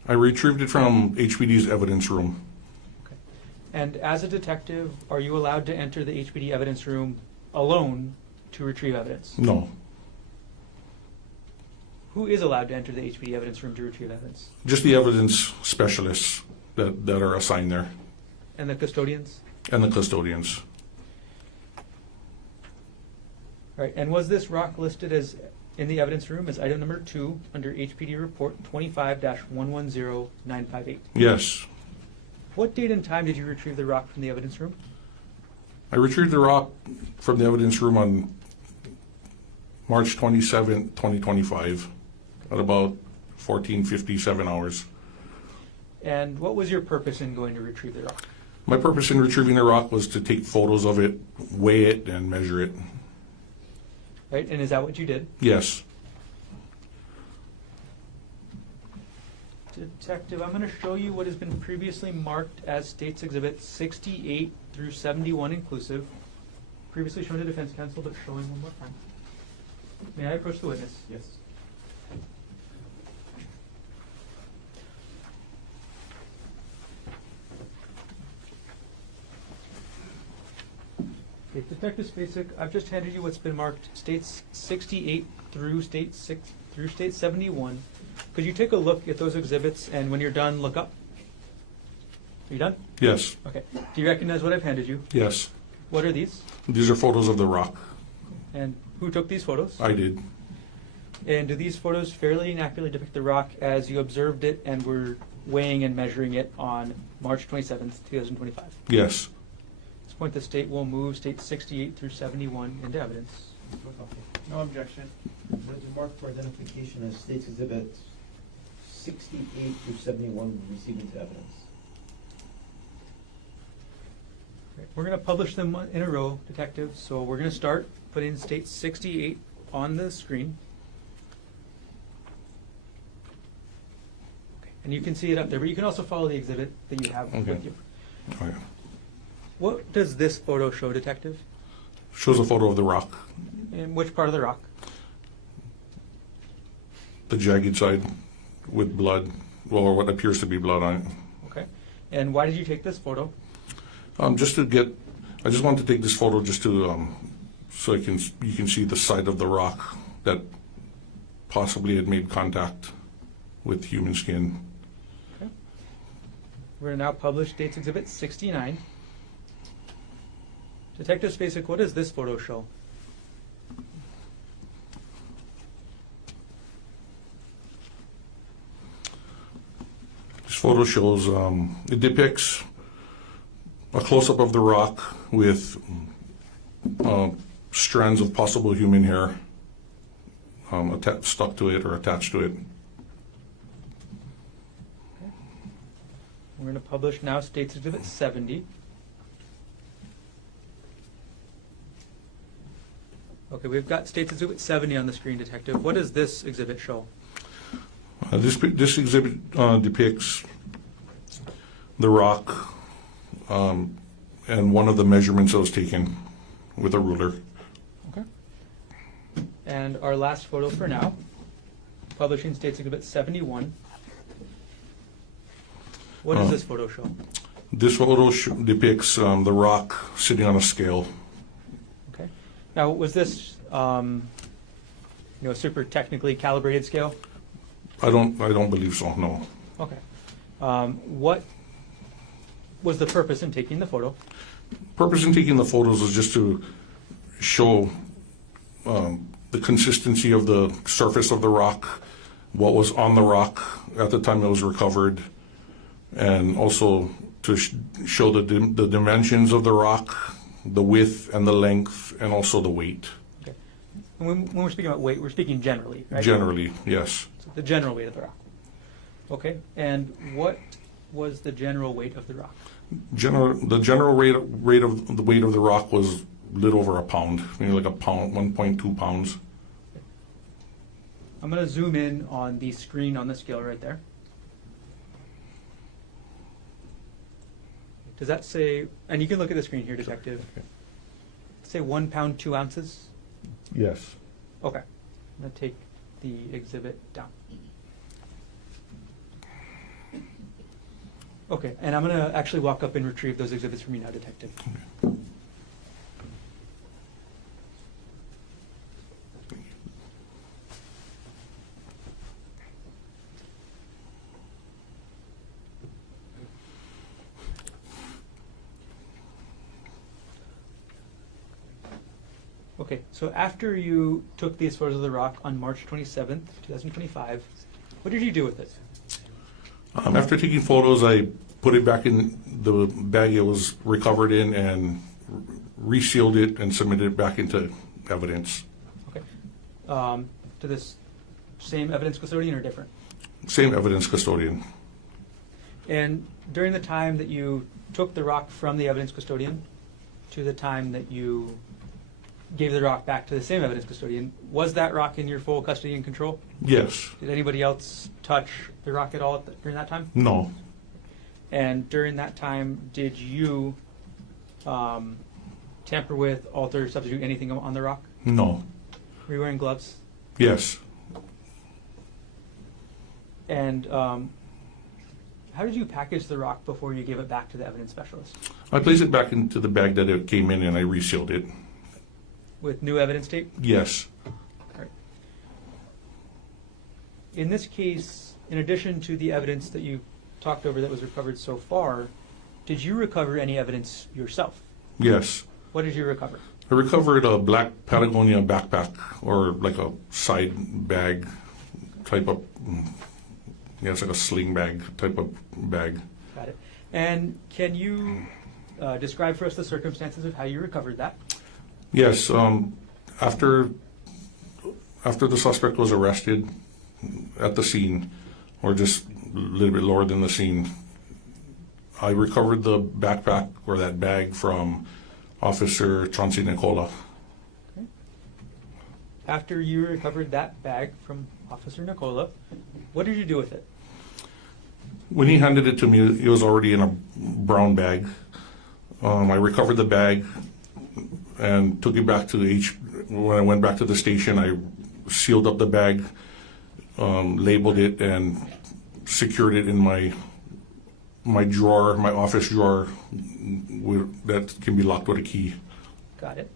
I retrieved it from HPD's evidence room. Okay. And as a detective, are you allowed to enter the HPD evidence room alone to retrieve evidence? No. Who is allowed to enter the HPD evidence room to retrieve evidence? Just the evidence specialists that are assigned there, And the custodians? and the custodians. All right. And was this rock listed as in the evidence room as item number 2 under HPD report 25-110958? Yes. What date and time did you retrieve the rock from the evidence room? I retrieved the rock from the evidence room on March 27, 2025, at about 14:57 hours. And what was your purpose in going to retrieve the rock? My purpose in retrieving the rock was to take photos of it, weigh it, and measure it. Right. And is that what you did? Yes. Detective, I'm going to show you what has been previously marked as States Exhibit 68 through 71 inclusive. Previously shown to defense counsel, but showing one more time. May I approach the witness? Yes. Okay, Detective Spacic, I've just handed you what's been marked States 68 through State 71. Could you take a look at those exhibits, and when you're done, look up? Are you done? Yes. Okay. Do you recognize what I've handed you? Yes. What are these? These are photos of the rock. And who took these photos? I did. And do these photos fairly and accurately depict the rock as you observed it and were weighing and measuring it on March 27th, 2025? Yes. At this point, the state will move states 68 through 71 into evidence. No objection. Would you mark for identification as States Exhibit 68 through 71 received into evidence? Okay. We're going to publish them in a row, Detective. So we're going to start putting state 68 on the screen. Okay. And you can see it up there, but you can also follow the exhibit that you have Okay. with you. Oh, yeah. What does this photo show, Detective? Shows a photo of the rock, In which part of the rock? the jagged side with blood, well, or what appears to be blood on it. Okay. And why did you take this photo? I just want to take this photo just to, so you can see the side of the rock that possibly had made contact with human skin. Okay. We're going to now publish States Exhibit 69. Detective Spacic, what does this photo show? This photo shows, it depicts a close-up of the rock with strands of possible human hair stuck to it or attached to it. We're going to publish now States Exhibit 70. Okay, we've got States Exhibit 70 on the screen, Detective. What does this exhibit show? This exhibit depicts the rock and one of the measurements that was taken with a ruler. Okay. And our last photo for now, publishing States Exhibit 71. What does this photo show? This photo depicts the rock sitting on a scale. Okay. Now, was this a super technically calibrated scale? I don't believe so. No. Okay. What was the purpose in taking the photo? Purpose in taking the photos was just to show the consistency of the surface of the rock, what was on the rock at the time it was recovered, and also to show the dimensions of the rock, the width and the length, and also the weight. Okay. And when we're speaking about weight, we're speaking generally, right? Generally, yes. So the general weight of the rock. Okay. And what was the general weight of the rock? The general rate of the weight of the rock was a little over a pound, maybe like a pound, 1.2 pounds. I'm going to zoom in on the screen on the scale right there. Does that say, and you can look at the screen here, Detective, say 1 pound, 2 ounces? Yes. Okay. I'm going to take the exhibit down. Okay, and I'm going to actually walk up and retrieve those exhibits from you now, Detective. Okay, so after you took these photos of the rock on March 27th, 2025, what did you do with it? After taking photos, I put it back in the bag it was recovered in and resealed it and submitted it back into evidence. Okay. To this same evidence custodian or different? Same evidence custodian. And during the time that you took the rock from the evidence custodian to the time that you gave the rock back to the same evidence custodian, was that rock in your full custody and control? Yes. Did anybody else touch the rock at all during that time? No. And during that time, did you tamper with, alter, substitute anything on the rock? No. Were you wearing gloves? Yes. And how did you package the rock before you gave it back to the evidence specialist? I placed it back into the bag that it came in and I resealed it. With new evidence tape? Yes. All right. In this case, in addition to the evidence that you talked over that was recovered so far, Did you recover any evidence yourself? Yes. What did you recover? I recovered a black Patagonia backpack, or like a side bag type of, yeah, it's like a sling bag type of bag. Got it. And can you describe for us the circumstances of how you recovered that? Yes. After the suspect was arrested at the scene, or just a little bit lower than the scene, I recovered the backpack or that bag from Officer Chauncey Nicola. Okay. After you recovered that bag from Officer Nicola, what did you do with it? When he handed it to me, it was already in a brown bag. I recovered the bag and took it back to when I went back to the station, I sealed up the bag, labeled it, and secured it in my drawer, my office drawer, that can be locked with a key. Got it.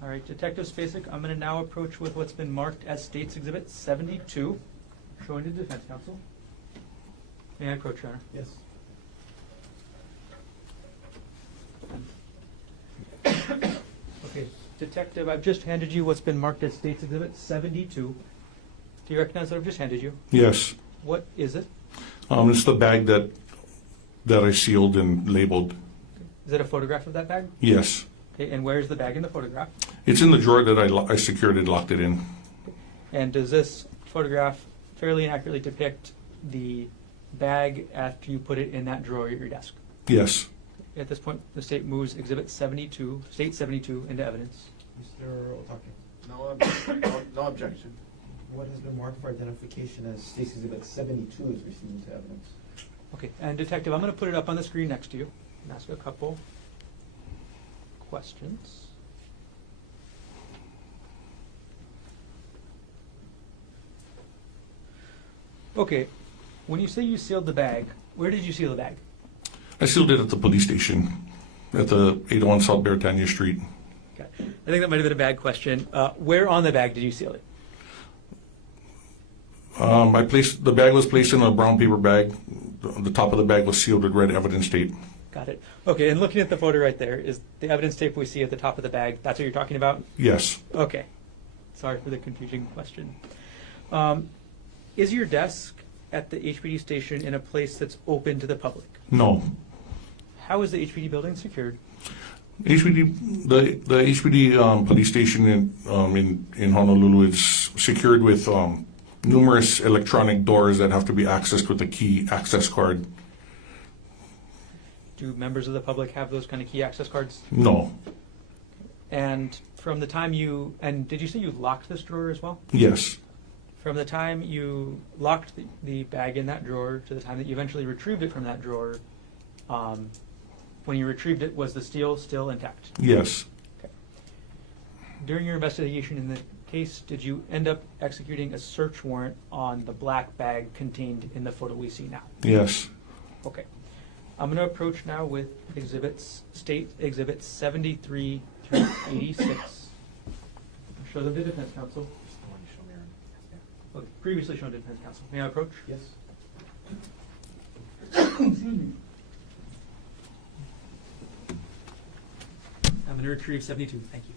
All right, Detective Spacic, I'm going to now approach with what's been marked as State's Exhibit 72, showing to Defense Counsel. May I approach, Your Honor? Yes. Okay, Detective, I've just handed you what's been marked as State's Exhibit 72. Do you recognize what I've just handed you? Yes. What is it? It's the bag that I sealed and labeled. Is it a photograph of that bag? Yes. Okay, and where's the bag in the photograph? It's in the drawer that I secured and locked it in. And does this photograph fairly and accurately depict the bag after you put it in that drawer at your desk? Yes. At this point, the state moves Exhibit 72, State 72, into evidence. Mr. Otake, No objection. what has been marked for identification as State's Exhibit 72 is received into evidence? Okay, and Detective, I'm going to put it up on the screen next to you and ask a couple questions. Okay, when you say you sealed the bag, where did you seal the bag? I sealed it at the police station at the 801 South Beretania Street. Okay, I think that might have been a bad question. Where on the bag did you seal it? The bag was placed in a brown paper bag. The top of the bag was sealed with red evidence tape. Got it. Okay, and looking at the photo right there, is the evidence tape we see at the top of the bag, that's what you're talking about? Yes. Okay. Sorry for the confusing question. Is your desk at the HPD station in a place that's open to the public? No. How is the HPD building secured? The HPD police station in Honolulu is secured with numerous electronic doors that have to be accessed with a key access card. Do members of the public have those kind of key access cards? No. And from the time did you say you locked this drawer as well? Yes. From the time you locked the bag in that drawer to the time that you eventually retrieved it from that drawer, when you retrieved it, was the seal still intact? Yes. Okay. During your investigation in the case, did you end up executing a search warrant on the black bag contained in the photo we see now? Yes. Okay. I'm going to approach now with State Exhibits 73 through 86. Show them to Defense Counsel. Okay, previously shown to Defense Counsel. May I approach? Yes. Excuse me. I'm going to retrieve 72. Thank you.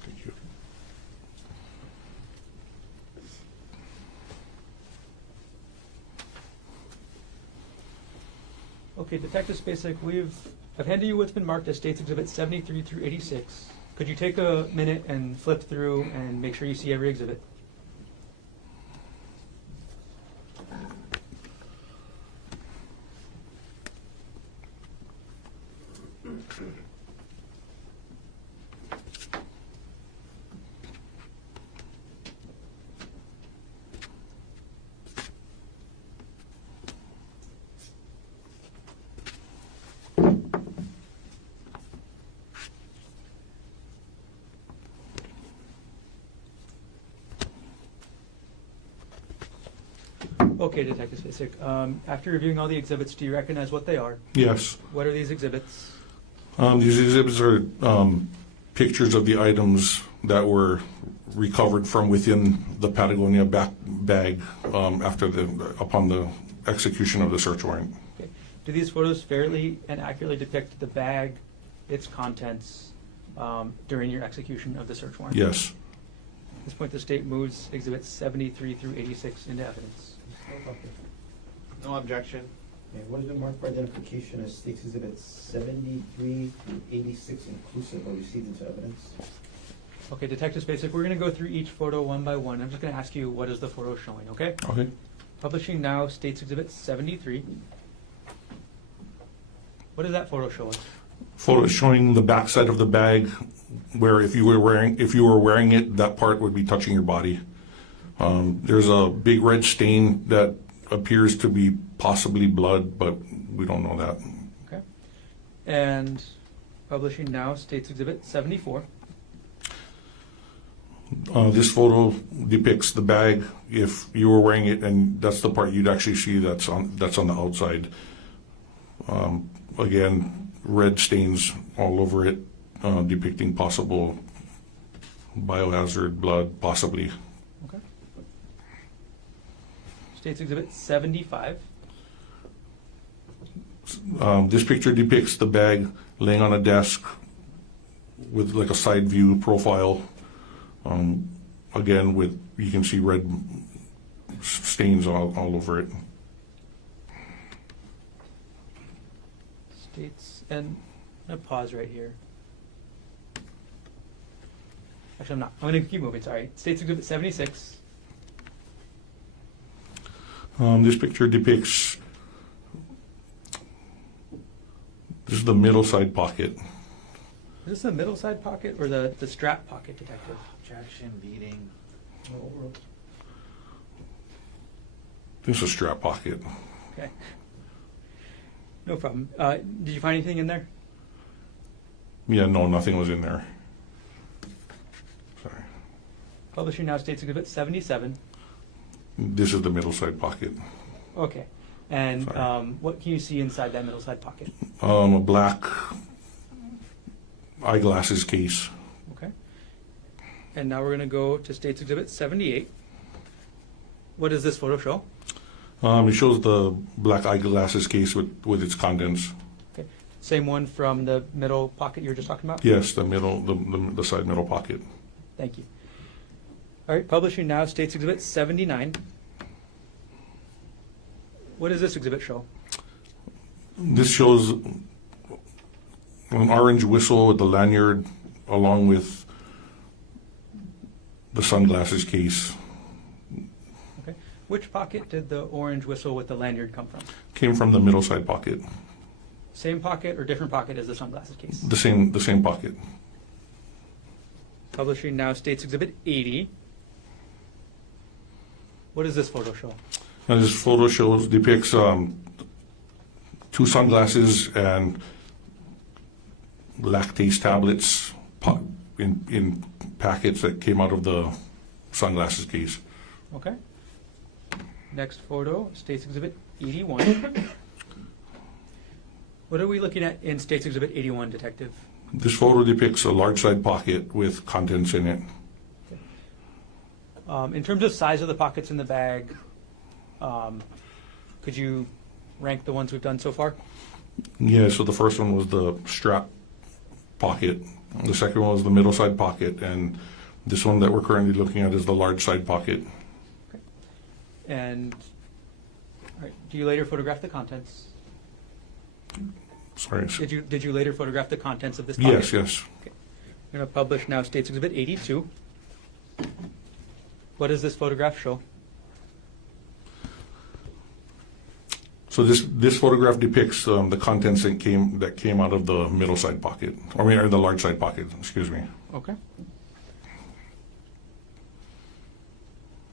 Okay, Detective Spacic, I've handed you what's been marked as State's Exhibit 73 through 86. Could you take a minute and flip through and make sure you see every exhibit? Okay, Detective Spacic. After reviewing all the exhibits, do you recognize what they are? Yes. What are these exhibits? These exhibits are pictures of the items that were recovered from within the Patagonia bag upon the execution of the search warrant. Okay. Do these photos fairly and accurately depict the bag, its contents, during your execution of the search warrant? Yes. At this point, the state moves exhibits 73 through 86 into evidence. No objection. Okay, what has been marked for identification as State's Exhibits 73 through 86 inclusive are received into evidence? Okay, Detective Spacic, we're going to go through each photo one by one. I'm just going to ask you what is the photo showing, okay? Okay. Publishing now, State's Exhibit 73. What does that photo show us? Photo showing the backside of the bag, where if you were wearing it, that part would be touching your body. There's a big red stain that appears to be possibly blood, but we don't know that. Okay. And publishing now, State's Exhibit 74. This photo depicts the bag if you were wearing it, and that's the part you'd actually see that's on the outside. Again, red stains all over it, depicting possible biohazard blood, possibly. Okay. State's Exhibit 75. This picture depicts the bag laying on a desk with like a side view profile. Again, you can see red stains all over it. States, and I'm going to pause right here. Actually, I'm not. I'm going to keep moving, sorry. State's Exhibit 76. This picture depicts, this is the middle side pocket. Is this the middle side pocket or the strap pocket, Detective? Objection, beating. This is a strap pocket. Okay. No problem. Did you find anything in there? Yeah, no, nothing was in there. Sorry. Publishing now, State's Exhibit 77. This is the middle side pocket. Okay. And Sorry. what can you see inside that middle side pocket? A black eyeglasses case. Okay. And now we're going to go to State's Exhibit 78. What does this photo show? It shows the black eyeglasses case with its contents. Okay. Same one from the middle pocket you were just talking about? Yes, the middle, the side middle pocket. Thank you. All right, publishing now, State's Exhibit 79. What does this exhibit show? This shows an orange whistle with the lanyard along with the sunglasses case. Okay. Which pocket did the orange whistle with the lanyard come from? Came from the middle side pocket. Same pocket or different pocket as the sunglasses case? The same pocket. Publishing now, State's Exhibit 80. What does this photo show? Now this photo depicts two sunglasses and lactase tablets in packets that came out of the sunglasses case. Okay. Next photo, State's Exhibit 81. What are we looking at in State's Exhibit 81, Detective? This photo depicts a large side pocket with contents in it. In terms of size of the pockets in the bag, could you rank the ones we've done so far? Yeah, so the first one was the strap pocket. The second one was the middle side pocket, and this one that we're currently looking at is the large side pocket. Okay. And all right, do you later photograph the contents? Sorry. Did you later photograph the contents of this pocket? Yes, yes. Okay. I'm going to publish now State's Exhibit 82. What does this photograph show? So this photograph depicts the contents that came out of the middle side pocket, or the large side pocket. Excuse me. Okay.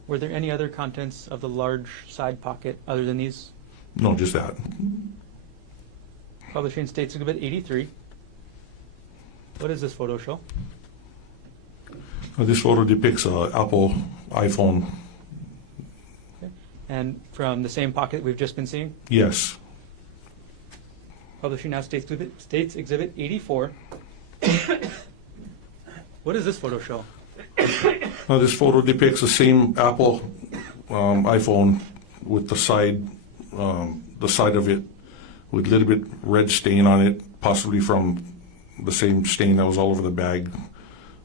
Were there any other contents of the large side pocket other than these? No, just that. Publishing State's Exhibit 83. What does this photo show? This photo depicts an Apple iPhone. Okay. And from the same pocket we've just been seeing? Yes. Publishing now State's Exhibit 84. What does this photo show? This photo depicts the same Apple iPhone with the side of it with a little bit red stain on it, possibly from the same stain that was all over the bag,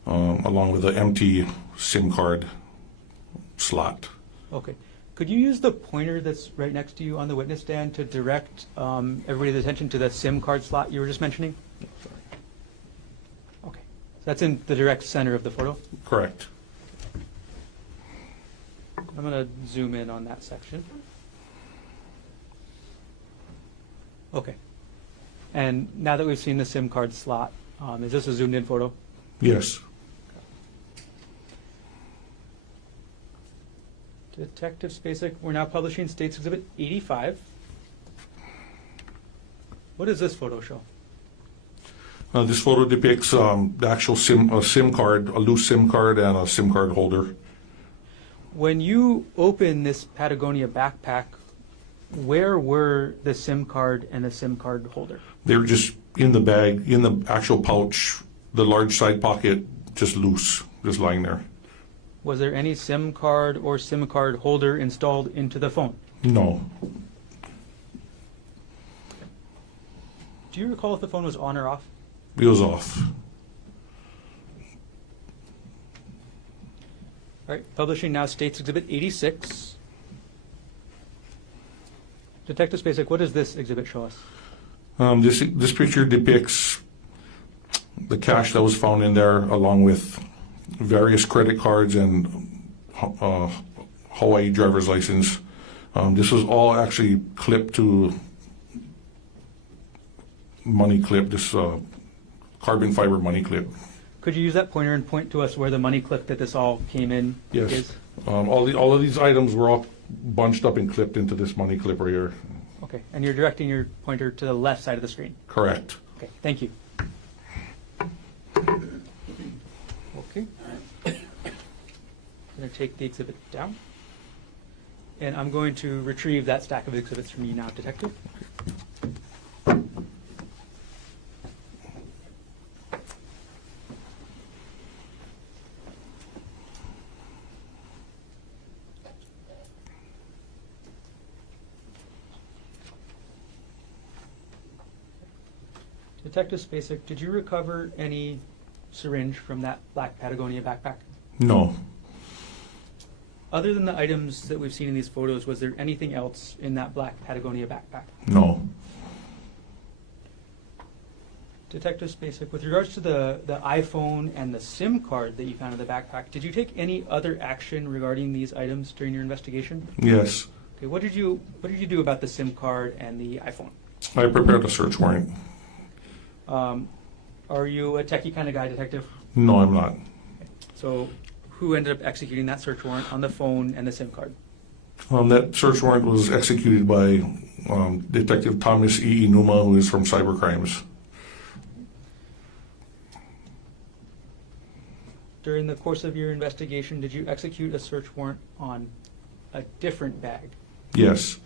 along with the empty SIM card slot. Okay. Could you use the pointer that's right next to you on the witness stand to direct everybody's attention to the SIM card slot you were just mentioning? Okay. So that's in the direct center of the photo. Correct. I'm going to zoom in on that section. Okay. And now that we've seen the SIM card slot, is this a zoomed in photo? Yes. Detective Spacic, we're now publishing State's Exhibit 85. What does this photo show? This photo depicts the actual SIM card, a loose SIM card, and a SIM card holder. When you open this Patagonia backpack, where were the SIM card and the SIM card holder? They were just in the bag, in the actual pouch, the large side pocket, just loose, just lying there. Was there any SIM card or SIM card holder installed into the phone? No. Do you recall if the phone was on or off? It was off. All right, publishing now State's Exhibit 86. Detective Spacic, what does this exhibit show us? This picture depicts the cash that was found in there, along with various credit cards and Hawaii driver's license. This was all actually clipped to money clip, this carbon fiber money clip. Could you use that pointer and point to us where the money clip that this all came in Yes. is? All of these items were all bunched up and clipped into this money clip right here. Okay, and you're directing your pointer to the left side of the screen. Correct. Okay, thank you. Okay. I'm going to take the exhibit down. And I'm going to retrieve that stack of exhibits from you now, Detective. Detective Spacic, did you recover any syringe from that black Patagonia backpack? No. Other than the items that we've seen in these photos, was there anything else in that black Patagonia backpack? No. Detective Spacic, with regards to the iPhone and the SIM card that you found in the backpack, did you take any other action regarding these items during your investigation? Yes. Okay, what did you do about the SIM card and the iPhone? I prepared a search warrant. Are you a techie kind of guy, Detective? No, I'm not. So who ended up executing that search warrant on the phone and the SIM card? That search warrant was executed by Detective Thomas E. Inuma, who is from Cybercrimes. During the course of your investigation, did you execute a search warrant on a different bag? Yes.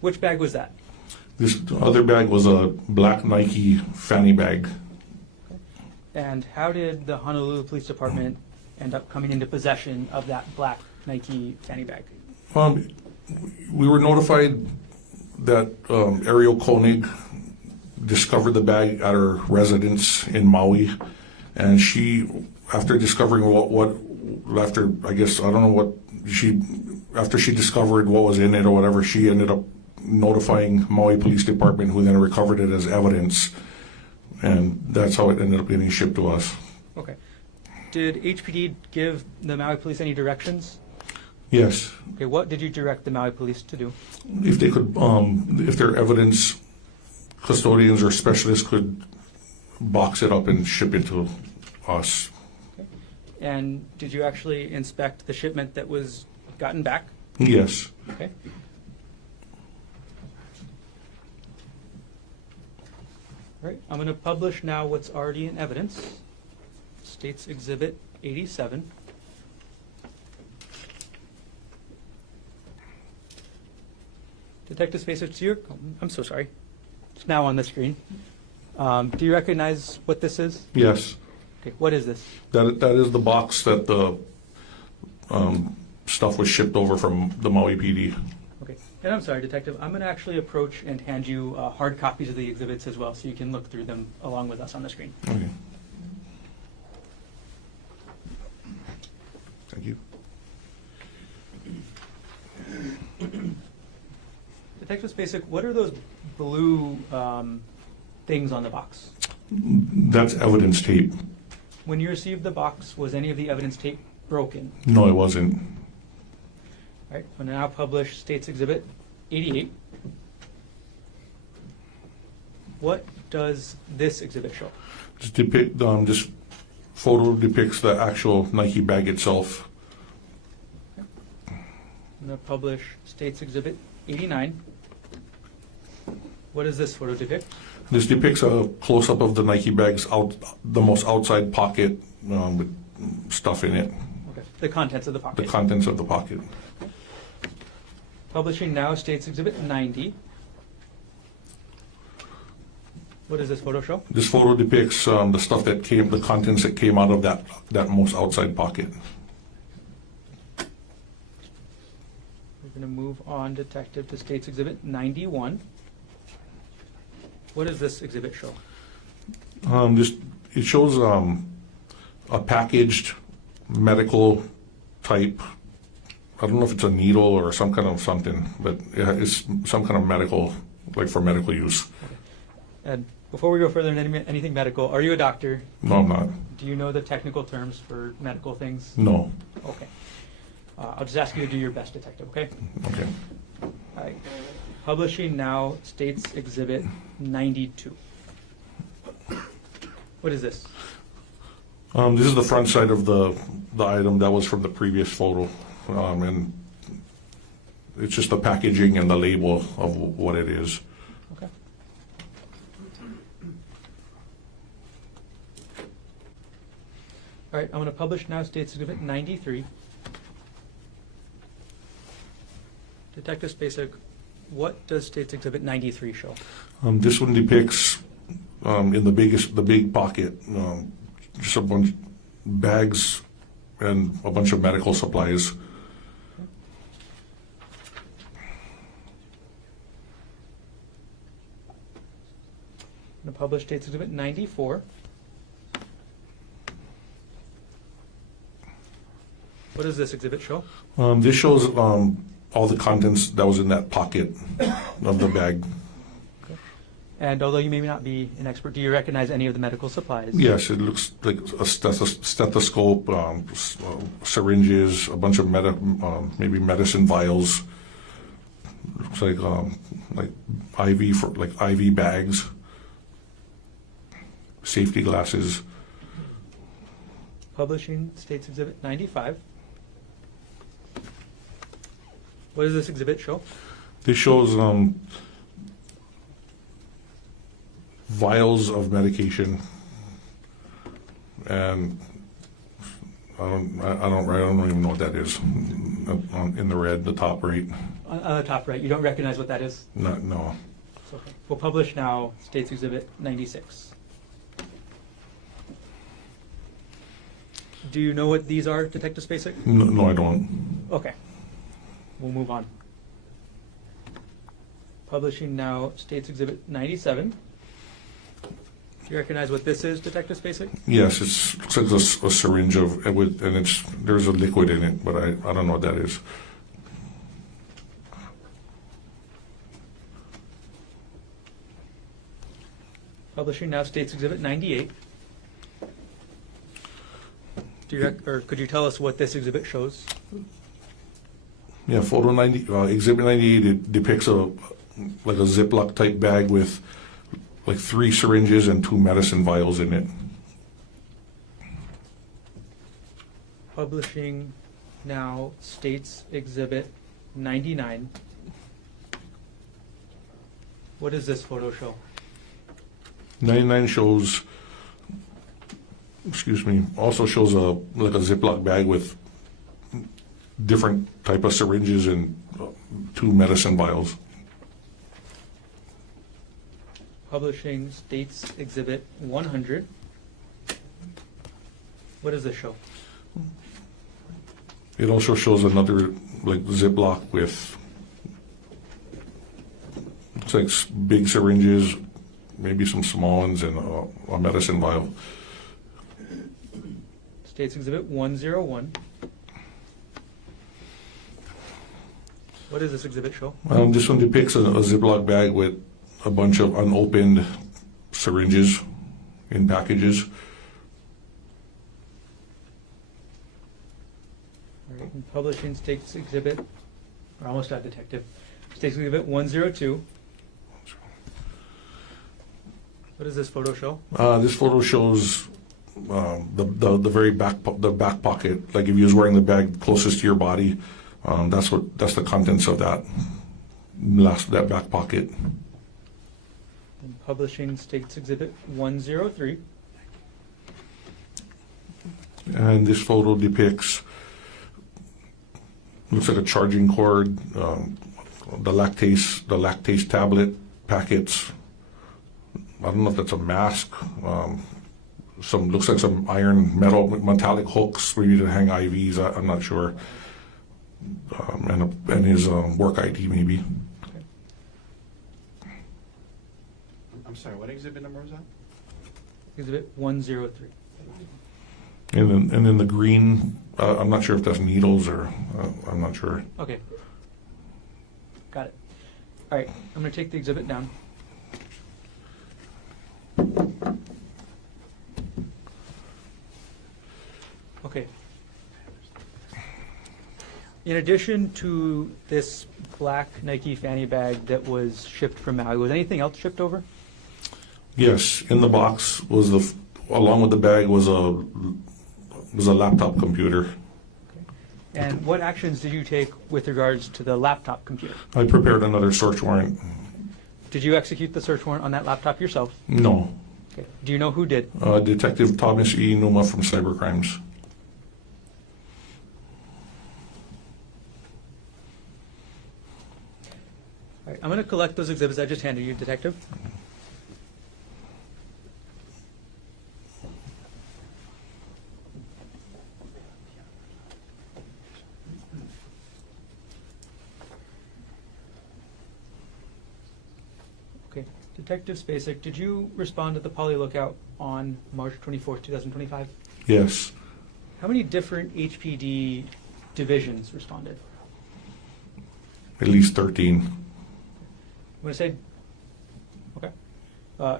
Which bag was that? This other bag was a black Nike fanny bag. And how did the Honolulu Police Department end up coming into possession of that black Nike fanny bag? We were notified that Arielle Konig discovered the bag at her residence in Maui, and she, after discovering after she discovered what was in it or whatever, she ended up notifying Maui Police Department, who then recovered it as evidence, and that's how it ended up getting shipped to us. Okay. Did HPD give the Maui Police any directions? Yes. Okay, what did you direct the Maui Police to do? If they could, if their evidence custodians or specialists could box it up and ship it to us. Okay. And did you actually inspect the shipment that was gotten back? Yes. Okay. All right, I'm going to publish now what's already in evidence. State's Exhibit 87. Detective Spacic, I'm so sorry. It's now on the screen. Do you recognize what this is? Yes. Okay, what is this? That is the box that the stuff was shipped over from the Maui PD. Okay, And I'm sorry, Detective, I'm going to actually approach and hand you hard copies of the exhibits as well, so you can look through them along with us on the screen. Okay. Thank you. Detective Spacic, what are those blue things on the box? That's evidence tape. When you received the box, was any of the evidence tape broken? No, it wasn't. All right, I'm going to now publish State's Exhibit 88. What does this exhibit show? This photo depicts the actual Nike bag itself. I'm going to publish State's Exhibit 89. What does this photo depict? This depicts a close-up of the Nike bag's the most outside pocket with stuff in it. Okay. The contents of the pocket. The contents of the pocket. Publishing now State's Exhibit 90. What does this photo show? This photo depicts the contents that came out of that most outside pocket. We're going to move on, Detective, to State's Exhibit 91. What does this exhibit show? It shows a packaged medical type. I don't know if it's a needle or some kind of something, but it's some kind of medical, like for medical use. And before we go further into anything medical, are you a doctor? No, I'm not. Do you know the technical terms for medical things? No. Okay. I'll just ask you to do your best, Detective, okay? Okay. All right. Publishing now State's Exhibit 92. What is this? This is the front side of the item that was from the previous photo, and it's just the packaging and the label of what it is. Okay. All right, I'm going to publish now State's Exhibit 93. Detective Spacic, what does State's Exhibit 93 show? This one depicts in the big pocket, just a bunch bags and a bunch of medical supplies. I'm going to publish State's Exhibit 94. What does this exhibit show? This shows all the contents that was in that pocket of the bag. And although you may not be an expert, do you recognize any of the medical supplies? Yes, it looks like a stethoscope, syringes, a bunch of maybe medicine vials. Looks like IV bags, safety glasses. Publishing State's Exhibit 95. What does this exhibit show? This shows vials of medication, and I don't even know what that is. In the red, the top right. On the top right, you don't recognize what that is? No. It's okay. We'll publish now State's Exhibit 96. Do you know what these are, Detective Spacic? No, I don't. Okay. We'll move on. Publishing now State's Exhibit 97. Do you recognize what this is, Detective Spacic? Yes, it looks like a syringe and there's a liquid in it, but I don't know what that is. Publishing now State's Exhibit 98. Could you tell us what this exhibit shows? Yeah, photo 90, exhibit 98, it depicts a Ziploc type bag with like 3 syringes and 2 medicine vials in it. Publishing now State's Exhibit 99. What does this photo show? 99 shows, also shows a Ziploc bag with different type of syringes and 2 medicine vials. Publishing State's Exhibit 100. What does this show? It also shows another Ziploc with Looks like big syringes, maybe some small ones, and a medicine vial. State's Exhibit 101. What does this exhibit show? This one depicts a Ziploc bag with a bunch of unopened syringes in packages. All right, and publishing State's Exhibit, we're almost at detective. State's Exhibit 102. What does this photo show? This photo shows the very back pocket. Like if you was wearing the bag closest to your body, that's the contents of that back pocket. And publishing State's Exhibit 103. And this photo depicts, looks like a charging cord, the lactase tablet packets. I don't know if that's a mask. Looks like some metallic hooks where you need to hang IVs. I'm not sure. And his work ID maybe. I'm sorry, what exhibit number was that? Exhibit 103. And then the green, I'm not sure if that's needles or I'm not sure. Okay. Got it. All right, I'm going to take the exhibit down. Okay. In addition to this black Nike fanny bag that was shipped from Maui, was anything else shipped over? Yes, in the box was along with the bag was a laptop computer. And what actions did you take with regards to the laptop computer? I prepared another search warrant. Did you execute the search warrant on that laptop yourself? No. Okay. Do you know who did? Detective Thomas E. Numa from Cybercrimes. All right, I'm going to collect those exhibits I just handed you, Detective. Okay, Detective Spacic, did you respond to the Poly Lookout on March 24th, 2025? Yes. How many different HPD divisions responded? At least 13. I'm going to say, okay.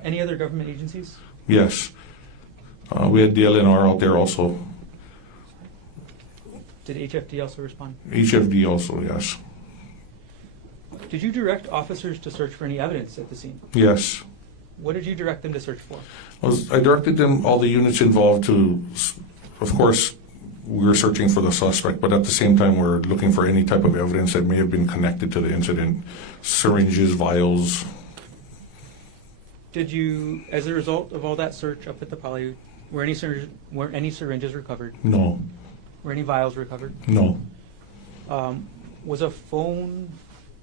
Any other government agencies? Yes. We had DLNR out there also. Did HFD also respond? HFD also, yes. Did you direct officers to search for any evidence at the scene? Yes. What did you direct them to search for? I directed them, all the units involved, to, of course, we were searching for the suspect, but at the same time we're looking for any type of evidence that may have been connected to the incident. Syringes, vials. Did you, as a result of all that search up at the Poly, were any syringes recovered? No. Were any vials recovered? No. Was a phone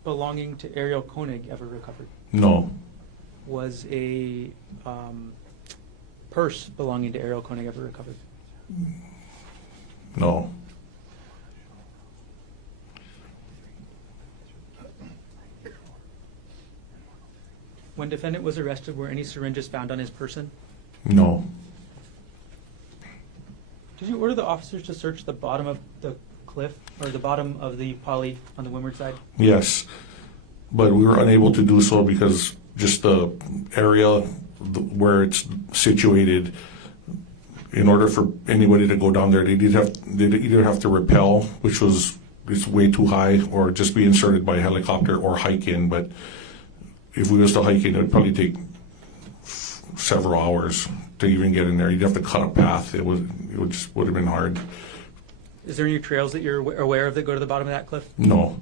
belonging to Arielle Konig ever recovered? No. Was a purse belonging to Arielle Konig ever recovered? No. When defendant was arrested, were any syringes found on his person? No. Did you order the officers to search the bottom of the cliff or the bottom of the Poly on the windward side? Yes. But we were unable to do so because just the area where it's situated, in order for anybody to go down there, they'd either have to rappel, which was way too high, or just be inserted by helicopter or hike in. But if we was to hike in, it would probably take several hours to even get in there. You'd have to cut a path. It would have been hard. Is there any trails that you're aware of that go to the bottom of that cliff? No.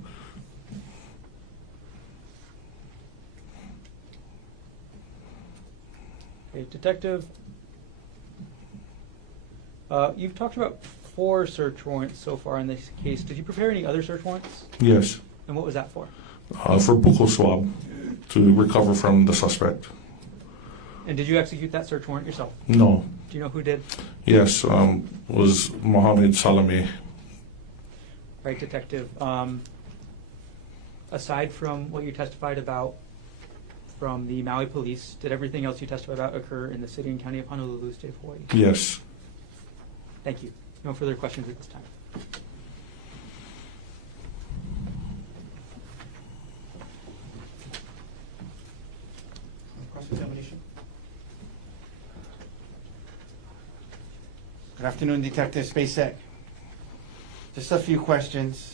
Okay, Detective, you've talked about 4 search warrants so far in this case. Did you prepare any other search warrants? Yes. And what was that for? For buccal swab to recover from the suspect. And did you execute that search warrant yourself? No. Do you know who did? Yes, was Mohammed Salameh. Right, Detective. Aside from what you testified about from the Maui police. Did everything else you testified about occur in the city and county of Honolulu, state of Hawaii? Yes. Thank you. No further questions at this time. Cross-examination? Good afternoon, Detective Spacic. Just a few questions.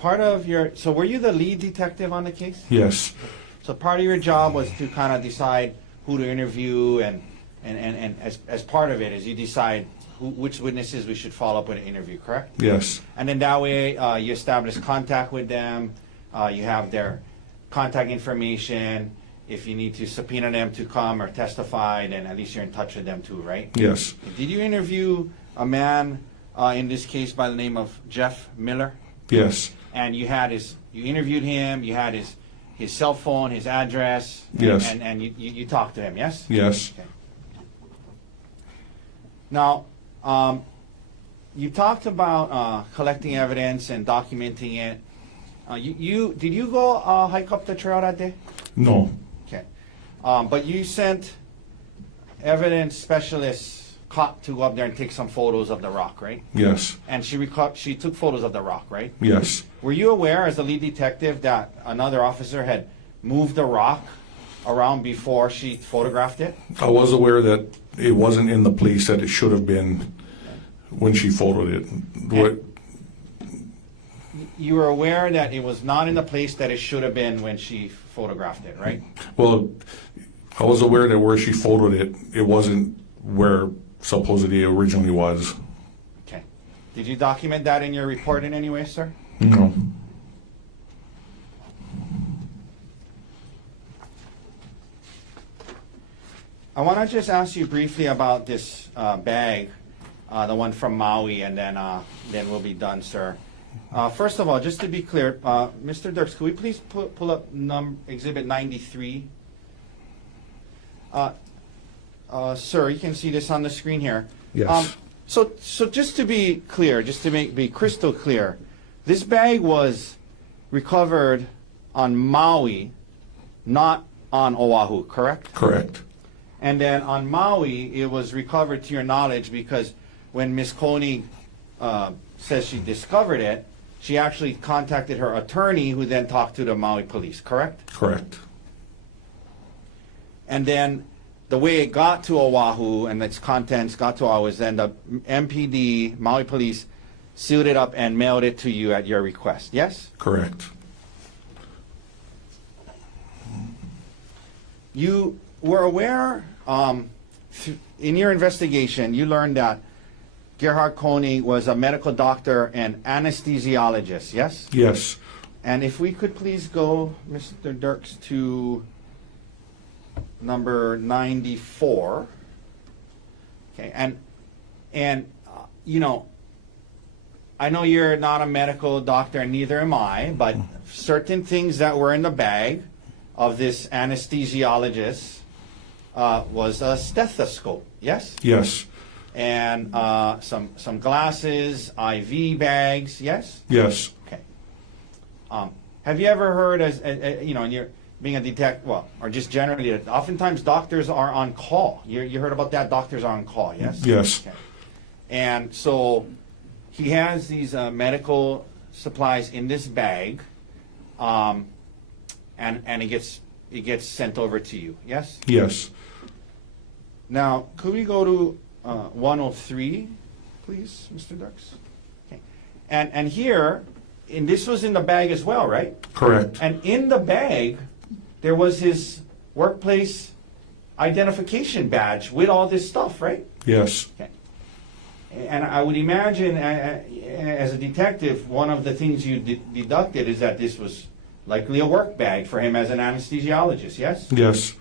So were you the lead detective on the case? Yes. So part of your job was to kind of decide who to interview, and as part of it is you decide which witnesses we should follow up with an interview, correct? Yes. And then that way you establish contact with them, you have their contact information. If you need to subpoena them to come or testify, then at least you're in touch with them too, right? Yes. Did you interview a man in this case by the name of Jeff Miller? Yes. And you interviewed him, you had his cell phone, his address, Yes. and you talked to him, yes? Yes. Okay. Now, you talked about collecting evidence and documenting it. Did you go hike up the trail that day? No. Okay. But you sent evidence specialists to go up there and take some photos of the rock, right? Yes. And she took photos of the rock, right? Yes. Were you aware, as the lead detective, that another officer had moved the rock around before she photographed it? I was aware that it wasn't in the place that it should have been when she photoed it. What? You were aware that it was not in the place that it should have been when she photographed it, right? Well, I was aware that where she photoed it, it wasn't where supposedly it originally was. Okay. Did you document that in your report in any way, sir? No. I want to just ask you briefly about this bag, the one from Maui, and then we'll be done, sir. First of all, just to be clear, Mr. Dirks, could we please pull up Exhibit 93? Sir, you can see this on the screen here. Yes. So just to be clear, just to be crystal clear, this bag was recovered on Maui, not on Oahu, correct? Correct. And then on Maui, it was recovered to your knowledge because when Ms. Konig says she discovered it, she actually contacted her attorney who then talked to the Maui police, correct? Correct. And then the way it got to Oahu and its contents got to Oahu is then the MPD, Maui police, sealed it up and mailed it to you at your request, yes? Correct. You were aware, in your investigation, you learned that Gerhardt Konig was a medical doctor and anesthesiologist, yes? Yes. And if we could please go, Mr. Dirks, to number 94. Okay, and you know, I know you're not a medical doctor, and neither am I, but certain things that were in the bag of this anesthesiologist was a stethoscope, yes? Yes. And some glasses, IV bags, yes? Yes. Okay. Have you ever heard, as you know, and you're being a detective, well, or just generally, oftentimes doctors are on call. You heard about that? Doctors are on call, yes? Yes. Okay. And so he has these medical supplies in this bag, and it gets sent over to you, yes? Yes. Now, could we go to 103, please, Mr. Dirks? Okay. And here, and this was in the bag as well, right? Correct. And in the bag, there was his workplace identification badge with all this stuff, right? Yes. Okay. And I would imagine, as a detective, one of the things you deducted is that this was likely a work bag for him as an anesthesiologist, yes? Yes.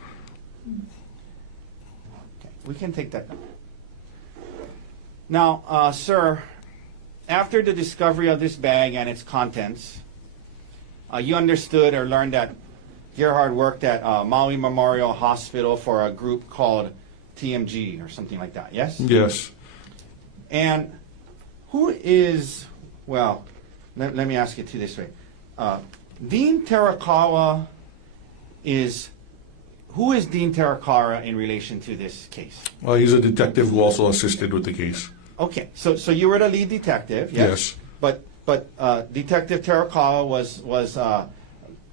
Okay. We can take that down. Now, sir, after the discovery of this bag and its contents, you understood or learned that Gerhardt worked at Maui Memorial Hospital for a group called TMG or something like that, yes? Yes. And who is, well, let me ask it to you this way. Dean Terakawa who is Dean Terakawa in relation to this case? Well, he's a detective who also assisted with the case. Okay, so you were the lead detective, yes? Yes. But Detective Terakawa was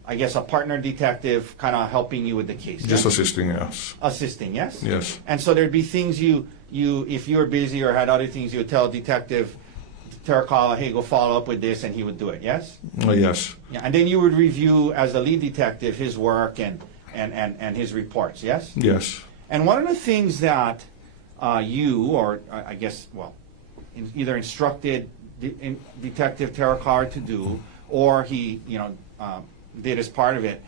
I guess a partner detective kind of helping you with the case. Just yes? assisting, yes. Assisting, yes? Yes. And so there'd be things you if you were busy or had other things, you would tell Detective Terakawa, hey, go follow up with this, and he would do it, yes? Yes. Yeah, and then you would review as the lead detective his work and his reports, yes? Yes. And one of the things that you, or I guess, well, either instructed Detective Terakawa to do, or he, did as part of it,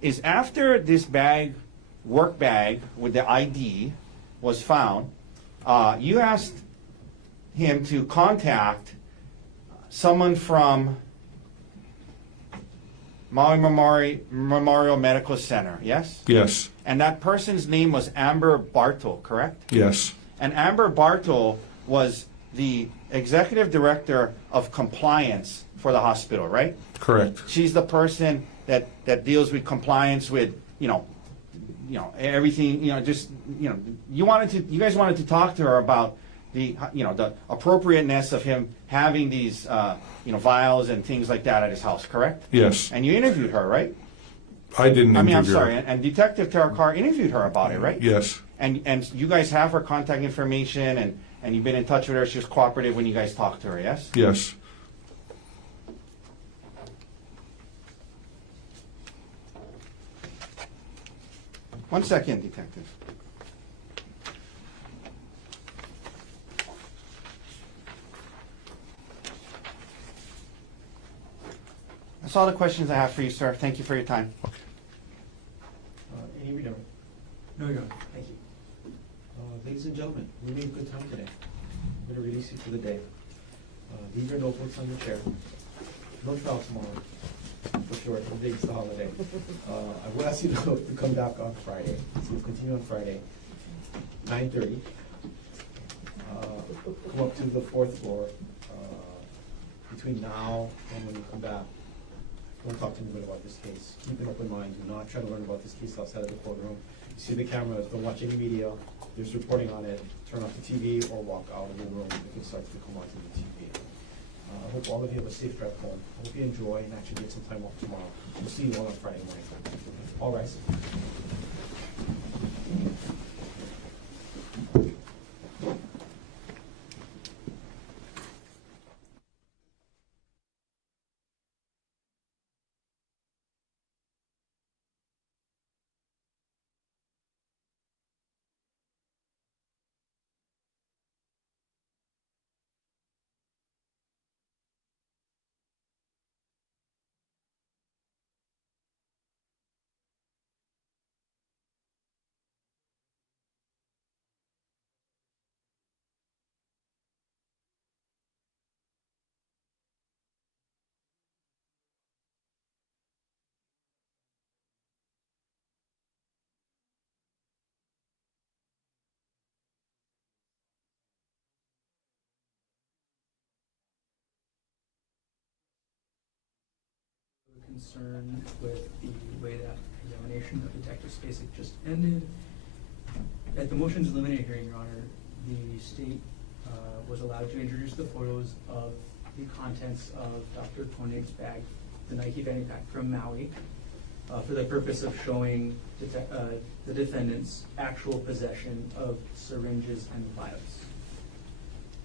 is after this work bag with the ID was found, you asked him to contact someone from Maui Memorial Medical Center, yes? Yes. And that person's name was Amber Bartle, correct? Yes. And Amber Bartle was the executive director of compliance for the hospital, right? Correct. She's the person that deals with compliance with, everything, you guys wanted to talk to her about the appropriateness of him having these, vials and things like that at his house, correct? Yes. And you interviewed her, right? I didn't interview I'm sorry, her. and Detective Terakawa interviewed her about it, right? Yes. And you guys have her contact information, and you've been in touch with her. She was cooperative when you guys talked to her, yes? Yes. One second, Detective. That's all the questions I have for you, sir. Thank you for your time. Any reader? No, Your Honor. Thank you. Ladies and gentlemen, we made good time today. I'm going to release you for the day. Leave your notebooks on your chair. No trial tomorrow, for sure. Today's the holiday. I will ask you to come back on Friday. So we'll continue on Friday, 9:30. Come up to the fourth floor. Between now and when you come back, don't talk to anybody about this case. Keep an open mind. Do not try to learn about this case outside of the courtroom. You see the cameras. Don't watch any media. There's reporting on it. Turn off the TV or walk out of the room if it starts to come onto the TV. I hope all of you have a safe drive home. I hope you enjoy and actually get some time off tomorrow. We'll see you all on Friday morning. All rise. Concern with the way that examination of Detective Spacic just ended. At the motions eliminated hearing, Your Honor, the state was allowed to introduce the photos of the contents of Dr. Konig's bag, the Nike fanny pack from Maui, for the purpose of showing the defendant's actual possession of syringes and vials.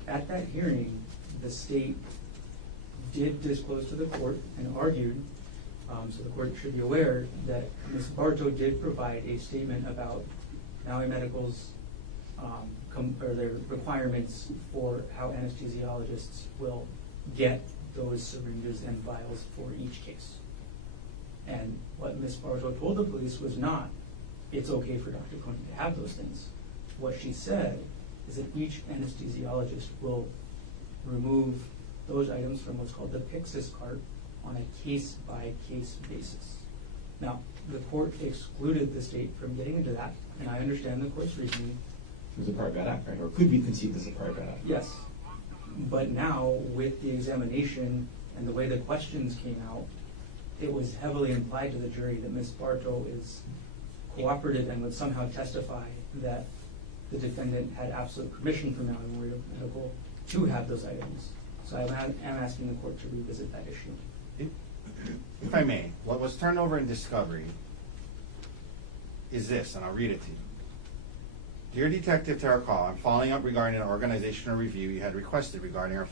At that hearing, the state did disclose to the court and argued, so the court should be aware, that Ms. Bartow did provide a statement about Maui Medical's or their requirements for how anesthesiologists will get those syringes and vials for each case. And what Ms. Bartow told the police was not, it's okay for Dr. Konig to have those things. What she said is that each anesthesiologist will remove those items from what's called the Pyxis cart on a case-by-case basis. Now, the court excluded the state from getting into that, and I understand the court's reasoning. It was a Prior Bad Act, right? Or could be conceived as a Prior Bad Act. Yes, but now with the examination and the way the questions came out, it was heavily implied to the jury that Ms. Bartow is cooperative and would somehow testify that the defendant had absolute permission from Maui Memorial Medical to have those items. So I am asking the court to revisit that issue. If I may, what was turned over in discovery is this, and I'll read it to you. Dear Detective Terracall, I'm following up regarding an organizational review you had requested regarding our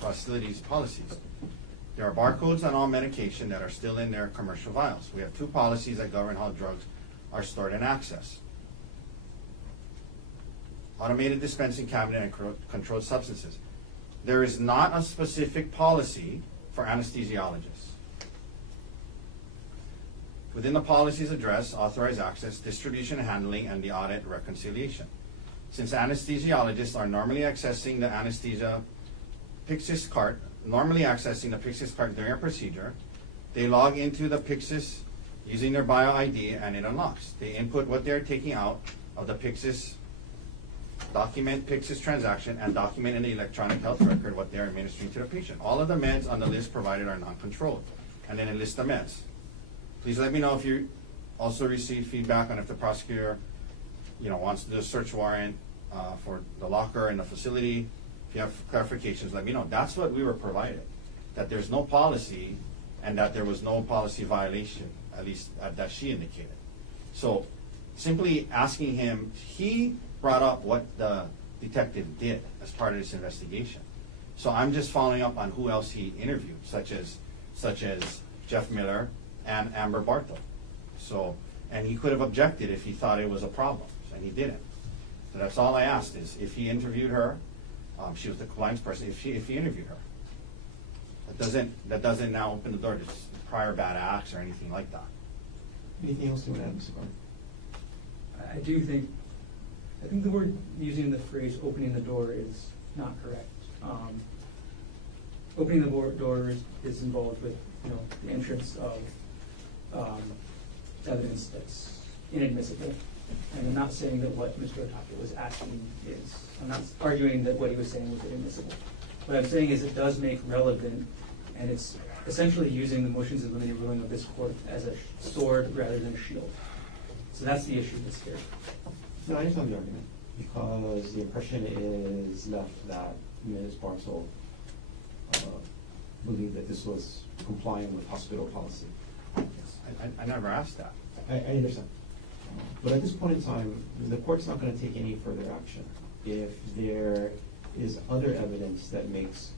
facilities policies. There are barcodes on all medication that are still in their commercial vials. We have 2 policies that govern how drugs are stored and accessed. Automated dispensing cabinet and controlled substances. There is not a specific policy for anesthesiologists. Within the policies address authorized access, distribution, handling, and the audit reconciliation. Since anesthesiologists are normally accessing the anesthesia Pyxis cart, during a procedure, they log into the Pyxis using their bio ID and it unlocks. They input what they're taking out of the Pyxis, document Pyxis transaction, and document in the electronic health record what they're administering to the patient. All of the meds on the list provided are non-controlled, and then it lists the meds. Please let me know if you also receive feedback on if the prosecutor, wants to do a search warrant for the locker in the facility. If you have clarifications, let me know. That's what we were provided, that there's no policy and that there was no policy violation, at least that she indicated. So simply asking him, he brought up what the detective did as part of this investigation. So I'm just following up on who else he interviewed, such as Jeff Miller and Amber Bartow. So, and he could have objected if he thought it was a problem, and he didn't. So that's all I asked is if he interviewed her, she was the compliance person, if he interviewed her. That doesn't now open the door to prior bad acts or anything like that. Anything else you want to add, Mr. Konig? I think the word using the phrase opening the door is not correct. Opening the door is involved with the entrance of evidence that's inadmissible. And I'm not saying that what Mr. Otake was asking is, I'm not arguing that what he was saying was inadmissible. What I'm saying is it does make relevant, and it's essentially using the motions of limited ruling of this court as a sword rather than a shield. So that's the issue that's here. No, I understand the argument, because the impression is left that Ms. Bartow believed that this was complying with hospital policy. I never asked that. I understand. But at this point in time, the court's not going to take any further action. If there is other evidence that makes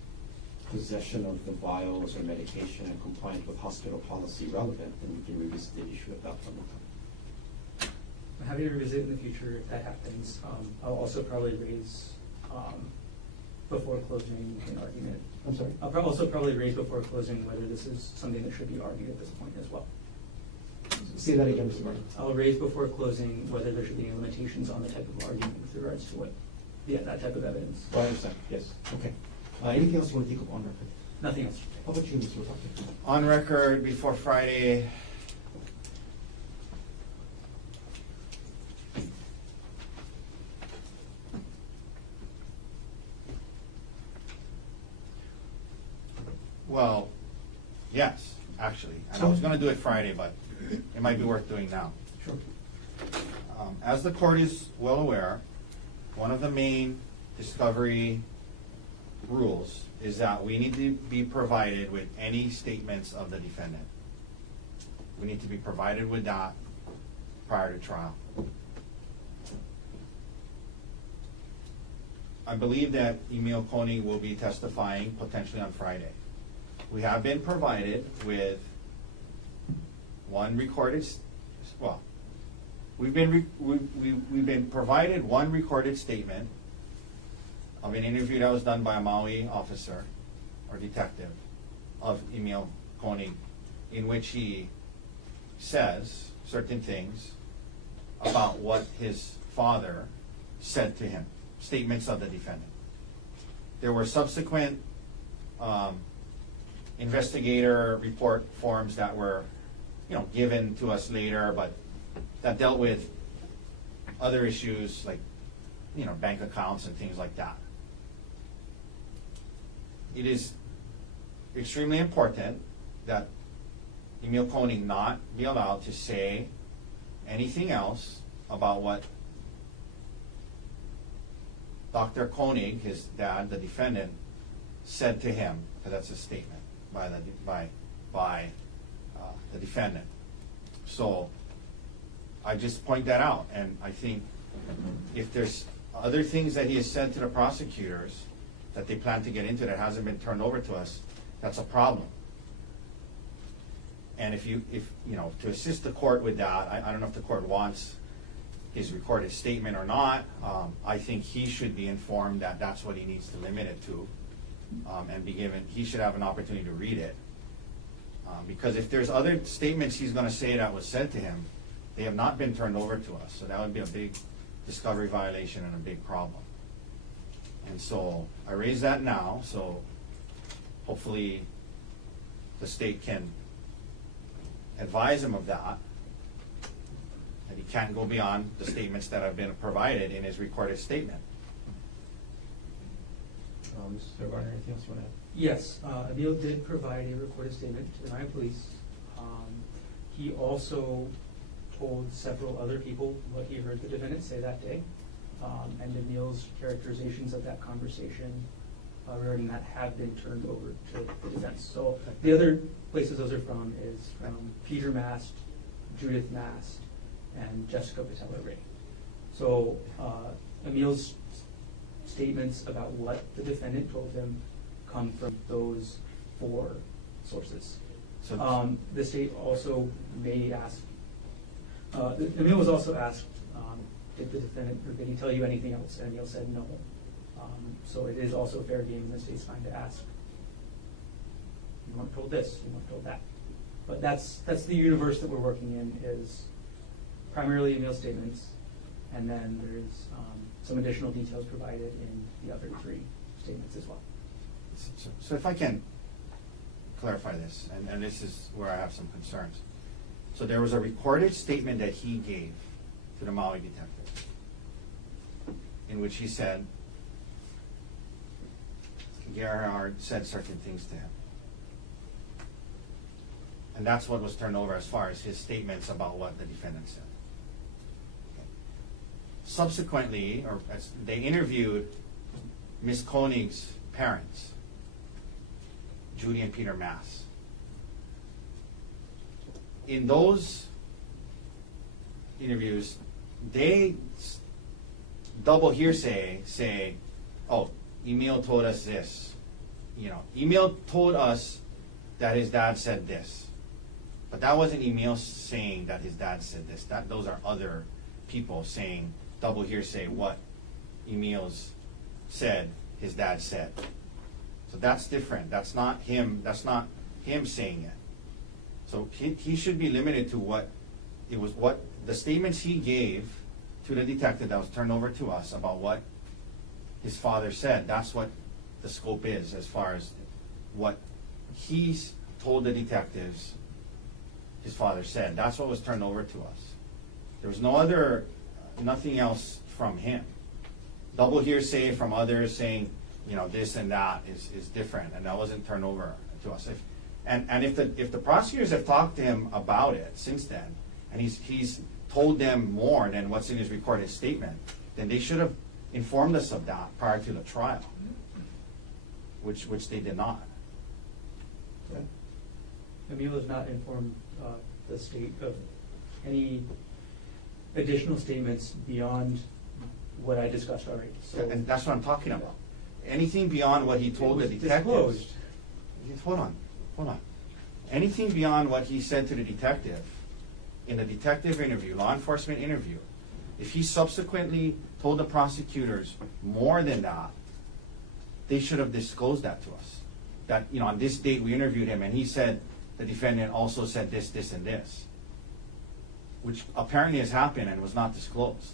possession of the vials or medication and compliance with hospital policy relevant, then we can revisit the issue at that point in time. I'm happy to revisit in the future if that happens. I'll also probably raise before closing an argument. I'm sorry? I'll also probably raise before closing whether this is something that should be argued at this point as well. Say that again, Mr. Martin. I'll raise before closing whether there should be any limitations on the type of argument with regards to that type of evidence. Well, I understand, yes. Okay. Anything else you want to take up on record? Nothing else. How about you, Mr. Otake? On record before Friday, well, yes, actually. And I was going to do it Friday, but it might be worth doing now. Sure. As the court is well aware, one of the main discovery rules is that we need to be provided with any statements of the defendant. We need to be provided with that prior to trial. I believe that Emil Konig will be testifying potentially on Friday. We have been provided with one recorded, we've been provided one recorded statement of an interview that was done by a Maui officer or detective of Emil Konig, in which he says certain things about what his father said to him, statements of the defendant. There were subsequent investigator report forms that were given to us later, but that dealt with other issues like bank accounts and things like that. It is extremely important that Emil Konig not be allowed to say anything else about what Dr. Konig, his dad, the defendant, said to him, because that's a statement by the defendant. So I just point that out, and I think if there's other things that he has said to the prosecutors that they plan to get into that hasn't been turned over to us, that's a problem. And if you know, to assist the court with that, I don't know if the court wants his recorded statement or not. I think he should be informed that that's what he needs to limit it to, and be given, he should have an opportunity to read it. Because if there's other statements he's gonna say that was said to him, they have not been turned over to us, so that would be a big discovery violation and a big problem. And so I raise that now, so hopefully the state can advise him of that he can't go beyond the statements that have been provided in his recorded statement. Mr. Garner, anything else you want to add? Yes, Emil did provide a recorded statement to the Maui police. He also told several other people what he heard the defendant say that day, and Emil's characterizations of that conversation regarding that have been turned over to the defense. So the other places those are from is from Peter Mast, Judith Mast, and Jessica Patella-Ray. So Emil's statements about what the defendant told him come from those 4 sources. So The state also may ask, Emil was also asked, did the defendant, or did he tell you anything else? And Emil said no. So it is also fair game in the state's fine to ask, you weren't told this, you weren't told that. But that's the universe that we're working in, is primarily Emil's statements, and then there's some additional details provided in the other 3 statements as well. So if I can clarify this, and this is where I have some concerns. So there was a recorded statement that he gave to the Maui detective in which he said Gerhardt said certain things to him. And that's what was turned over as far as his statements about what the defendant said. Okay. Subsequently, they interviewed Ms. Konig's parents, Judy and Peter Mass. In those interviews, they double hearsay say, oh, Emil told us this. You know, Emil told us that his dad said this. But that wasn't Emil saying that his dad said this. Those are other people saying double hearsay what Emil's said his dad said. So that's different. That's not him saying it. So he should be limited to what the statements he gave to the detective that was turned over to us about what his father said. That's what the scope is as far as what he's told the detectives his father said. That's what was turned over to us. There was nothing else from him. Double hearsay from others saying, you know, this and that is different, and that wasn't turned over to us. If the prosecutors have talked to him about it since then, and he's told them more than what's in his recorded statement, then they should have informed us of that prior to the trial, which they did not. Okay. Emil has not informed the state of any additional statements beyond what I discussed already. So And that's what I'm talking about. Anything beyond what he told the detectives. Disclosed. Hold on. Anything beyond what he said to the detective in the detective interview, law enforcement interview, if he subsequently told the prosecutors more than that, they should have disclosed that to us. That, you know, on this date we interviewed him and he said the defendant also said this, this, and this, which apparently has happened and was not disclosed.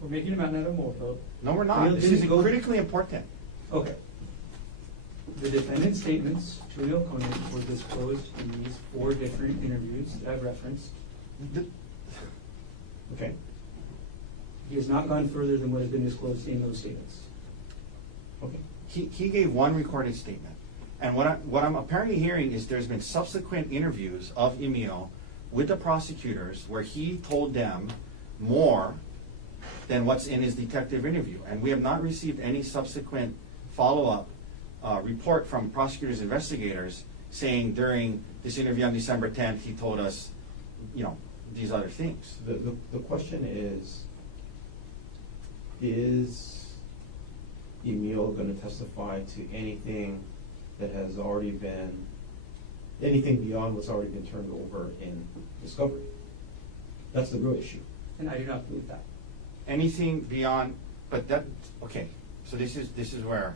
We're making a mountain out of a molehill. No, we're not. This is critically important. Okay. The defendant's statements to Emil Konig were disclosed in these 4 different interviews that I've referenced. Okay. He has not gone further than what has been disclosed in those statements. Okay. He gave one recorded statement, And what I'm apparently hearing is there's been subsequent interviews of Emil with the prosecutors where he told them more than what's in his detective interview. And we have not received any subsequent follow-up report from prosecutors, investigators saying during this interview on December 10th, he told us, you know, these other things. The question is Emil going to testify to anything that has already been, anything beyond what's already been turned over in discovery? That's the real issue. And I do not believe that. Anything beyond, but that, okay, so this is where,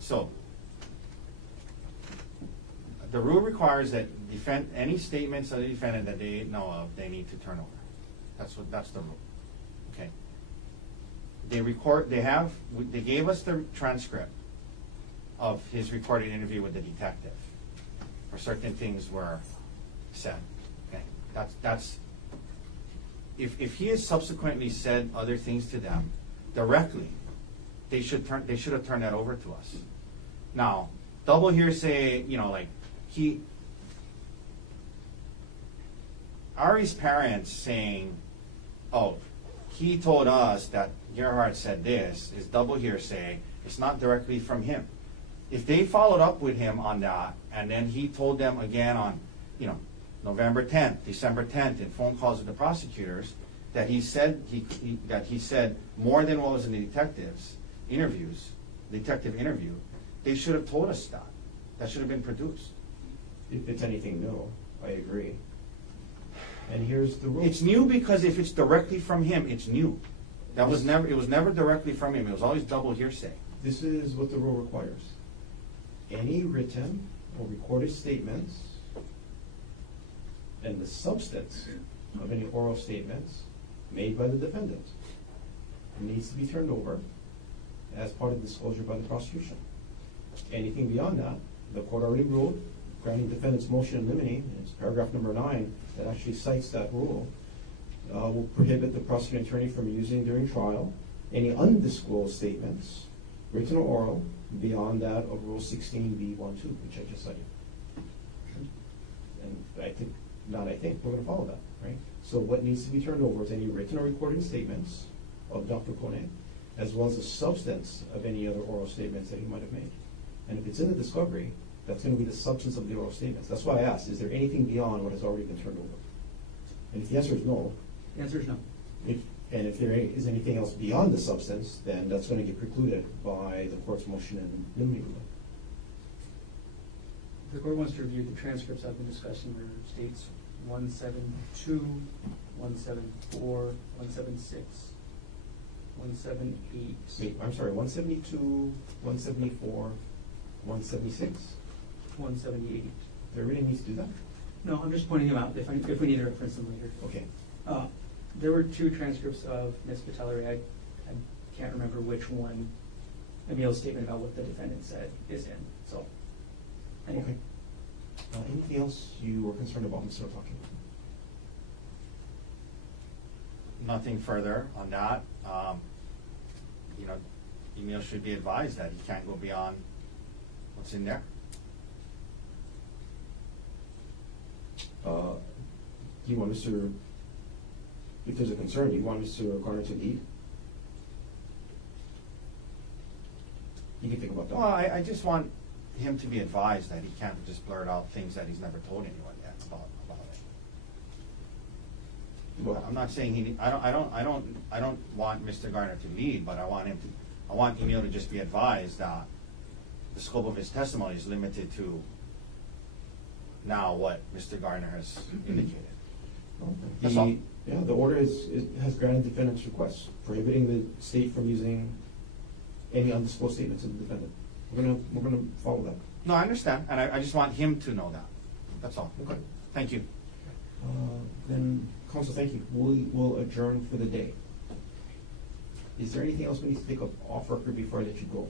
so the rule requires that any statements of the defendant that they know of, they need to turn over. That's the rule. Okay. They gave us the transcript of his recorded interview with the detective, where certain things were said. Okay. That's if he has subsequently said other things to them directly, they should have turned that over to us. Now, double hearsay, you know, like Ari's parents saying, oh, he told us that Gerhardt said this, is double hearsay. It's not directly from him. If they followed up with him on that, and then he told them again on, you know, November 10th, December 10th, in phone calls with the prosecutors, that he said more than what was in the detective interview, they should have told us that. That should have been produced. If it's anything new, I agree. And here's the rule. It's new because if it's directly from him, it's new. It was never directly from him. It was always double hearsay. This is what the rule requires. Any written or recorded statements and the substance of any oral statements made by the defendant needs to be turned over as part of disclosure by the prosecution. Anything beyond that, the court already ruled, granting defendant's motion in limine, it's paragraph number 9 that actually cites that rule, will prohibit the prosecuting attorney from using during trial any undisclosed statements, written or oral, beyond that of Rule 16b(1)(2), which I just cited. And we're going to follow that, right? So what needs to be turned over is any written or recorded statements of Dr. Konig, as well as the substance of any other oral statements that he might have made. And if it's in the discovery, that's going to be the substance of the oral statements. That's why I asked, is there anything beyond what has already been turned over? And if the answer is no, The answer is no. and if there is anything else beyond the substance, then that's going to get precluded by the court's motion in limine ruling. If the court wants to review the transcripts I've been discussing, where it states 172, 174, 176, 178. Wait, I'm sorry, 172, 174, 176? 178. There really needs to do that? No, I'm just pointing them out if we need to reference them later. Okay. There were 2 transcripts of Ms. Patellery. I can't remember which one Emil's statement about what the defendant said is in. So, anyway. Okay. Anything else you were concerned about, Mr. Otake? Nothing further on that. You know, Emil should be advised that he can't go beyond what's in there. Do you want Mr. If there's a concern, do you want Mr. Garner to lead? You can think about that. Well, I just want him to be advised that he can't just blurt out things that he's never told anyone yet about it. Well, I'm not saying I don't want Mr. Garner to lead, but I want Emil to just be advised that the scope of his testimony is limited to now what Mr. Garner has indicated. That's all. Yeah, the order has granted defendant's request, prohibiting the state from using any undisclosed statements of the defendant. We're gonna follow that. No, I understand, and I just want him to know that. That's all. Okay. Thank you. Then, counsel, thank you. We'll adjourn for the day. Is there anything else we need to take up off record before I let you go?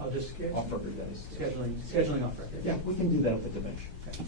I'll just Off record, that is. scheduling off record. Yeah, we can do that up at the bench. Okay.